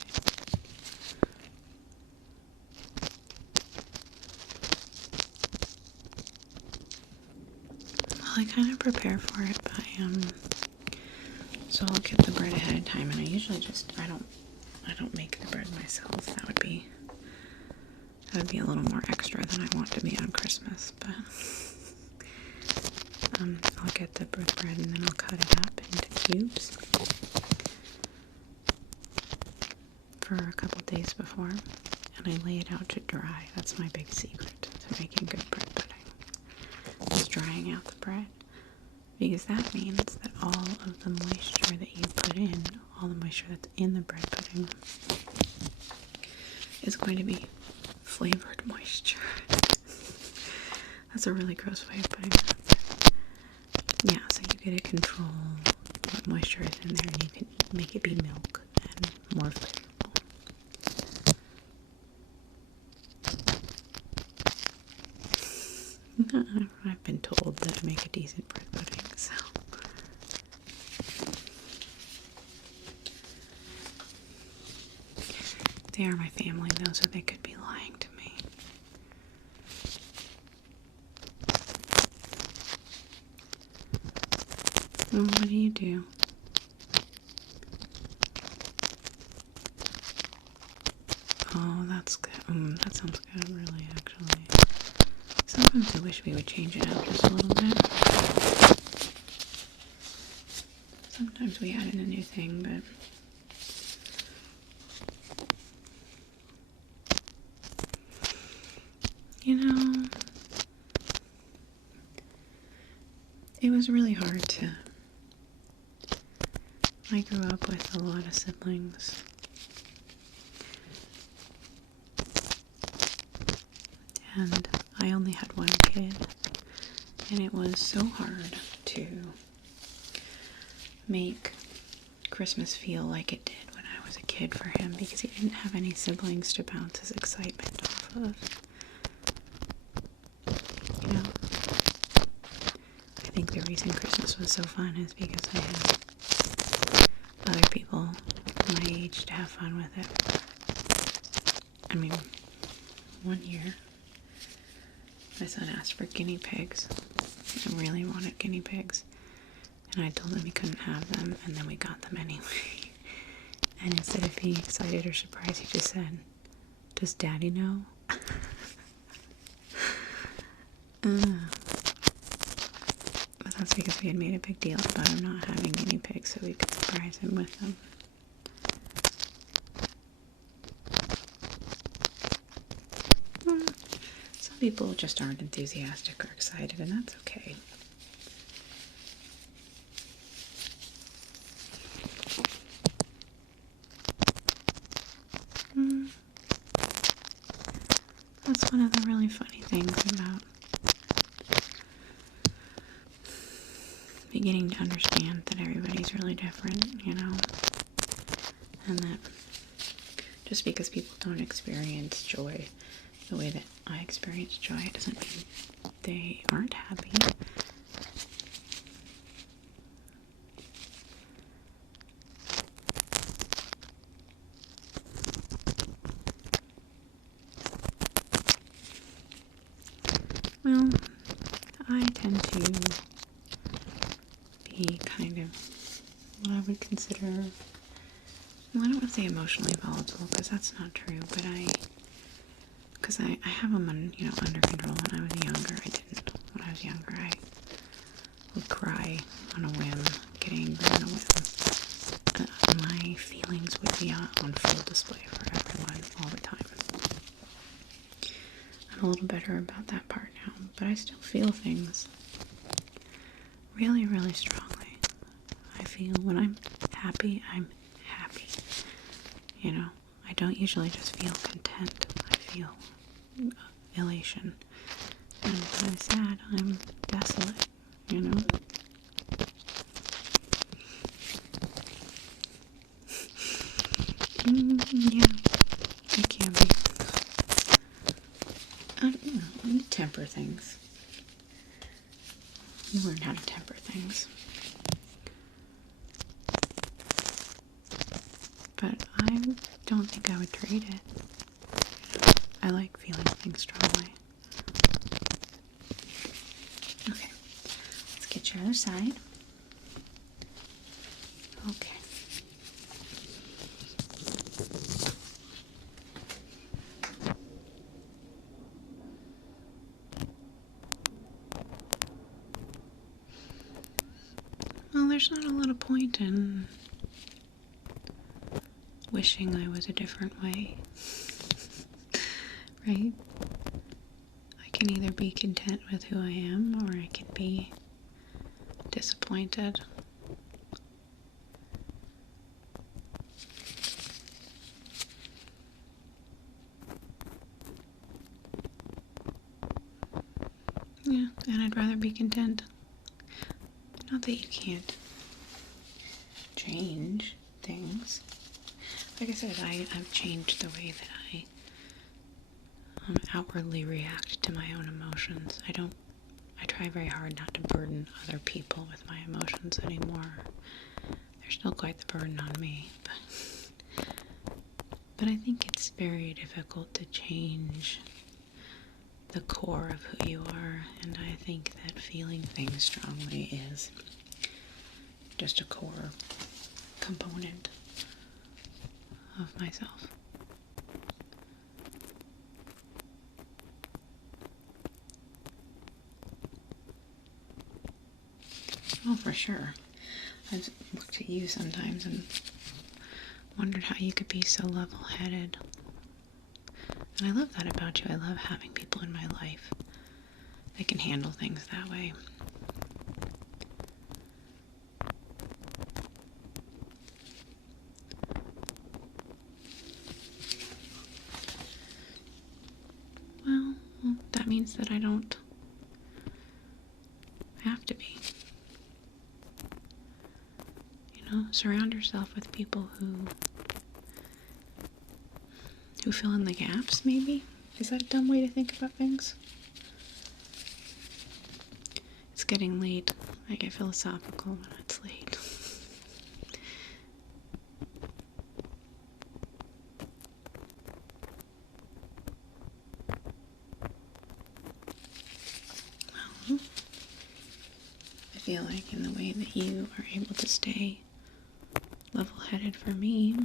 Well, I kind of prepare for it by, so I'll get the bread ahead of time, and I usually just, I don't make the bread myself. That would be a little more extra than I want to be on Christmas, but I'll get the bread and then I'll cut it up into cubes for a couple days before, and I lay it out to dry. That's my big secret to making good bread pudding, is drying out the bread, because that means that all of the moisture that you put in, all the moisture that's in the bread pudding, is going to be flavored moisture. That's a really gross way of putting it. Yeah, so you get to control what moisture is in there, and you can make it be milk and more flavorful. I've been told that I make a decent bread pudding, so. They are my family, though, so they could be lying to me. Well, what do you do? Oh, that's good. That sounds good, really, actually. Sometimes I wish we would change it up just a little bit. Sometimes we add in a new thing, but you know, it was really hard to. I grew up with a lot of siblings. And I only had one kid. And it was so hard to make Christmas feel like it did when I was a kid for him, because he didn't have any siblings to bounce his excitement off of. You know, I think the reason Christmas was so fun is because I had other people my age to have fun with it. I mean, one year, my son asked for guinea pigs. I really wanted guinea pigs. And I told him he couldn't have them, and then we got them anyway. And instead of being excited or surprised, he just said, "Does Daddy know?" But that's because we had made a big deal about him not having guinea pigs, so we could surprise him with them. Some people just aren't enthusiastic or excited, and that's okay. That's one of the really funny things about beginning to understand that everybody's really different, you know, and that just because people don't experience joy the way that I experience joy, it doesn't mean they aren't happy. Well, I tend to be kind of what I would consider, well, I don't want to say emotionally volatile, because that's not true, but because I have them under control. When I was younger, I didn't. When I was younger, I would cry on a whim, get angry on a whim. My feelings would be on full display for everyone all the time. I'm a little better about that part now, but I still feel things really, really strongly. I feel when I'm happy, I'm happy. I don't usually just feel content. I feel elation. And when I'm sad, I'm desolate, Yeah, it can be. You temper things. You learn how to temper things. But I don't think I would trade it. I like feeling things strongly. Okay, let's get your other side. Okay. Well, there's not a lot of point in wishing I was a different way, right? I can either be content with who I am, or I can be disappointed. Yeah, and I'd rather be content. Not that you can't change things. Like I said, I've changed the way that I outwardly react to my own emotions. I try very hard not to burden other people with my emotions anymore. They're still quite the burden on me, but I think it's very difficult to change the core of who you are, and I think that feeling things strongly is just a core component of myself. Oh, for sure. I've looked at you sometimes and wondered how you could be so level-headed. And I love that about you. I love having people in my life that can handle things that way. Well, that means that I don't have to be. Surround yourself with people who fill in the gaps, maybe? Is that a dumb way to think about things? It's getting late. I get philosophical when it's late. Well, I feel like in the way that you are able to stay level-headed for me,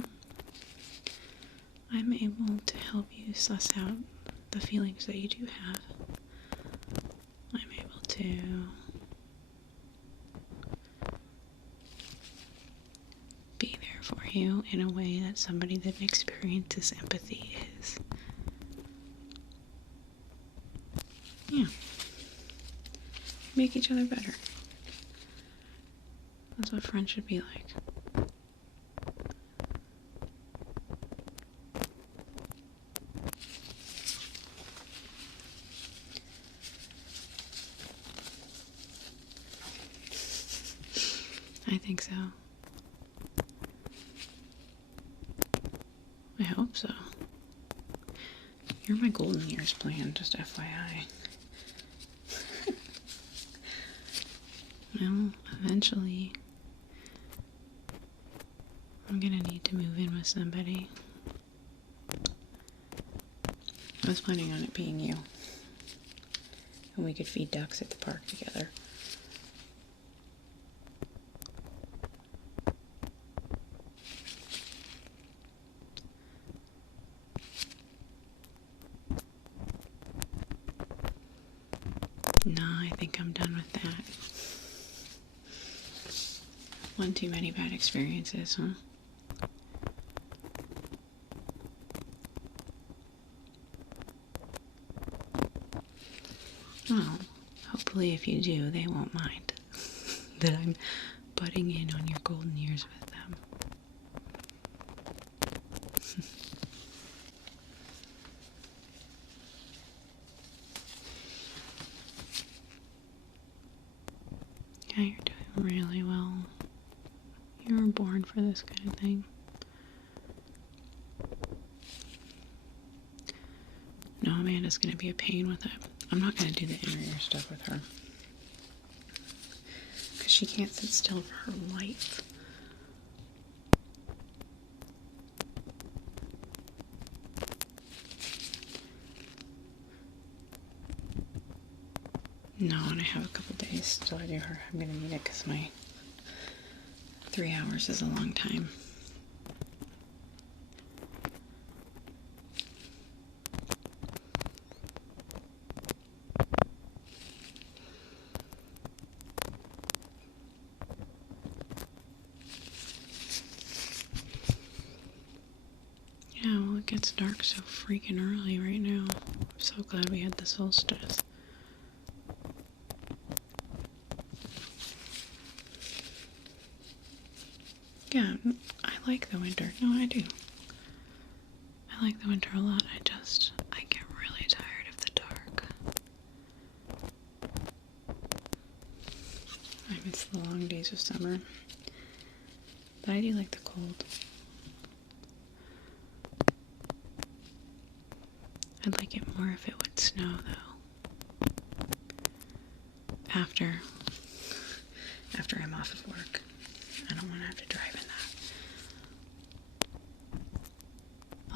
I'm able to help you suss out the feelings that you do have. I'm able to be there for you in a way that somebody that experiences empathy is. Yeah. Make each other better. That's what friends should be like. I think so. I hope so. You're my golden years plan, just FYI. Well, eventually, I'm gonna need to move in with somebody. I was planning on it being you. And we could feed ducks at the park together. No, I think I'm done with that. One too many bad experiences, huh? Well, hopefully if you do, they won't mind that I'm butting in on your golden years with them. Yeah, you're doing really well. You were born for this kind of thing. No, Amanda's gonna be a pain with it. I'm not gonna do the inner ear stuff with her. Because she can't sit still for her life. No, and I have a couple days till I do her. I'm gonna need it because my 3 hours is a long time. Yeah, well, it gets dark so freaking early right now. I'm so glad we had the solstice. Yeah, I like the winter. No, I do. I like the winter a lot. I get really tired of the dark. I miss the long days of summer. But I do like the cold. I'd like it more if it would snow, though. After I'm off of work. I don't want to have to drive in that.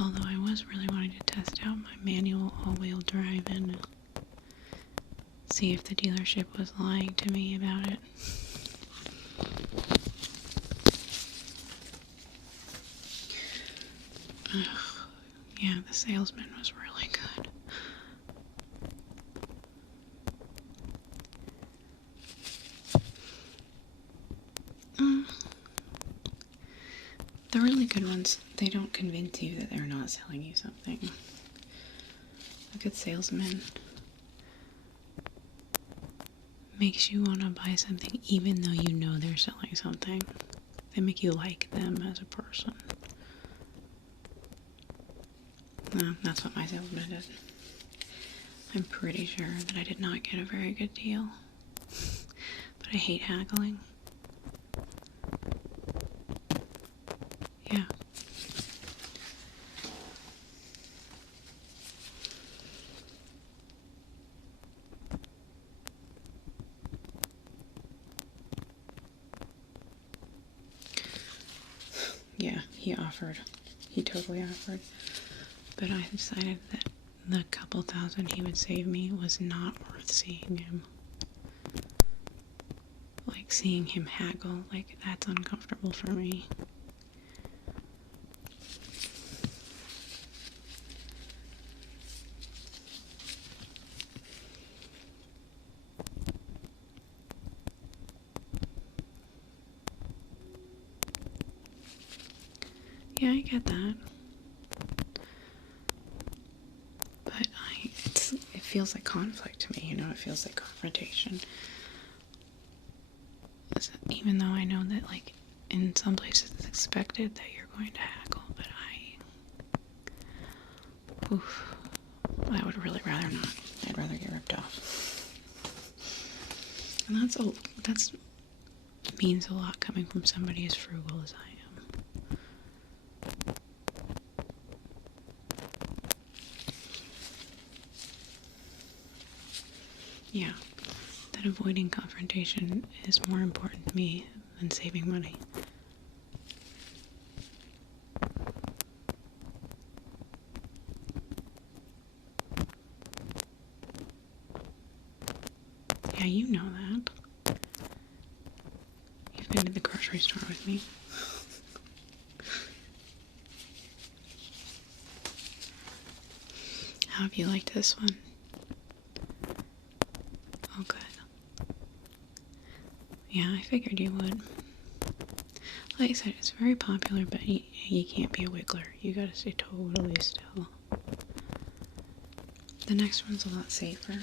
Although I was really wanting to test out my manual all-wheel drive and see if the dealership was lying to me about it. Ugh. Yeah, the salesman was really good. The really good ones, they don't convince you that they're not selling you something. A good salesman makes you want to buy something even though you know they're selling something. They make you like them as a person. No, that's what my salesman did. I'm pretty sure that I did not get a very good deal. But I hate haggling. Yeah. Yeah, he offered. He totally offered. But I decided that the couple thousand he would save me was not worth seeing him. Like, seeing him haggle, like, that's uncomfortable for me. Yeah, I get that. But it feels like conflict to me, you know, it feels like confrontation. Even though I know that, like, in some places it's expected that you're going to haggle, but I would really rather not. I'd rather get ripped off. And that's means a lot coming from somebody as frugal as I am. Yeah, that avoiding confrontation is more important to me than saving money. Yeah, you know that. You've been to the grocery store with me. How have you liked this one? Oh, good. Yeah, I figured you would. Like I said, it's very popular, but you can't be a wiggler. You gotta stay totally still. The next one's a lot safer.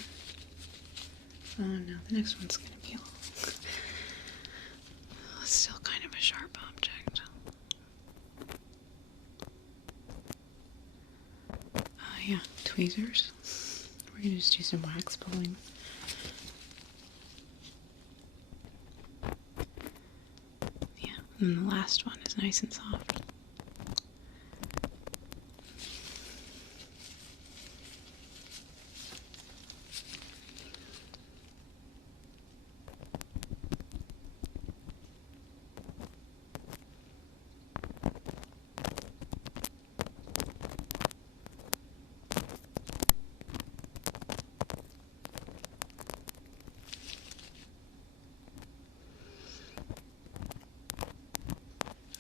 Oh no, the next one's gonna be still kind of a sharp object. Yeah, tweezers. We're gonna just do some wax pulling. Yeah, and the last one is nice and soft.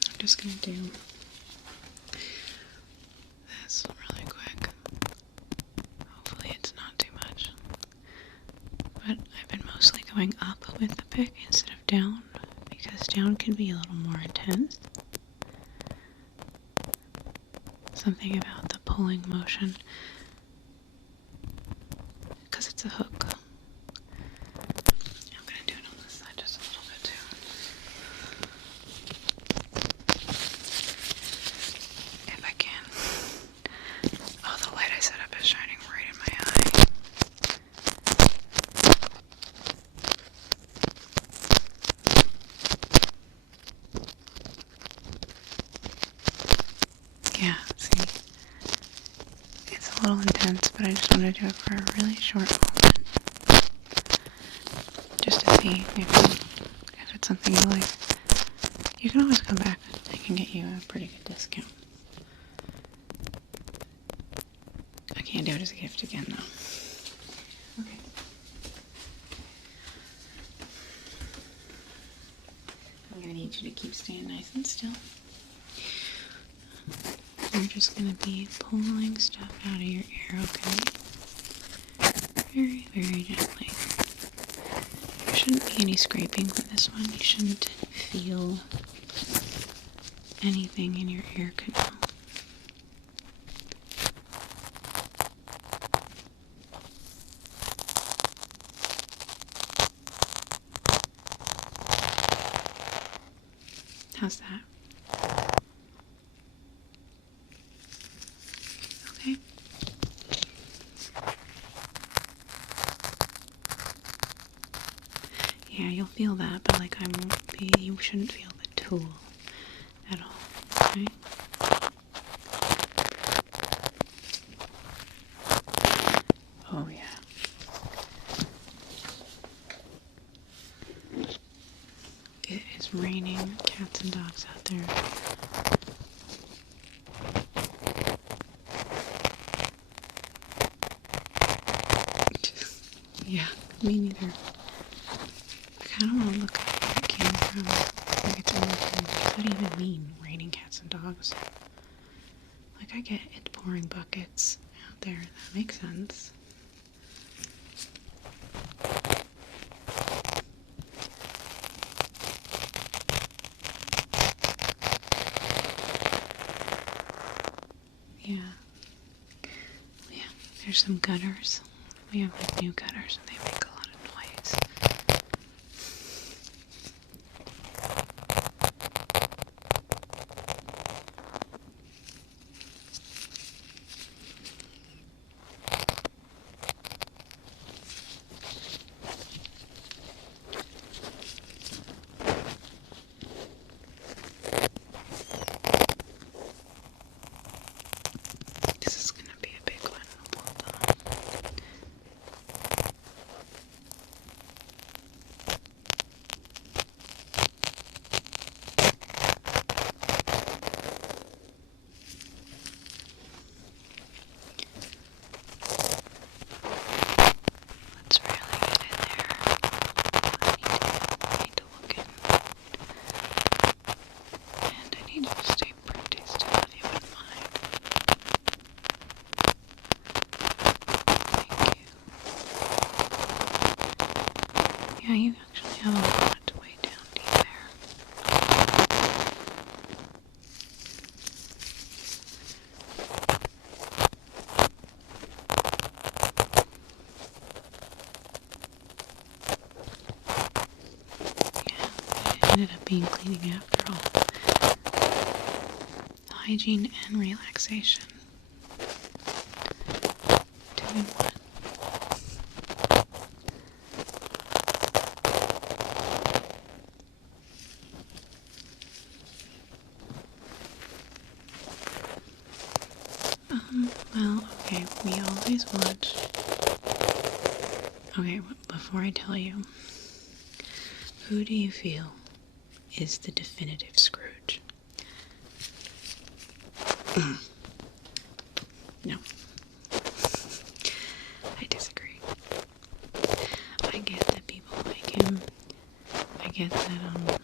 I'm just gonna do this really quick. Hopefully it's not too much. But I've been mostly going up with the pick instead of down, because down can be a little more intense. Something about the pulling motion, because it's a hook. I'm gonna do it on this side just a little bit too. If I can. Oh, the light I set up is shining right in my eye. Yeah, see? It's a little intense, but I just want to do it for a really short moment. Just to see if it's something you like. You can always come back. I can get you a pretty good discount. I can't do it as a gift again, though. Okay. I'm going to need you to keep staying nice and still. You're just going to be pulling stuff out of your ear, okay? Very, very gently. There shouldn't be any scraping for this one. You shouldn't feel anything in your ear canal. How's that? Okay. Yeah, you'll feel that, but like you shouldn't feel the tool at all, okay? Oh yeah. It is raining cats and dogs out there. Yeah, me neither. I kind of want to look up where it came from. Like it's anything. What does that even mean, raining cats and dogs? Like I get it pouring buckets out there. That makes sense. Yeah. Yeah, there's some gutters. We have like new gutters and they make a lot of noise. This is gonna be a big one. Hold on. Yeah, you actually have a lot way down deep there. Yeah, it ended up being cleaning after all. Hygiene and relaxation. 2 in 1. Well, okay, we always watch. Okay, before I tell you, who do you feel is the definitive Scrooge? No. I disagree. I get that people like him. I get that,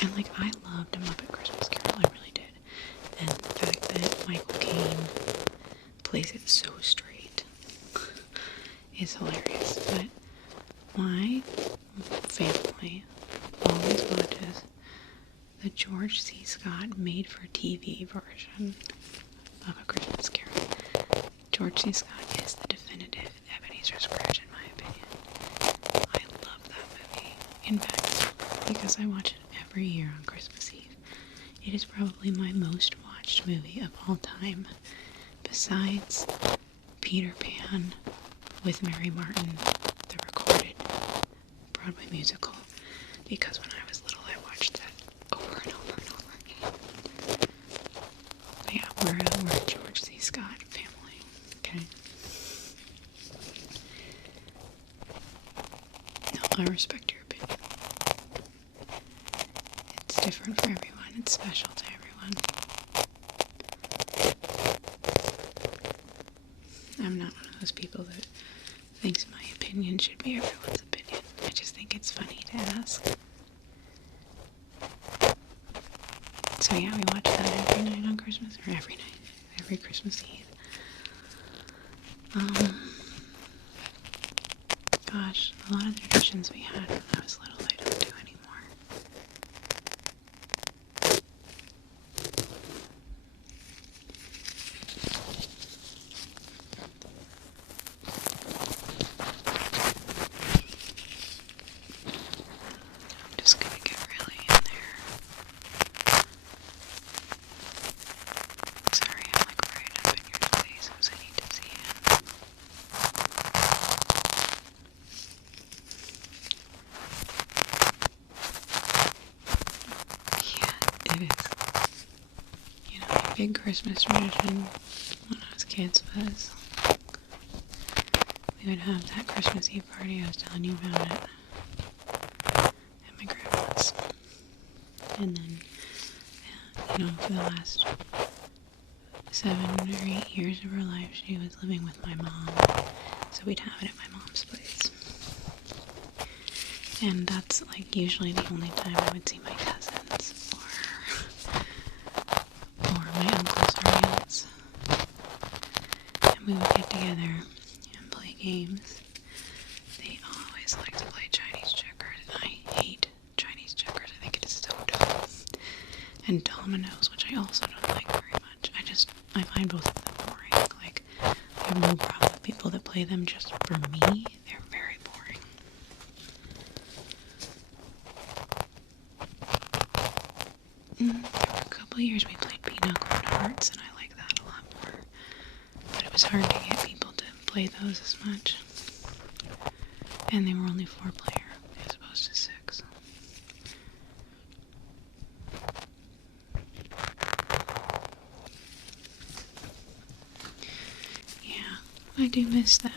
and like, I loved A Muppet Christmas Carol, I really did. And the fact that Michael Caine plays it so straight is hilarious. But my family always watches the George C. Scott made-for-TV version of A Christmas Carol. George C. Scott is the definitive Ebenezer Scrooge, in my opinion. I love that movie. In fact, because I watch it every year on Christmas Eve, it is probably my most watched movie of all time, besides Peter Pan with Mary Martin, the recorded Broadway musical, because when I was little I watched that over and over and over again. Yeah, we're a George C. Scott family, okay? No, I respect your opinion. It's different for everyone. It's special to everyone. I'm not one of those people that thinks my opinion should be everyone's opinion. I just think it's funny to ask. So yeah, we watch that every night on Christmas, or every night, every Christmas Eve. Gosh, a lot of traditions we had when I was little I don't do anymore. I'm just gonna get really in there. Sorry, I'm like right up in your face because I need to see it. Yeah, it is. You know, my big Christmas tradition when I was kids was we would have that Christmas Eve party I was telling you about it at my grandma's. And then, you know, for the last 7 or 8 years of her life, she was living with my mom. So we'd have it at my mom's place. And that's like usually the only time I would see my cousins or my uncles or aunts. And we would get together and play games. They always like to play Chinese checkers, and I hate Chinese checkers. I think it is so dumb. And dominoes, which I also don't like very much. I find both of them boring. Like, I have no problem with people that play them just for me. They're very boring. There were a couple of years we played Pinochle and Hearts, and I like that a lot more. But it was hard to get people to play those as much. And they were only 4-player as opposed to 6. Yeah, I do miss that.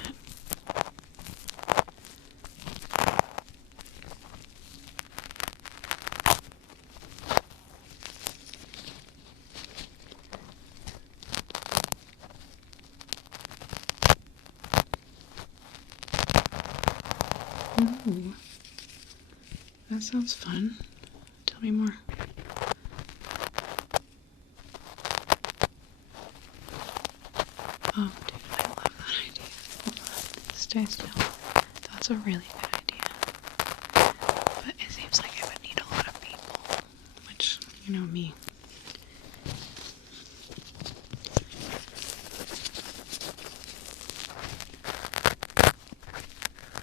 Ooh, that sounds fun. Tell me more. Oh, dude, I love that idea. Hold on. Stay still. That's a really good idea. You know me.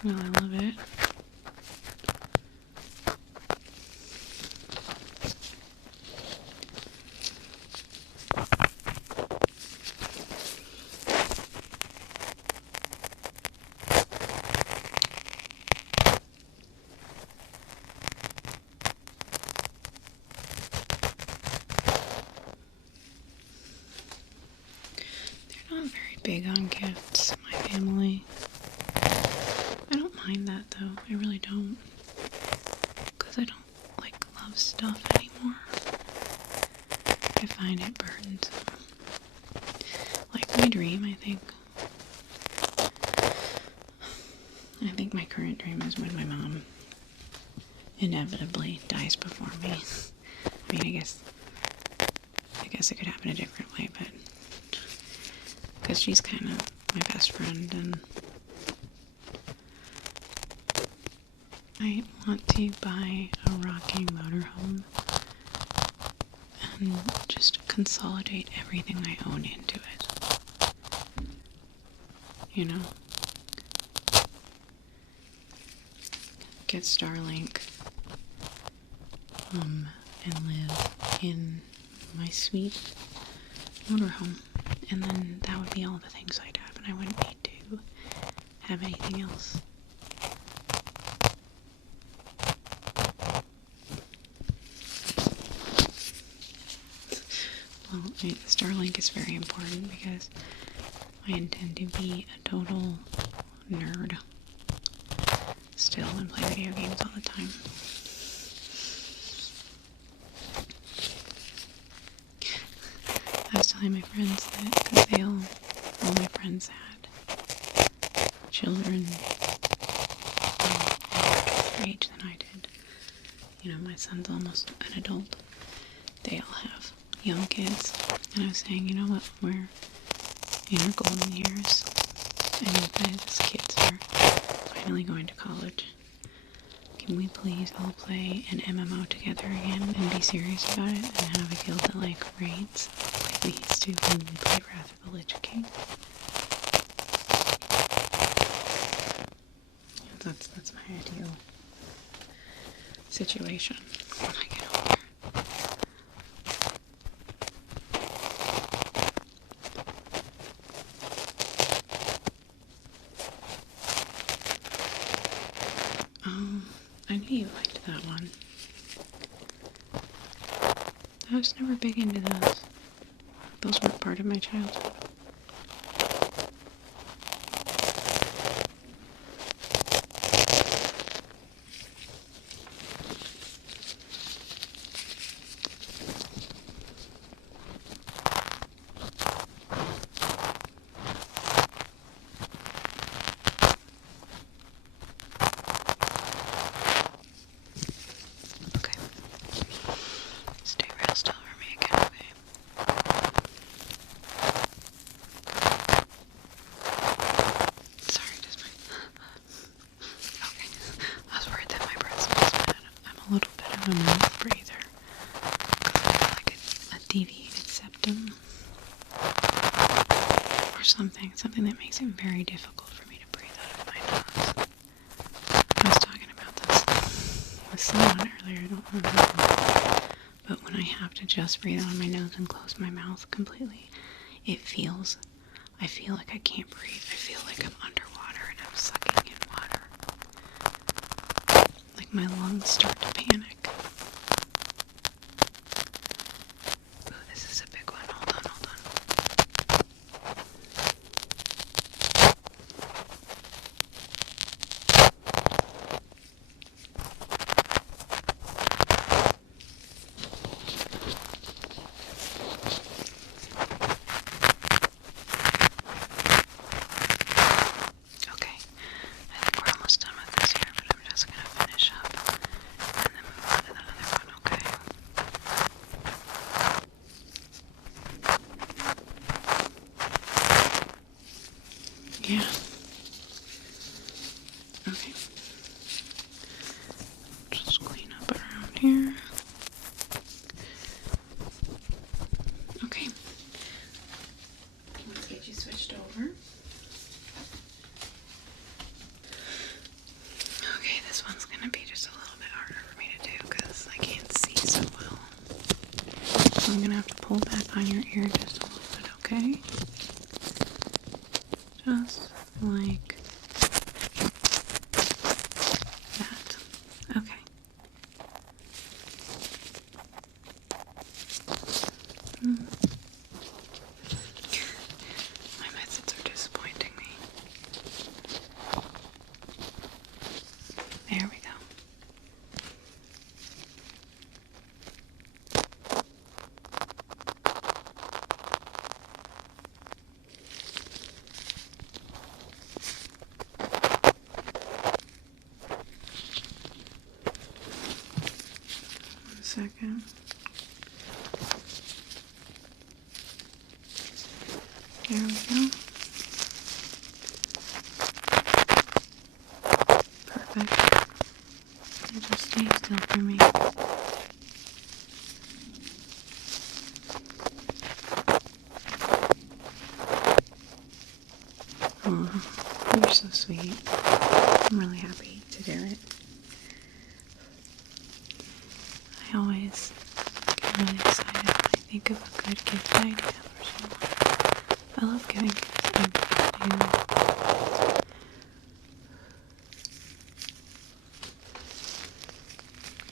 Well, I love it. They're not very big on gifts, my family. I don't mind that though, I really don't. Because I don't, like, love stuff anymore. I find it burdensome. Like my dream, I think my current dream is when my mom inevitably dies before me. I mean, I guess it could happen a different way, but because she's kind of my best friend, and I want to buy a rocking motorhome and just consolidate everything I own into it. You know? Get Starlink, and live in my sweet motorhome. And then that would be all the things I'd have, and I wouldn't need to have anything else. Well, Starlink is very important because I intend to be a total nerd still and play video games all the time. I was telling my friends that because all my friends had children older age than I did. You know, my son's almost an adult. They all have young kids. And I was saying, you know what, we're in our golden years. And you guys' kids are finally going to college. Can we please all play an MMO together again and be serious about it and have a guild that, like, raids like we used to when we played Wrath of the Lich King? Yeah, that's my ideal situation when I get older. I knew you liked that one. I was never big into those. Those weren't part of my childhood. A mouth breather, because I have like a deviated septum or something that makes it very difficult for me to breathe out of my nose. I was talking about this with someone earlier, I don't remember, but when I have to just breathe out of my nose and close my mouth completely, I feel like I can't breathe. I feel like I'm underwater and I'm sucking in water. Like my lungs start to panic. Yeah. Okay. Just clean up around here. one's gonna be just a little bit harder for me to do because I can't see so well. So I'm gonna have to pull back on your ear just a little bit, okay? Just like that. Okay. My methods are disappointing me. There we go. Second. There we go. Perfect. And just stay still for me. Oh, you're so sweet. I'm really happy to do it. I always get really excited when I think of a good gift idea for someone. I love giving gifts and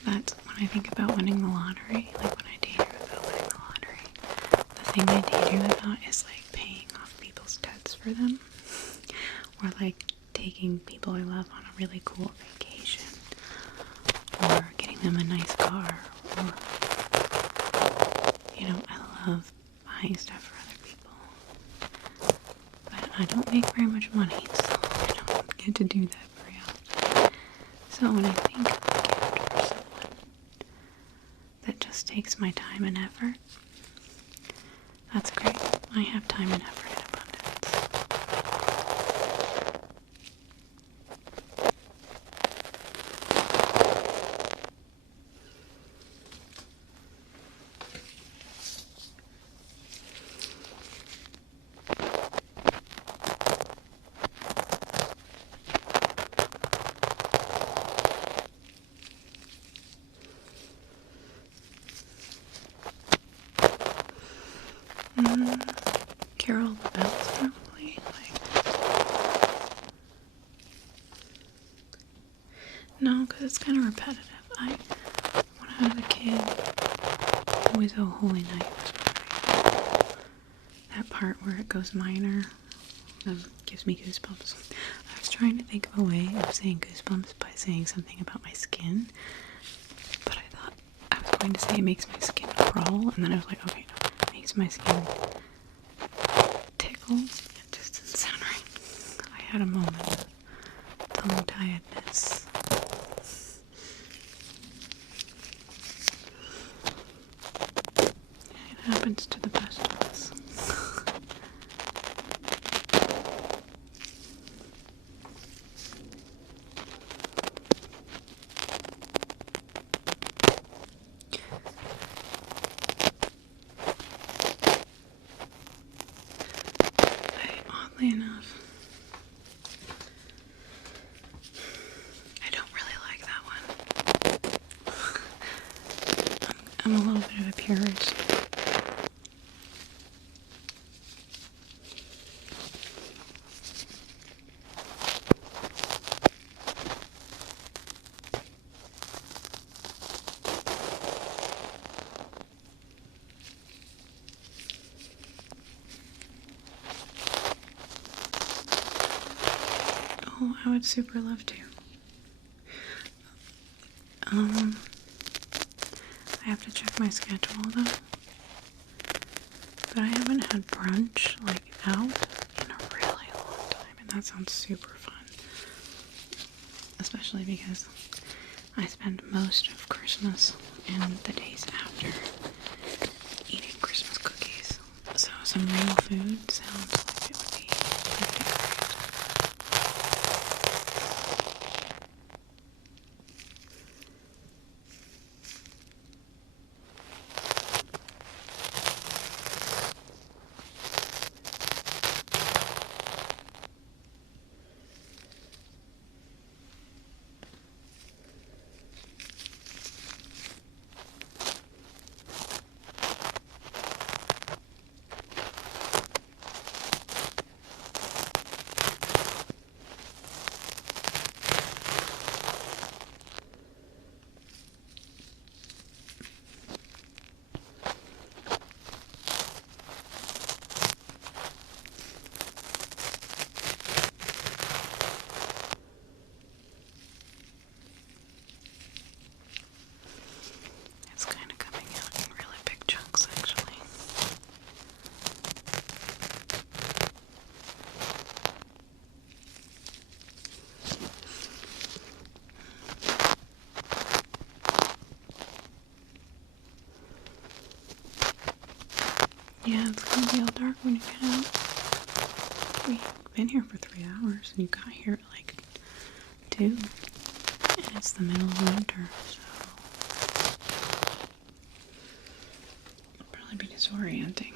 that's when I think about winning the lottery, like when I daydream about winning the lottery. The thing I daydream about is like paying off people's debts for them, or like taking people I love on a really cool vacation, or getting them a nice car, or, you know, I love buying stuff for other people. But I don't make very much money, so I don't get to do that very often. So when I think of a gift for someone that just takes my time and effort, that's great. I have time and effort in abundance. Carol the Bells, probably. No, because it's kind of repetitive. When I was a kid, always Oh Holy Night was my favorite. That part where it goes minor gives me goosebumps. I was trying to think of a way of saying goosebumps by saying something about my skin, but I thought I was going to say it makes my skin crawl, and then I was like, okay, no, it makes my skin tickle. It just didn't sound right. I had a moment of tongue-tiedness. It happens to the best of us. Oddly enough, I don't really like that one. I'm a little bit of a purist. Oh, I would super love to. I have to check my schedule though. But I haven't had brunch, like, out in a really long time, and that sounds super fun. Especially because I spend most of Christmas and the days after eating Christmas cookies. So some real food sounds like it would be pretty great. Yeah, it's gonna be all dark when you get out. We've been here for 3 hours and you got here at like 2. And it's the middle of winter, so it'll probably be disorienting.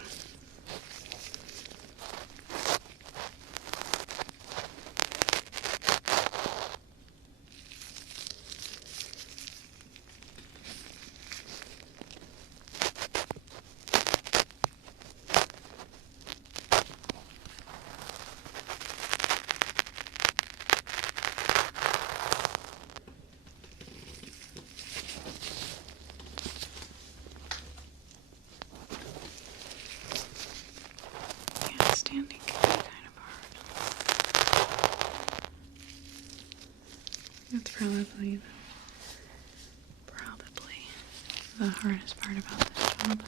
Standing can be kind of hard. That's probably the hardest part about this job.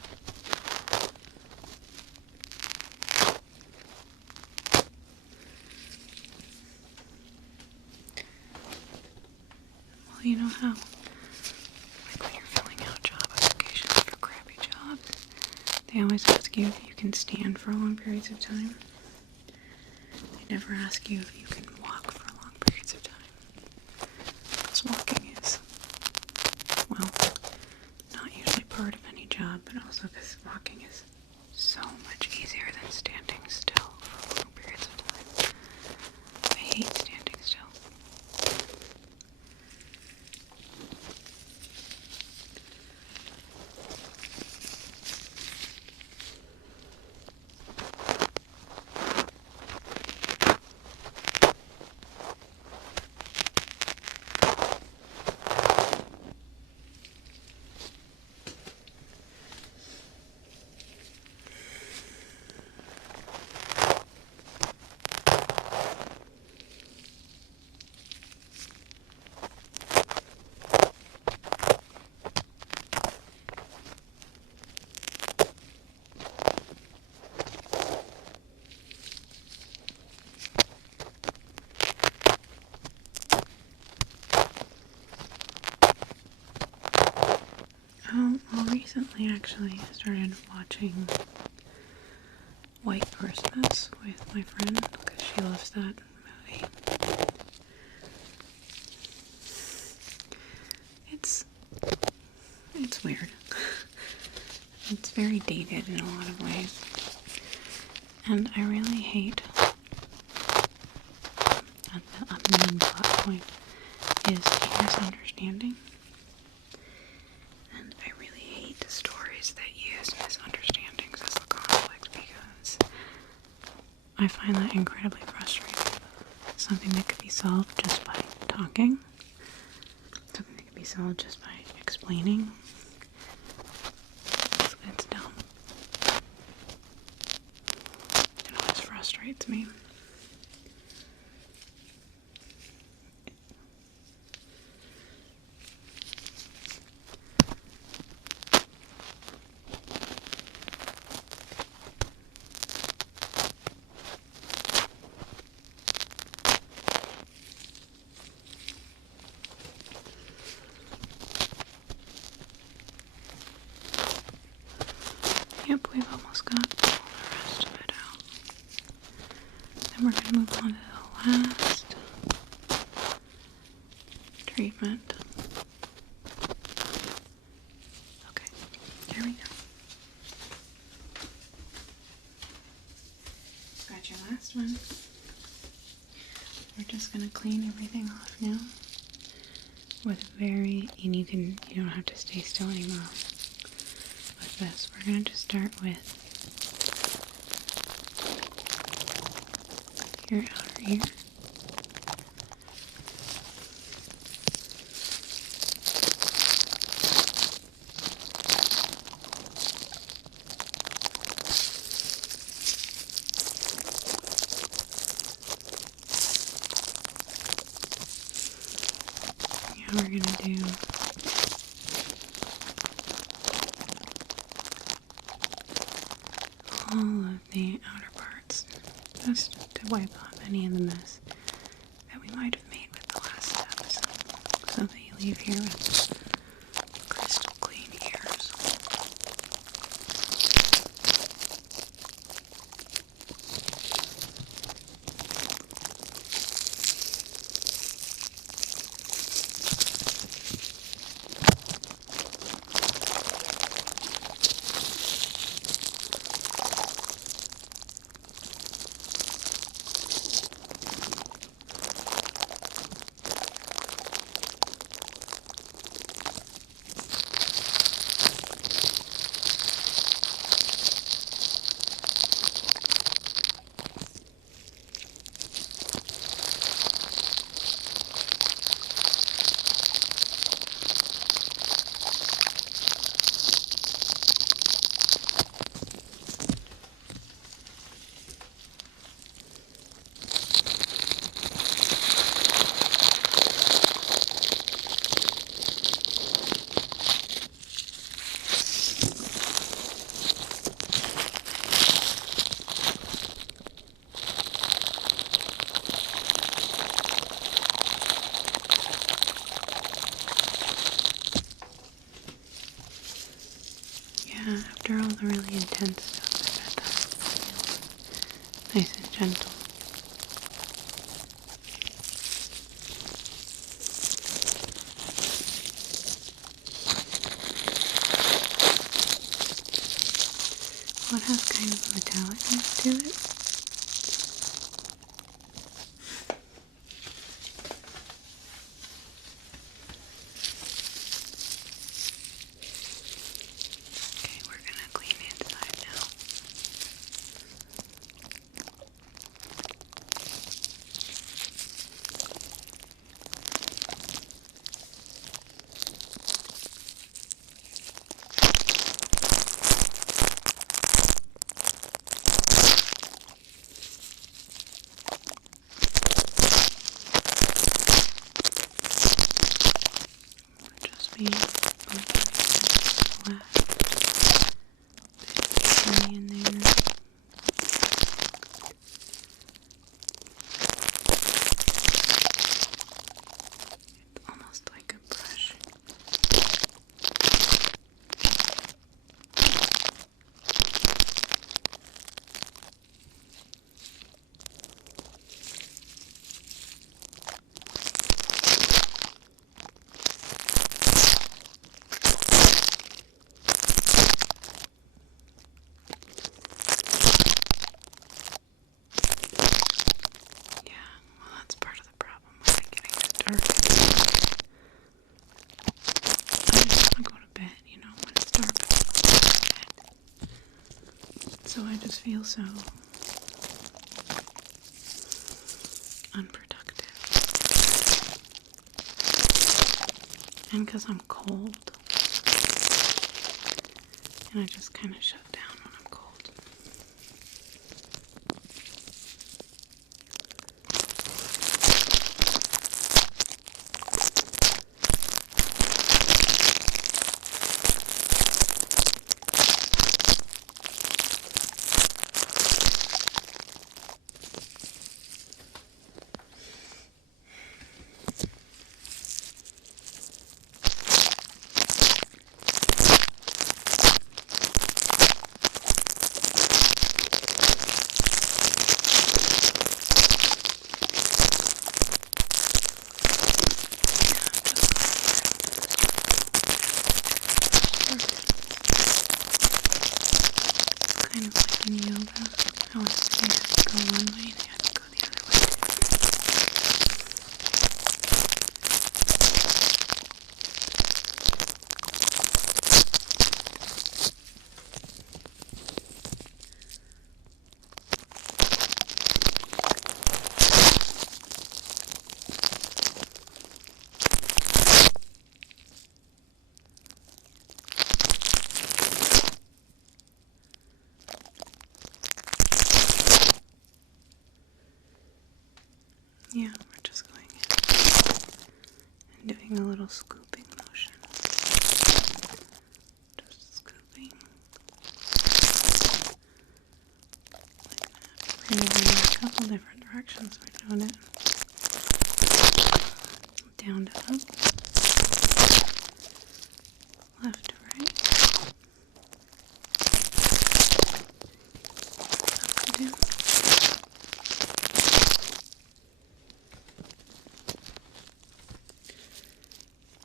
Well, you know how, like when you're filling out job applications for crappy jobs, they always ask you if you can stand for long periods of time. They never ask you if you can walk for long periods of time. Because walking is, well, not usually part of any job, but also because walking is so much easier than standing still for long periods of time. I hate standing still. Well, recently actually I started watching White Christmas with my friend because she loves that movie. It's weird. It's very dated in a lot of ways. And I really hate a main plot point is misunderstanding. And I really hate stories that use misunderstandings as the conflict because I find that incredibly frustrating. Something that could be solved just by talking. Something that could be solved just by explaining. It's dumb. It always frustrates me. Yep, we've almost got all the rest of it out. Then we're going to move on to the last treatment. Okay, here we go. Got your last one. We're just going to clean everything off now with and you don't have to stay still anymore. With this, we're going to just start with your outer ear. Now we're going to do all of the outer parts, just to wipe off any of the mess that we might have made with the last steps, so that you leave here with crystal clean ears. the really intense stuff. I bet that's nice and gentle. Well, it has kind of a metallicness to it. Okay, we're gonna clean inside now. Just be flat. Bit in there. It's almost like a brush. So I just feel so unproductive. And because I'm cold. And I just kind of shut down when I'm cold. Kind of like in yoga, how it's supposed to go one way and you have to go the other way. Yeah, we're just going in and doing a little scooping motion. Just scooping. Like that. We're going to do a couple different directions. We're doing it down to up, left to right, up to down.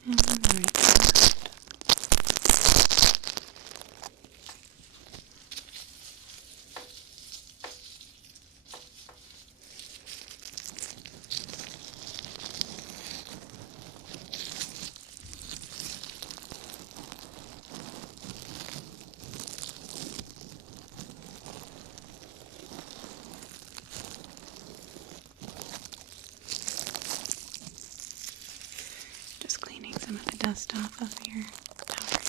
And right to left. Just cleaning some of the dust off of your powder.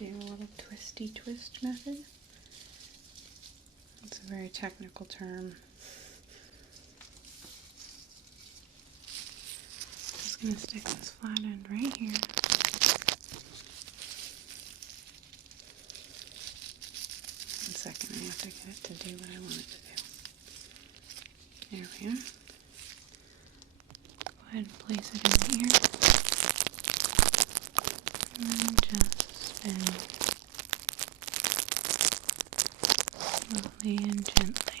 do a little twisty twist method. It's a very technical term. Just going to stick this flat end right here. One second, I have to get it to do what I want it to do. There we are. Go ahead and place it in here. And then just spin slowly and gently.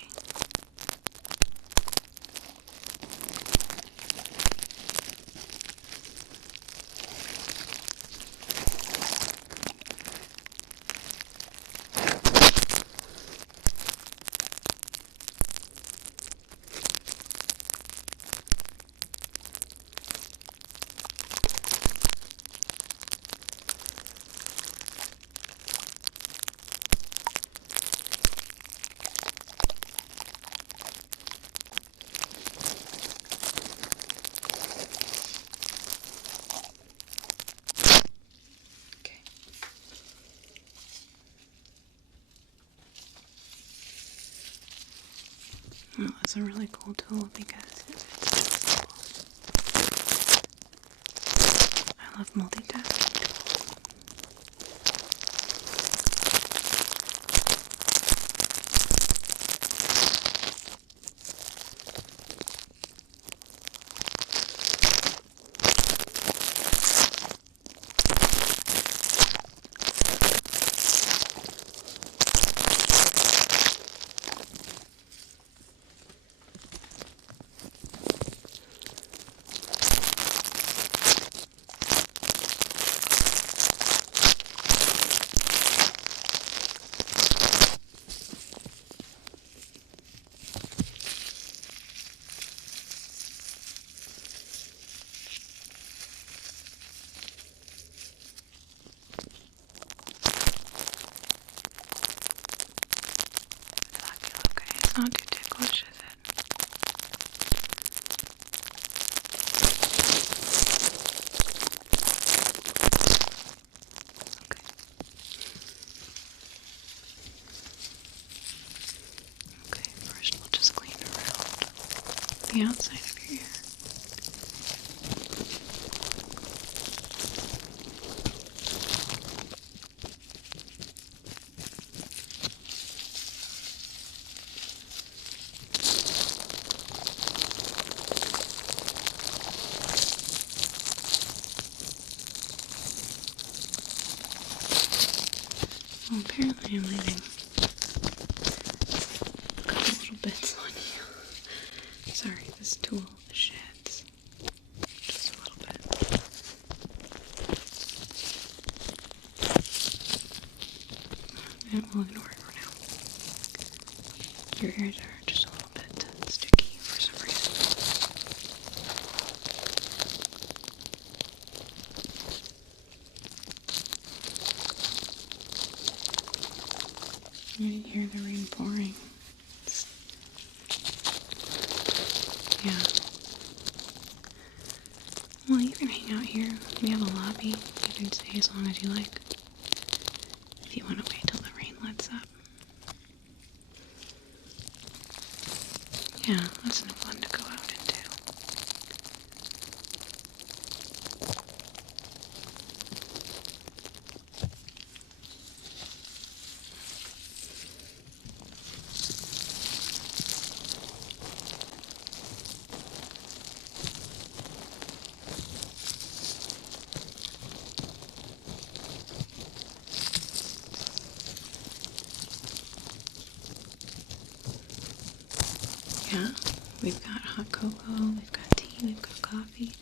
Well, it's a really cool tool because I love multitasking tools. Not too ticklish, is it? Okay. Okay, first we'll just clean around the outside of your ear. Well, apparently I'm leaving a couple little bits on you. Sorry, this tool sheds just a little bit. And we'll ignore it for now. Your ears are just a little bit sticky for some reason. You hear the rain pouring. Yeah. Well, you can hang out here. We have a lobby. You can stay as long as you like. If you want to wait till the rain lets up. Yeah, that's no fun to go out into. Yeah, we've got hot cocoa, we've got tea, we've got coffee.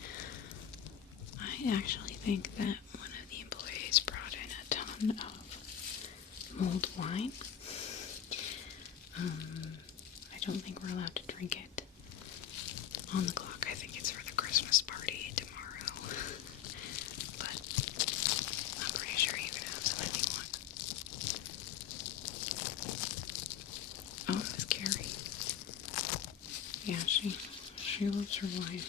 I actually think that one of the employees brought in a ton of mulled wine. I don't think we're allowed to drink it on the clock. I think it's for the Christmas party tomorrow. But I'm pretty sure you can have some if you want. Oh, it was Carrie. Yeah, she loves her wine.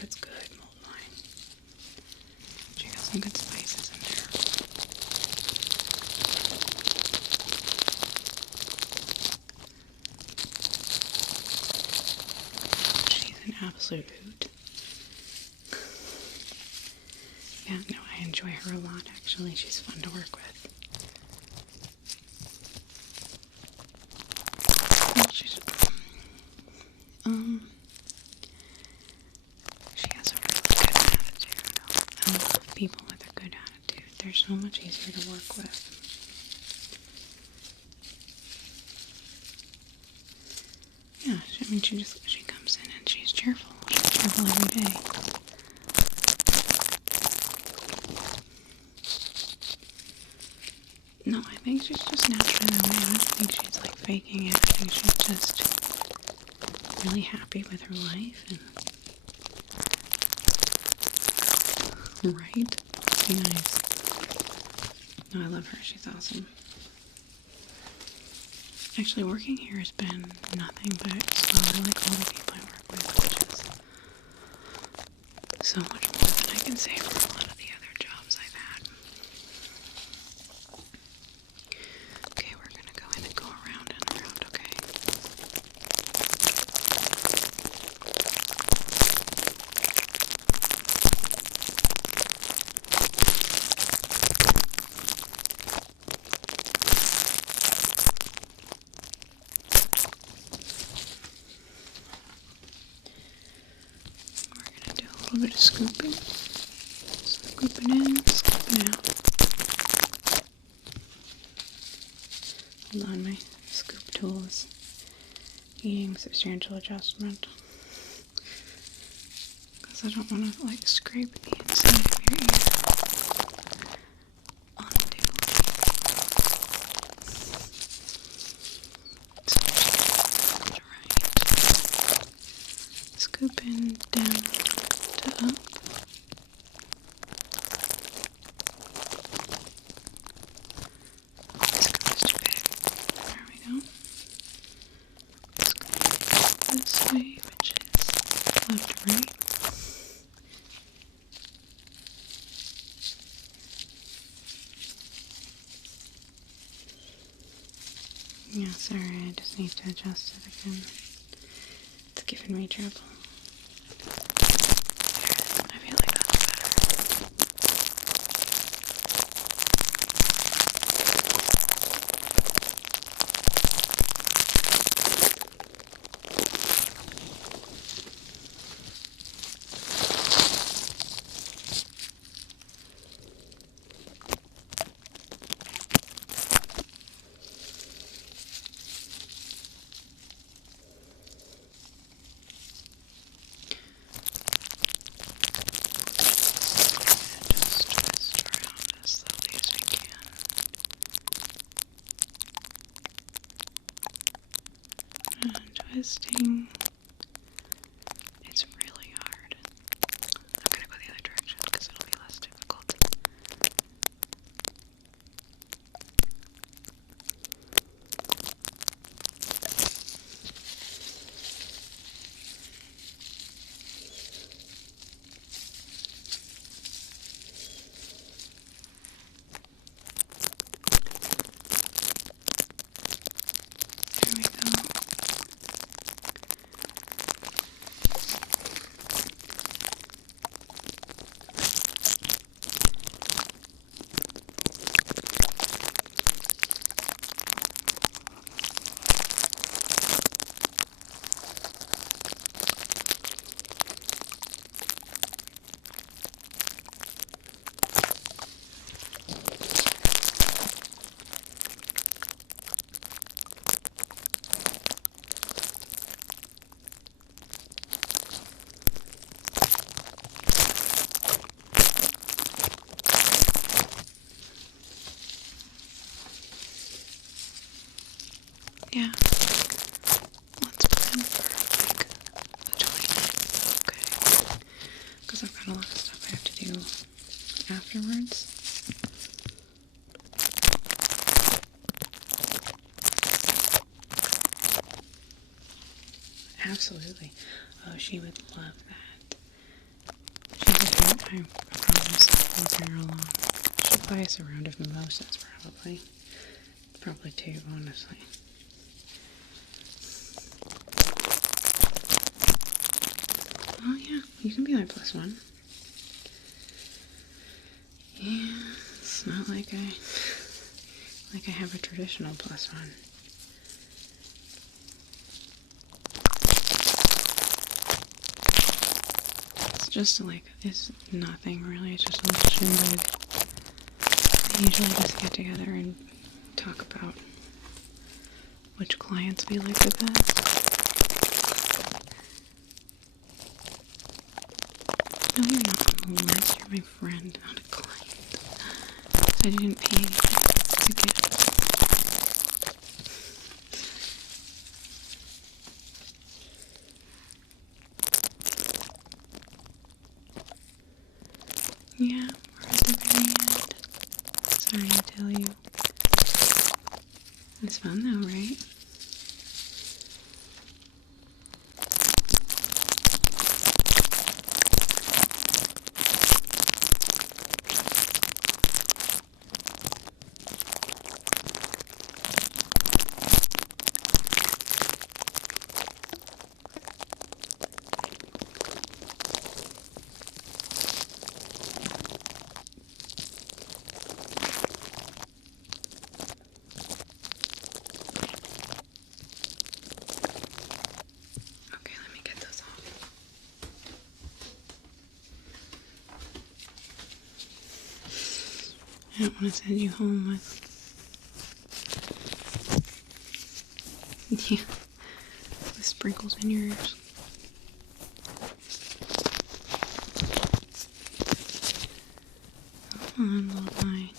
That's good, mulled wine. She got some good spices in there. absolute. Yeah, no, I enjoy her a lot, actually. She's fun to work with. She's, she has a really good attitude. I love people with a good attitude. They're so much easier to work with. Yeah, I mean, she comes in and she's cheerful. She's cheerful every day. No, I think she's just naturally that way. I don't think she's like faking it. I think she's just really happy with her life and right. Be nice. No, I love her. She's awesome. Actually, working here has been nothing but fun. I like all the people I work with, which is so much more than I can say for a lot of the other jobs I've had. Okay, we're gonna go in and go around and around, okay? A little bit of scooping. Scooping in, scooping out. Hold on, my scoop tool is needing substantial adjustment. Because I don't want to, like, scrape the inside of your ear onto. So, right. Scooping down. Up. This too big. There we go. Let's go this way, which is left to right. Yeah, sorry, I just need to adjust it again. It's giving me trouble. I feel like that's better. Twisting. It's really hard. I'm gonna go the other direction because it'll be less difficult. There we go. Yeah. Let's plan for like the 29th, okay? Because I've got a lot of stuff I have to do afterwards. Absolutely. Oh, she would love that. She's a good time. I promise I'll bring her along. She'll buy us a round of mimosas, probably. Probably two, honestly. Oh yeah, you can be my plus one. Yeah, it's not like I have a traditional plus one. It's just like, it's nothing really, it's just a little shindig. We usually just get together and talk about which clients we like the best. No, you're not my worst, you're my friend, not a client. So I didn't pay anything to get. Yeah, we're at the very end. Sorry to tell you. It's fun though, right? I don't want to send you home with, yeah, with sprinkles in your ears. Come on, little guy.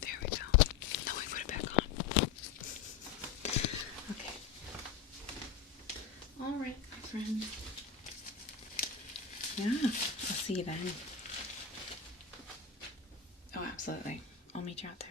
There we go. No, we put it back on. Okay. Alright, my friend. Yeah, I'll see you then. Oh, absolutely. I'll meet you out there.